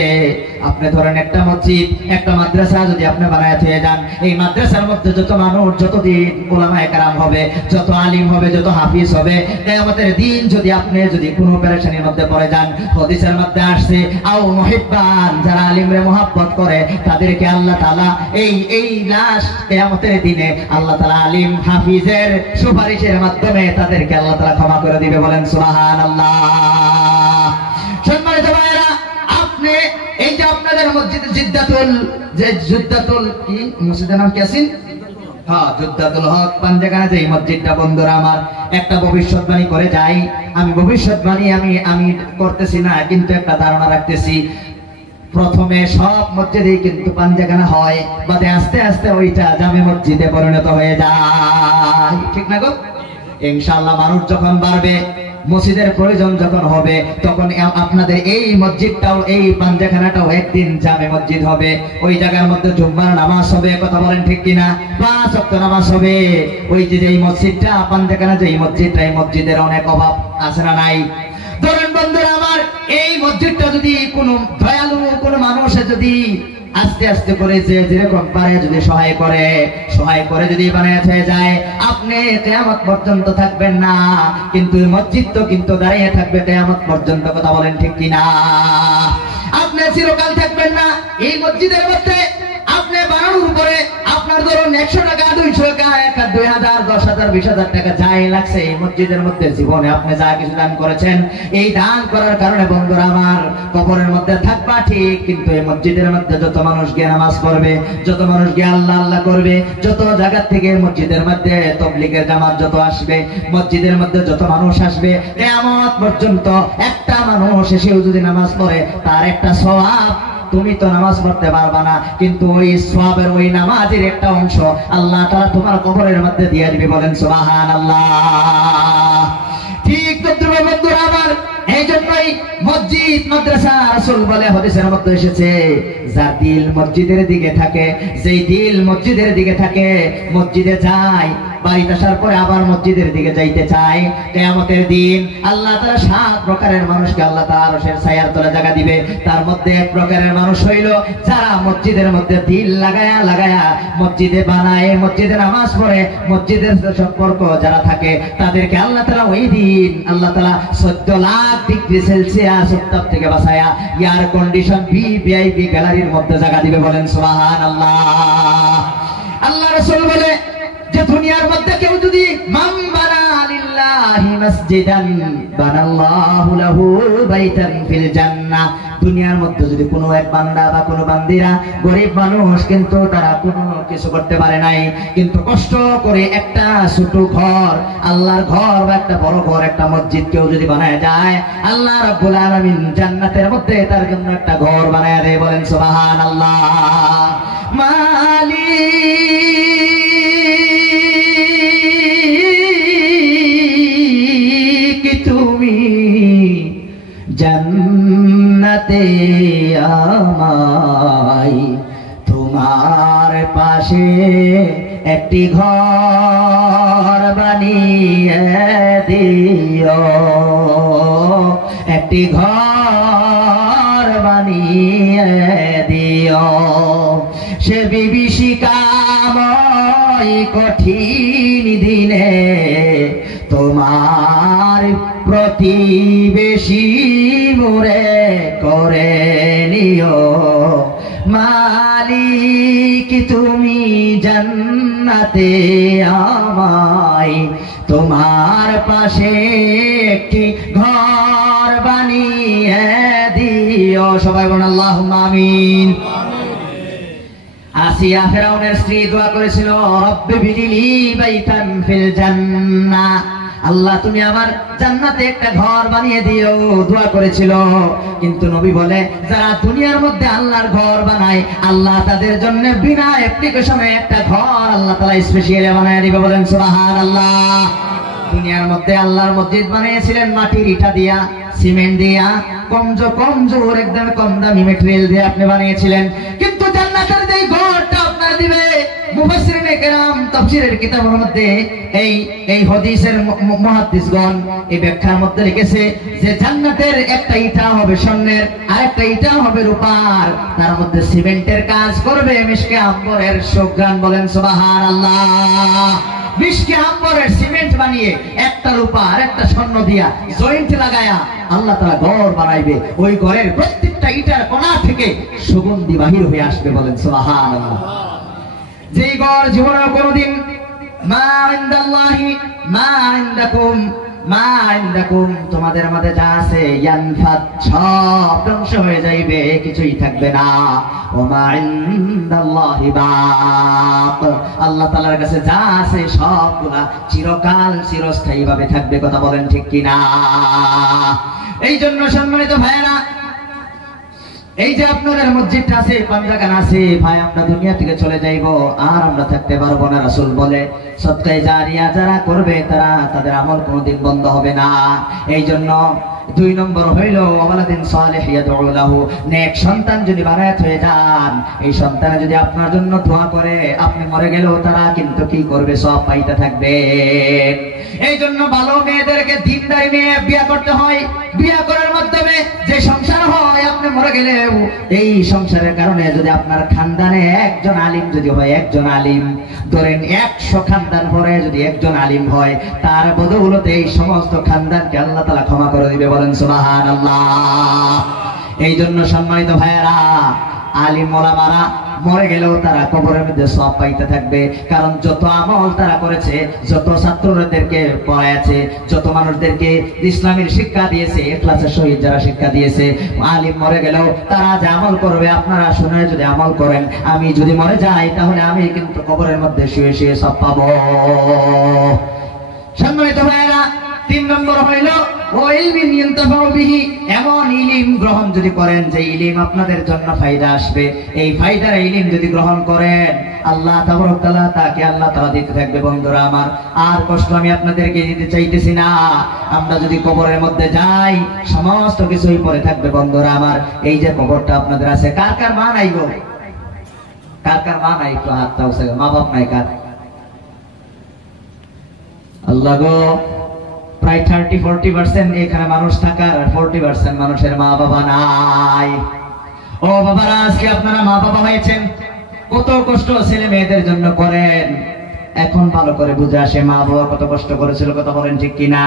আপনি ধরেন একটা মসজিদ, একটা মাদ্রাসা যদি আপনি বানায় থেকে যান, এই মাদ্রাসার মধ্যে যত মানুষ, যতদিন উলামায়ে কেরাম হবে, যত আলিম হবে, যত হাফিজ হবে, কিয়ামতের দিন যদি আপনি যদি কোনো পেরেশানির মধ্যে পড়ে যান, হাদিসের মধ্যে আসছে আও মুহিব্বান, যারা আলিমরে মহব্বত করে তাদেরকে আল্লাহ তাআলা এই লাশ কিয়ামতের দিনে আল্লাহ তাআলা আলিম হাফিজের সুপারিশের মাধ্যমে তাদেরকে আল্লাহ তাআলা ক্ষমা করে দিবে। বলেন সুবহানাল্লাহ। সম্মানিত ভাইরা, আপনি এই যে আপনাদের মসজিদে জিদ্দাতুল কি মসজিদের নাম কি আছে? হ্যাঁ, জিদ্দাতুল হক পাঞ্জাগানা, যে মসজিদটা বন্ধুরা আমার একটা ভবিষ্যৎবাণী করে যাই। আমি ভবিষ্যৎবাণী আমি করতেছি না, কিন্তু একটা ধারণা রাখতেছি। প্রথমে সব মসজিদেই কিন্তু পাঞ্জাগানা হয়, বাদে আস্তে আস্তে ওইটা জামে মসজিদে পরিণত হয়ে যায়, ঠিক না গো? ইনশাআল্লাহ মানুষ যখন বাড়বে, মসজিদের প্রয়োজন যখন হবে, তখন আপনাদের এই মসজিদটাও, এই পাঞ্জাখানাটাও একদিন জামে মসজিদ হবে। ওই জায়গার মধ্যে জুম্মার নামাজ হবে, কথা বলেন ঠিক কিনা? 5 ওয়াক্ত নামাজ হবে। ওই যে এই মসজিদটা পাঞ্জাখানা, যে এই মসজিদটা, এই মসজিদের অনেক অভাব আছে না নাই? ধরেন বন্ধুরা আমার, এই মসজিদটা যদি কোনো দয়ালু কোনো মানুষে যদি আস্তে আস্তে করে যে যেরকম পারে যদি সহায় করে যদি বানাতে যায়, আপনি কিয়ামত পর্যন্ত থাকবেন না, কিন্তু মসজিদ তো কিন্তু দাঁড়িয়ে থাকবে কিয়ামত পর্যন্ত, কথা বলেন ঠিক কিনা? আপনি চিরকাল থাকবেন না এই মসজিদের মধ্যে। আপনি বানানোর উপরে আপনার ধরুন 100 টাকা, 200 টাকা, 1000, 2000, 20,000 টাকা যাই লাগছে, এই মসজিদের মধ্যে জীবনে আপনি যা কিছু দান করেছেন, এই দান করার কারণে বন্ধুরা আমার কবরের মধ্যে থাকবা ঠিক, কিন্তু এই মসজিদের মধ্যে যত মানুষ গিয়ে নামাজ পড়বে, যত মানুষ গিয়ে আল্লাহ আল্লাহ করবে, যত জায়গা থেকে মসজিদের মধ্যে তাবলীগের জামাত যত আসবে, মসজিদের মধ্যে যত মানুষ আসবে, কিয়ামত পর্যন্ত একটা মানুষ এসেও যদি নামাজ পড়ে, তার একটা সওয়াব, তুমি তো নামাজ পড়তে পারবা না, কিন্তু ওই সওয়াবের, ওই নামাজের একটা অংশ আল্লাহ তাআলা তোমার কবরের মধ্যে দিয়ে দিবে। বলেন সুবহানাল্লাহ। ঠিক বন্ধুরা আমার, এই জন্যই মসজিদ মাদ্রাসা রাসূল বলে, হাদিসের মধ্যে এসেছে, যার দিল মসজিদের দিকে থাকে, যেই দিল মসজিদের দিকে থাকে, মসজিদে যায়, বাড়িতে আসার পরে আবার মসজিদের দিকে যাইতে চায়, কিয়ামতের দিন আল্লাহ তাআলা 7 প্রকারের মানুষকে আল্লাহ তাআলা আরশের ছায়ার তলে জায়গা দিবে। তার মধ্যে এক প্রকারের মানুষ হইল যারা মসজিদের মধ্যে দিল লাগায়া মসজিদে বানায়, মসজিদে নামাজ পড়ে, মসজিদের সম্পর্ক যারা থাকে, তাদেরকে আল্লাহ তাআলা ওই দিন আল্লাহ তাআলা 14 লাখ ডিগ্রি সেলসিয়াস উত্তাপ থেকে বাঁচায়া এয়ার কন্ডিশন ভিআইপি গ্যালারির মধ্যে জায়গা দিবে। বলেন সুবহানাল্লাহ। আল্লাহ রাসূল বলে যে দুনিয়ার মধ্যে কেউ যদি মান বানা লিল্লাহি মাসজিদান বানাল্লাহু লাহু বাইতান ফিল জান্নাহ, দুনিয়ার মধ্যে যদি কোনো এক বান্দা বা কোনো বান্দিরা, গরিব মানুষ, কিন্তু তারা কোনো কিছু করতে পারে নাই, কিন্তু কষ্ট করে একটা ছোট ঘর, আল্লাহর ঘর বা একটা বড় ঘর, একটা মসজিদ কেউ যদি বানায় যায়, আল্লাহ রাব্বুল আলামিন জান্নাতের মধ্যে তার জন্য একটা ঘর বানায় দেয়। বলেন সুবহানাল্লাহ। তুমি জান্নাতে আমায় তোমার পাশে একটি ঘর বানিয়ে দিও, একটি ঘর বানিয়ে দিও। সে বিভীষিকাময় কঠিন দিনে তোমার প্রতিবেশী মোরে করে নিও, মালিক তুমি জান্নাতে আমায় তোমার পাশে একটি ঘর বানিয়ে দিও। সবাই বলুন আল্লাহুম্মা আমিন। আসিয়া ফেরাউনের স্ত্রী দোয়া করেছিল, রব্বি বিনিলি বাইতান ফিল জান্নাহ, আল্লাহ তুমি আমার জান্নাতে একটা ঘর বানিয়ে দিও, দোয়া করেছিল। কিন্তু নবী বলে, যারা দুনিয়ার মধ্যে আল্লাহর ঘর বানায়, আল্লাহ তাদের জন্য বিনা অ্যাপ্লিকেশনে একটা ঘর আল্লাহ তাআলা স্পেশালি বানায় দিবে। বলেন সুবহানাল্লাহ। দুনিয়ার মধ্যে আল্লাহর মসজিদ বানিয়েছিলেন মাটির ইটা দিয়া, সিমেন্ট দিয়া, কমজোর একদম কম দামি ম্যাটেরিয়াল দিয়ে আপনি বানিয়েছিলেন। কিন্তু জান্নাতের যেই ঘরটা আপনার দিবে, মুফাসসিরিনে কেরাম তাফসীরের কিতাবের মধ্যে এই হাদিসের মুহাদ্দিসগণ এই ব্যাখ্যার মধ্যে লিখেছে যে জান্নাতের একটা ইটা হবে স্বর্ণের, আর একটা ইটা হবে রূপার, তার মধ্যে সিমেন্টের কাজ করবে মিশকে আম্বরের সুঘ্রাণ। বলেন সুবহানাল্লাহ। মিশকে আম্বরের সিমেন্ট বানিয়ে একটা রূপা আর একটা স্বর্ণ দিয়া জয়েন্ট লাগায়া আল্লাহ তাআলা ঘর বানাইবে। ওই ঘরের প্রত্যেকটা ইটার কোণা থেকে সুগন্ধি বাহির হয়ে আসবে। বলেন সুবহানাল্লাহ। যেই ঘর জীবনে কোনদিন মা ইনদাল্লাহি মা ইনদাকুম মা ইনদাকুম, তোমাদের মধ্যে যা আছে ইয়ানফাদ, সব ধ্বংস হয়ে যাইবে, কিছুই থাকবে না। ওয়া মা ইনদাল্লাহি বাক, আল্লাহ তাআলার কাছে যা আছে সবগুলা চিরকাল চিরস্থায়ী ভাবে থাকবে। কথা বলেন ঠিক কিনা? এই জন্য সম্মানিত ভাইরা, এই যে আপনাদের মসজিদটা আছে, পাঞ্জাগান আছে, ভাই আমরা দুনিয়া থেকে চলে যাইব, আর আমরা থাকতে পারবো না। রাসূল বলে সদকায়ে জারিয়া যারা করবে তারা তাদের আমল কোনোদিন বন্ধ হবে না। এই জন্য 2 নম্বর হইল ওয়ালাদিন সালিহ ইয়াদউ লাহু, নেক সন্তান যদি বানায়াত হয়ে যান, এই সন্তান যদি আপনার জন্য দোয়া করে, আপনি মরে গেলেও তারা কিন্তু কি করবে? সব পাইতে থাকবে। এই জন্য ভালো মেয়েদেরকে দিনদারি মেয়ে বিয়ে করতে হয়। বিয়ে করার মাধ্যমে যে সংসার হয়, আপনি মরে গেলেও এই সংসারের কারণে যদি আপনার খানদানে একজন আলিম যদি হয়, একজন আলিম ধরেন 100 খানদান পরে যদি একজন আলিম হয়, তার বদৌলতে এই সমস্ত খানদানকে আল্লাহ তাআলা ক্ষমা করে দিবে। বলেন সুবহানাল্লাহ। এই জন্য সম্মানিত ভাইয়েরা, আলিম ওলামারা মরে গেলেও তারা কবরের মধ্যে সব পাইতে থাকবে। কারণ যত আমল তারা করেছে, যত ছাত্রদেরকে পড়াইছে, যত মানুষদেরকে ইসলামের শিক্ষা দিয়েছে, ইখলাসের সহিত যারা শিক্ষা দিয়েছে, আলিম মরে গেলেও তারা যে আমল করবে, আপনারা শুনে যদি আমল করেন, আমি যদি মরে যাই তাহলে আমি কিন্তু কবরের মধ্যে শুয়ে শুয়ে সব পাবো। সম্মানিত ভাইয়েরা, 3 নম্বর হইল এমন ইলম গ্রহণ যদি করেন যে ইলম আপনাদের জন্য ফায়দা আসবে। এই ফায়দার ইলম যদি গ্রহণ করেন, আল্লাহ তাবারক তাআলা তাকে আল্লাহ তাআলা দিতে থাকবে। বন্ধুরা আমার, আর কষ্ট আমি আপনাদেরকে দিতে চাইতেছি না। আমরা যদি কবরের মধ্যে যাই, সমস্ত কিছুই পরে থাকবে। বন্ধুরা আমার, এই যে কবরটা আপনাদের আছে, কার কার মা নাই গো? কার কার মা নাই? একটু হাতটা উঠে। মা বাপ নাই কার? আল্লাহ গো, প্রায় 30-40% এখানে মানুষ থাকার, আর 40% মানুষের মা বাবা নাই। ও বাবারা, আজকে আপনারা মা বাবা হয়েছেন, কত কষ্ট ছেলে মেয়েদের জন্য করেন। এখন ভালো করে বুঝে আসে মা বাবা কত কষ্ট করেছিল। কথা বলেন ঠিক কিনা?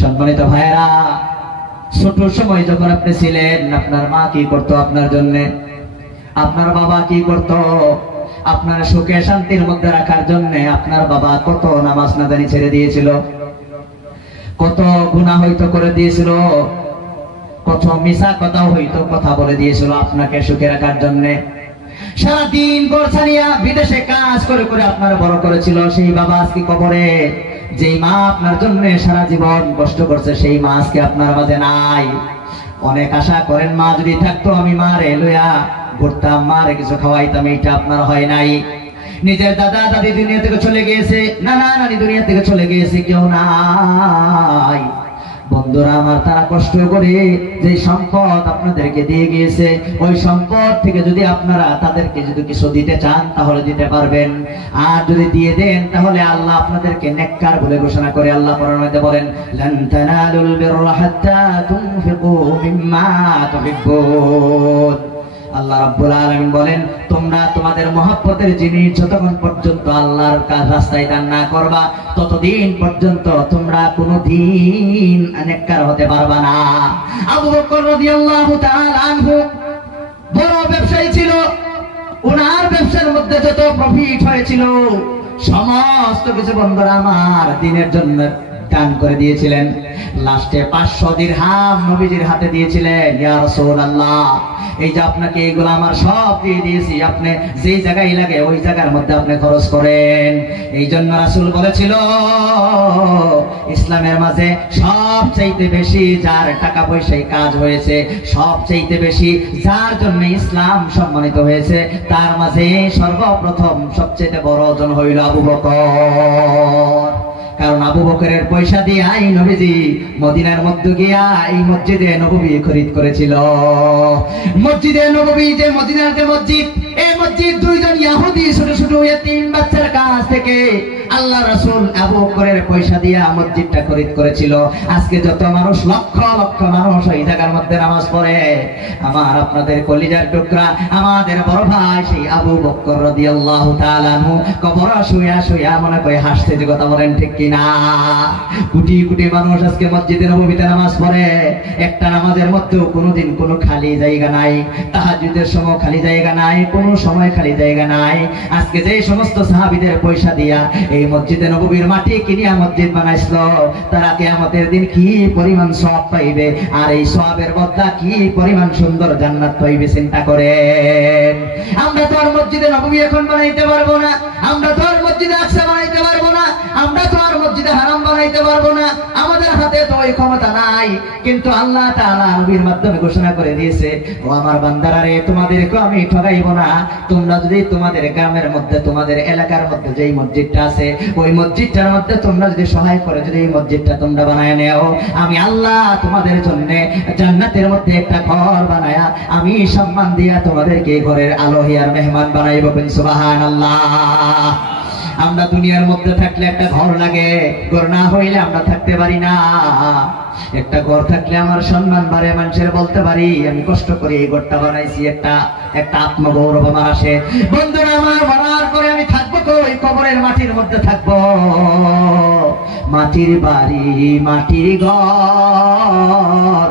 সম্মানিত ভাইয়েরা, ছোট সময় যখন আপনি ছিলেন, আপনার মা কি করতো আপনার জন্য? আপনার বাবা কি করতো? আপনার সুখে শান্তির মধ্যে রাখার জন্য আপনার বাবা কত নামাজ নাদানি ছেড়ে দিয়েছিল, কত গুনাহ হয়তো করে দিয়েছিল, কত মিছা কথা হয়তো কথা বলে দিয়েছিল আপনাকে সুখে রাখার জন্য। সারাদিন গোরছানিয়া বিদেশে কাজ করে করে আপনার বড় করেছিল। সেই বাবা আজকে কবরে। যেই মা আপনার জন্য সারা জীবন কষ্ট করছে, সেই মা আজকে আপনার মাঝে নাই। অনেক আশা করেন মা যদি থাকতো আমি মারে লইয়া ঘুরতাম, মারে কিছু খাওয়াইতাম, এইটা আপনার হয় নাই। নিজের দাদা দাদি দুনিয়া থেকে চলে গিয়েছে, নানা নানি দুনিয়া থেকে চলে গিয়েছে, কেউ নাই। বন্ধুরা আমার, তারা কষ্ট করে যে সম্পদ আপনাদেরকে দিয়ে গিয়েছে, ওই সম্পদ থেকে যদি আপনারা তাদেরকে যদি কিছু দিতে চান তাহলে দিতে পারবেন। আর যদি দিয়ে দেন তাহলে আল্লাহ আপনাদেরকে নেককার বলে ঘোষণা করে আল্লাহ কোরআনে বলেন, লান তানালুল বিররা হাত্তা তুনফিকু মিম্মা তুহিব্বুন। আল্লাহ রাব্বুল আলামিন বলেন, তোমরা তোমাদের মহব্বতের জিনিস যতক্ষণ পর্যন্ত আল্লাহর রাস্তায় দান না করবা, ততদিন পর্যন্ত তোমরা কোনোদিন নেককার হতে পারবা না। আবু বকর রাদিয়াল্লাহু তাআলা আনহু বড় ব্যবসায়ী ছিল। ওনার ব্যবসার মধ্যে যত প্রফিট হয়েছিল, সমস্ত কিছু বন্ধুরা আমার দিনের জন্য দান করে দিয়েছিলেন। লাস্টে 500 দিরহাম নবীজির হাতে দিয়েছিলেন। ইয়া রাসূলুল্লাহ, এই যে আপনাকে এইগুলো আমার সব দিয়ে দিয়েছি, আপনি যেই জায়গায় লাগে ওই জায়গার মধ্যে আপনি খরচ করেন। এই জন্য রাসূল বলেছিল, ইসলামের মাঝে সবচাইতে বেশি যার টাকা পয়সায় কাজ হয়েছে, সবচাইতে বেশি যার জন্য ইসলাম সম্মানিত হয়েছে, তার মাঝে সর্বপ্রথম সবচেয়ে বড় জন হইল আবু বকর। কারণ আবু বকরের পয়সা দিয়ে এই নবীজি মদিনার মধ্যে গিয়া এই মসজিদে নববী খরিদ করেছিল। মসজিদে নববী যে মদিনার যে মসজিদ, এই মসজিদ দুইজন ইহুদি ছোট ছোট ইতিম বাচ্চার কাছ থেকে আল্লাহ রাসূল আবু বকরের পয়সা দিয়া মসজিদটা খরিদ করেছিল। আজকে যত মানুষ, লক্ষ লক্ষ মানুষ এই জায়গার মধ্যে নামাজ পড়ে, আমার আপনাদের কলিজার টুকরা আমাদের বড় ভাই সেই আবু বকর রাদিয়াল্লাহু তাআলা আনহু কবরে শুয়া শুয়া মনে করে হাসতে, যে কথা বলেন ঠিক কিনা? কোটি কোটি মানুষ আজকে মসজিদে নববীতে নামাজ পড়ে, একটা নামাজের মধ্যেও কোনোদিন কোনো খালি জায়গা নাই, তাহাজ্জুদের সময় খালি জায়গা নাই, কোনো সময় খালি জায়গা নাই। আজকে যে সমস্ত সাহাবীদের পয়সা দিয়া এই মসজিদে নববীর মাটি কিনিয়া মসজিদ বানাইছিল, তারা কিয়ামতের দিন কি পরিমাণ সওয়াব পাইবে, আর এই সওয়াবের বদলা কি পরিমাণ সুন্দর জান্নাত পাইবে চিন্তা করেন। আমরা তো আর মসজিদে নববী এখন বানাইতে পারবো না, আমরা তো আর মসজিদে আকসা বানাইতে পারবো না, আমরা তো আর মসজিদে হারাম বানাইতে পারবো না, আমাদের হাতে তো ওই ক্ষমতা নাই। কিন্তু আল্লাহ তাআলা নবীর মাধ্যমে ঘোষণা করে দিয়েছে, ও আমার বান্দারা রে, তোমাদেরকে আমি ঠগাইব না। তোমরা যদি তোমাদের গ্রামের মধ্যে, তোমাদের এলাকার মধ্যে যেই মসজিদটা আছে, ওই মসজিদটার মধ্যে তোমরা যদি সহায় করে যদি এই মসজিদটা তোমরা বানায় নেও, আমি আল্লাহ তোমাদের জন্য জান্নাতের মধ্যে একটা ঘর বানায়া আমি সম্মান দিয়া তোমাদেরকে ঘরের আলোহিয়ার মেহমান বানাইব। সুবহানাল্লাহ। আমরা দুনিয়ার মধ্যে থাকলে একটা ঘর লাগে, ঘর না হইলে আমরা থাকতে পারি না। একটা ঘর থাকলে আমার সম্মান বাড়ে, মানুষের বলতে পারি আমি কষ্ট করে এই ঘরটা বানাইছি, একটা আত্মগৌরব আমার আসে। বন্ধুরা আমার, মরার পরে আমি থাকবো কই? কবরের মাটির মধ্যে থাকবো। মাটির বাড়ি, মাটির ঘর,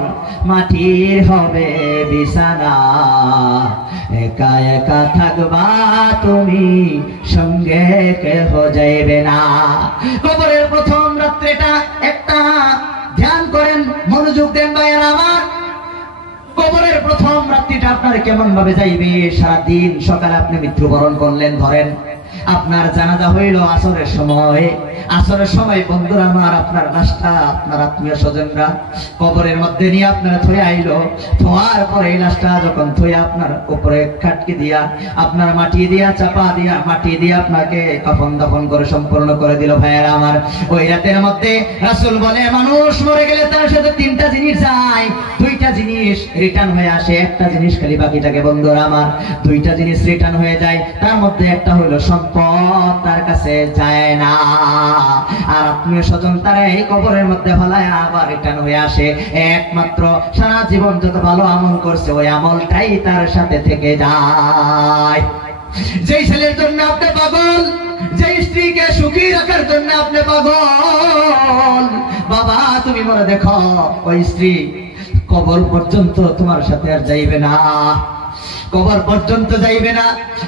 মাটির হবে বিছানা, একা একা থাকবা তুমি, সঙ্গে কেহ যাইবে না। কবরের প্রথম রাত্রিটা একটা ধ্যান করেন, মনোযোগ দেন ভাইয়েরা আমার। কবরের প্রথম রাত্রিটা আপনার কেমন ভাবে যাইবে? সারাদিন সকালে আপনি মৃত্যুবরণ করলেন, ধরেন আপনার জানাজা হইল আসরের সময়। আসরের সময় বন্ধুরা আমার, আপনার লাশটা আপনার আত্মীয় স্বজনরা কবরের মধ্যে নিয়ে আপনারা থয়ে আইলো। থোয়ার পরে এই লাশটা যখন থয়ে আপনার উপরে খাটকি দিয়া, আপনার মাটি দিয়া চাপা দিয়া, মাটি দিয়ে আপনাকে কাফন দাফন করে সম্পূর্ণ করে দিল। ভাইয়েরা আমার, ওই রাতের মধ্যে রাসূল বলে, মানুষ মরে গেলে তার সাথে 3টা জিনিস যায়, 2টা জিনিস রিটার্ন হয়ে আসে, একটা জিনিস খালি বাকি থাকে। বন্ধুরা আমার, 2টা জিনিস রিটার্ন হয়ে যায়, তার মধ্যে একটা হলো সম্পদ, তার কাছে যায় না, আর আত্মীয় স্বজন তারা এই কবরের মধ্যে ফেলায় আবার রিটার্ন হয়ে আসে। একমাত্র সারা জীবন যত ভালো আমল করছে ওই আমলটাই তার সাথে থেকে যায়। যেই ছেলের জন্য আপনি পাগল, যেই স্ত্রীকে সুখী রাখার জন্য আপনি পাগল, বাবা তুমি মনে দেখো ওই স্ত্রী কবর পর্যন্ত তোমার সাথে আর যাইবে না, কবর পর্যন্ত যাইবে না।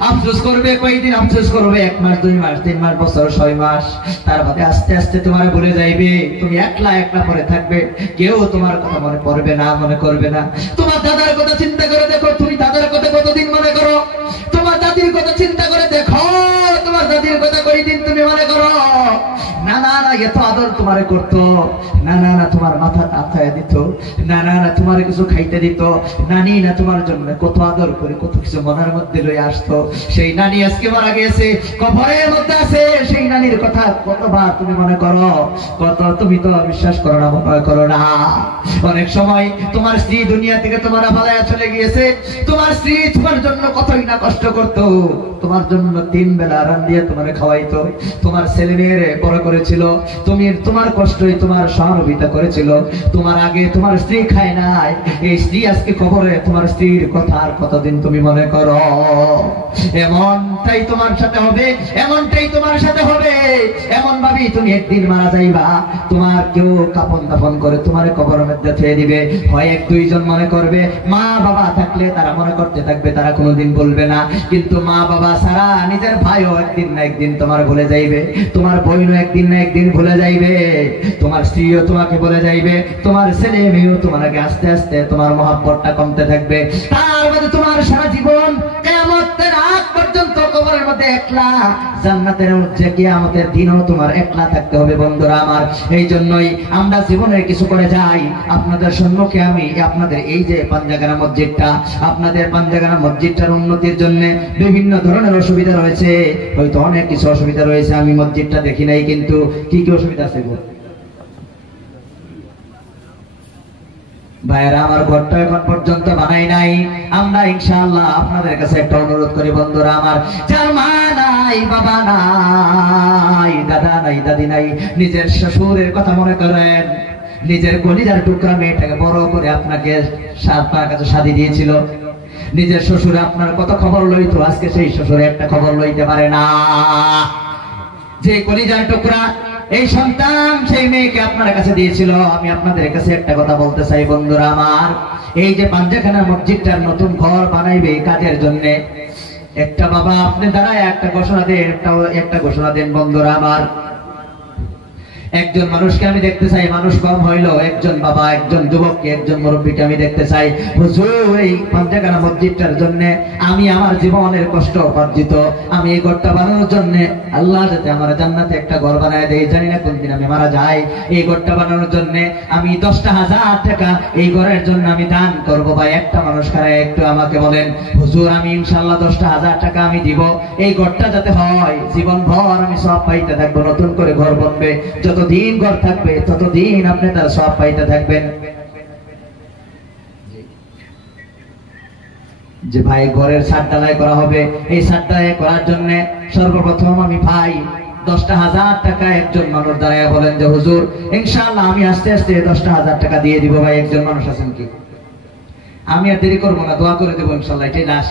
আফসোস করবে কয়েকদিন, আফসোস করবে 1 মাস 2 মাস 3 মাস বছর 6 মাস, তার বাদে আস্তে আস্তে তোমার ভুলে যাইবে। তুমি একলা একলা পরে থাকবে, কেউ তোমার কথা মনে পড়বে না, মনে করবে না। তোমার দাদার কথা চিন্তা করে দেখো, তুমি দাদার কথা কতদিন মনে করো? তোমার দাদির কথা চিন্তা করে দেখো, তোমার দাদির কথা কয়দিন তুমি মনে করো? না না না, এত আদর তোমারে করতো, না না না তোমার মাথা আথায় দিত, না না না তোমার কিছু খাইতে দিত, নানি না তোমার জন্য কত আদর করে কত কিছু মনের মধ্যে লয়ে আসতো। সেই নানি আজকে মারা গেছে, কবরের মধ্যে আছে, সেই নানির কথা কতবার তুমি মনে করো? কত তুমি তো বিশ্বাস করো না, মনে করো না। অনেক সময় তোমার স্ত্রী দুনিয়া থেকে তোমার ফালায়া চলে গিয়েছে, তোমার স্ত্রী তোমার জন্য কতই না কষ্ট করতো, তোমার জন্য 3 বেলা রান দিয়ে তোমার খাওয়াইতো, তোমার ছেলে মেয়েরে বড় করেছিল, তুমি তোমার কষ্টই তোমার সহযোগিতা করেছিল। তোমার আগে তোমার স্ত্রী খায় নাই, এই স্ত্রী আজকে কবরে, তোমার স্ত্রীর কথা আর কতদিন তুমি মনে করো? এমনটাই তোমার সাথে হবে, এমনটাই তোমার সাথে হবে। এমন ভাবেই তুমি একদিন মারা যাইবা, তোমার কেউ কাপন দাফন করে তোমার কবরের মধ্যে থুয়ে দিবে। হয় 1-2 জন মনে করবে, মা বাবা থাকলে তারা মনে করতে থাকবে, তারা কোনোদিন বলবে না। কিন্তু মা বাবা ছাড়া নিজের ভাইও একদিন না একদিন তোমার ভুলে যাইবে, তোমার বোনও একদিন না একদিন ভুলে যাইবে, তোমার তোমার স্ত্রীও তোমাকে বলে যাইবে, তোমার ছেলে মেয়েও তোমাকে আস্তে আস্তে তোমার মহব্বতটা কমতে থাকবে। তার মধ্যে তোমার সারা জীবন কিয়ামতের আগ পর্যন্ত কবরের মধ্যে একলা, জান্নাতের মধ্যে কিয়ামতের দিনও তোমার একলা থাকতে হবে বন্ধুরা আমার। এই জন্যই আমরা জীবনে কিছু করে যাই। আপনাদের সম্মুখে আমি আপনাদের এই যে পাঞ্জাগানা মসজিদটা, আপনাদের পাঞ্জাগানা মসজিদটার উন্নতির জন্য বিভিন্ন ধরনের অসুবিধা রয়েছে, হয়তো অনেক কিছু অসুবিধা রয়েছে, আমি মসজিদটা দেখি নাই, কিন্তু কি কি অসুবিধা আছে গো ভাইরা আমার? ঘরটা এখন পর্যন্ত বানাই নাই। আমরা ইনশাআল্লাহ আপনাদের কাছে একটা অনুরোধ করি বন্ধুরা আমার, যার মা নাই, বাবা নাই, দাদা নাই, দাদি নাই, নিজের শ্বশুরের কথা মনে করেন, নিজের কলিজার টুকরা মেয়েটাকে বড় করে আপনাকে আপনার কাছে শাদী দিয়েছিল, নিজের শ্বশুর আপনার কত খবর লইতো, আজকে সেই শ্বশুরে একটা খবর লইতে পারে না। যে কলিজার টুকরা এই সন্তান সেই মেয়েকে আপনার কাছে দিয়েছিল। আমি আপনাদের কাছে একটা কথা বলতে চাই বন্ধুরা আমার, এই যে পাঞ্জাখানা মসজিদটার নতুন ঘর বানাইবে এই কাজের জন্য একটা বাবা আপনি দাঁড়ায় একটা ঘোষণা দেন, একটা ঘোষণা দেন বন্ধুরা আমার। একজন মানুষকে আমি দেখতে চাই, মানুষ কম হইলো, একজন বাবা, একজন যুবককে, একজন মুরব্বীকে আমি দেখতে চাই, হুজুর এই পাঞ্জাখানা মসজিদটার জন্য আমি আমার জীবনের কষ্ট অর্জিত, আমি এই ঘরটা বানানোর জন্য আল্লাহ যাতে আমার জান্নাতে একটা ঘর বানায় দেয়, জানি না কোন দিন আমি মারা যাই, এই ঘরটা বানানোর জন্য আমি 10,000 টাকা এই ঘরের জন্য আমি দান করব। ভাই একটা মানুষ খারাপ একটু আমাকে বলেন, হুজুর আমি ইনশাআল্লাহ 10,000 টাকা আমি দিব, এই ঘরটা যাতে হয় জীবন ভর আমি সব পাইতে থাকবো, নতুন করে ঘর বনবে, যতদিন ঘর থাকবে ততদিন আপনি তার সব পাইতে থাকবেন। যে ভাই ঘরের ছাদ ঢালাই করা হবে, এই ছাদ ঢালাই করার জন্য সর্বপ্রথম আমি ভাই 10,000 টাকা একজন মানুষ দাঁড়ায় বলেন যে হুজুর ইনশাআল্লাহ আমি আস্তে আস্তে 10,000 টাকা দিয়ে দিব। ভাই একজন মানুষ আছেন কি? আমি আর দেরি করবো না, দোয়া করে দেবো ইনশাআল্লাহ। এটাই লাশ,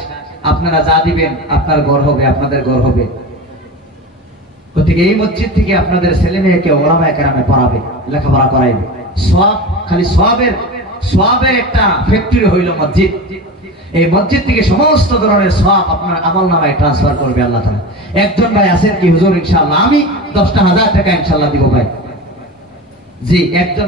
আপনারা যা দিবেন আপনার ঘর হবে, আপনাদের ঘর হবে। গতিকে এই মসজিদ থেকে আপনাদের ছেলে মেয়েকে ওলামায়ে কেরামে পড়াবে, লেখাপড়া করাইবে, সওয়াব, খালি সওয়াবের একটা ফ্যাক্টরি হইল মসজিদ। এই মসজিদ থেকে সমস্ত ধরনের সওয়াব আপনার আমলনামায় ট্রান্সফার করবে আল্লাহ তাআলা। একজন ভাই আছেন কি হুজুর ইনশাআল্লাহ আমি 10,000 টাকা ইনশাআল্লাহ দিব? ভাই জি, একজন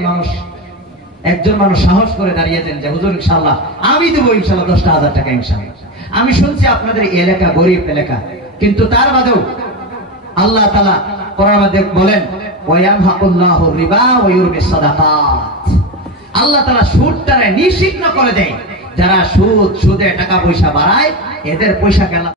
মানুষ সাহস করে দাঁড়িয়েছেন যে হুজুর ইনশাআল্লাহ আমি দেব ইনশাআল্লাহ 10,000 টাকা ইনশাআল্লাহ। আমি শুনছি আপনাদের এলাকা গরিব এলাকা, কিন্তু তার বাদেও আল্লাহ তাআলা কোরআনে মধ্যে বলেন ওয়ায়ামহাকুল্লাহু রিবা ওয়া ইউরবিস সাদাকাত। আল্লাহ তাআলা সুদটারে নিষিদ্ধ করে দেয়। যারা সুদে টাকা পয়সা বাড়ায় এদের পয়সা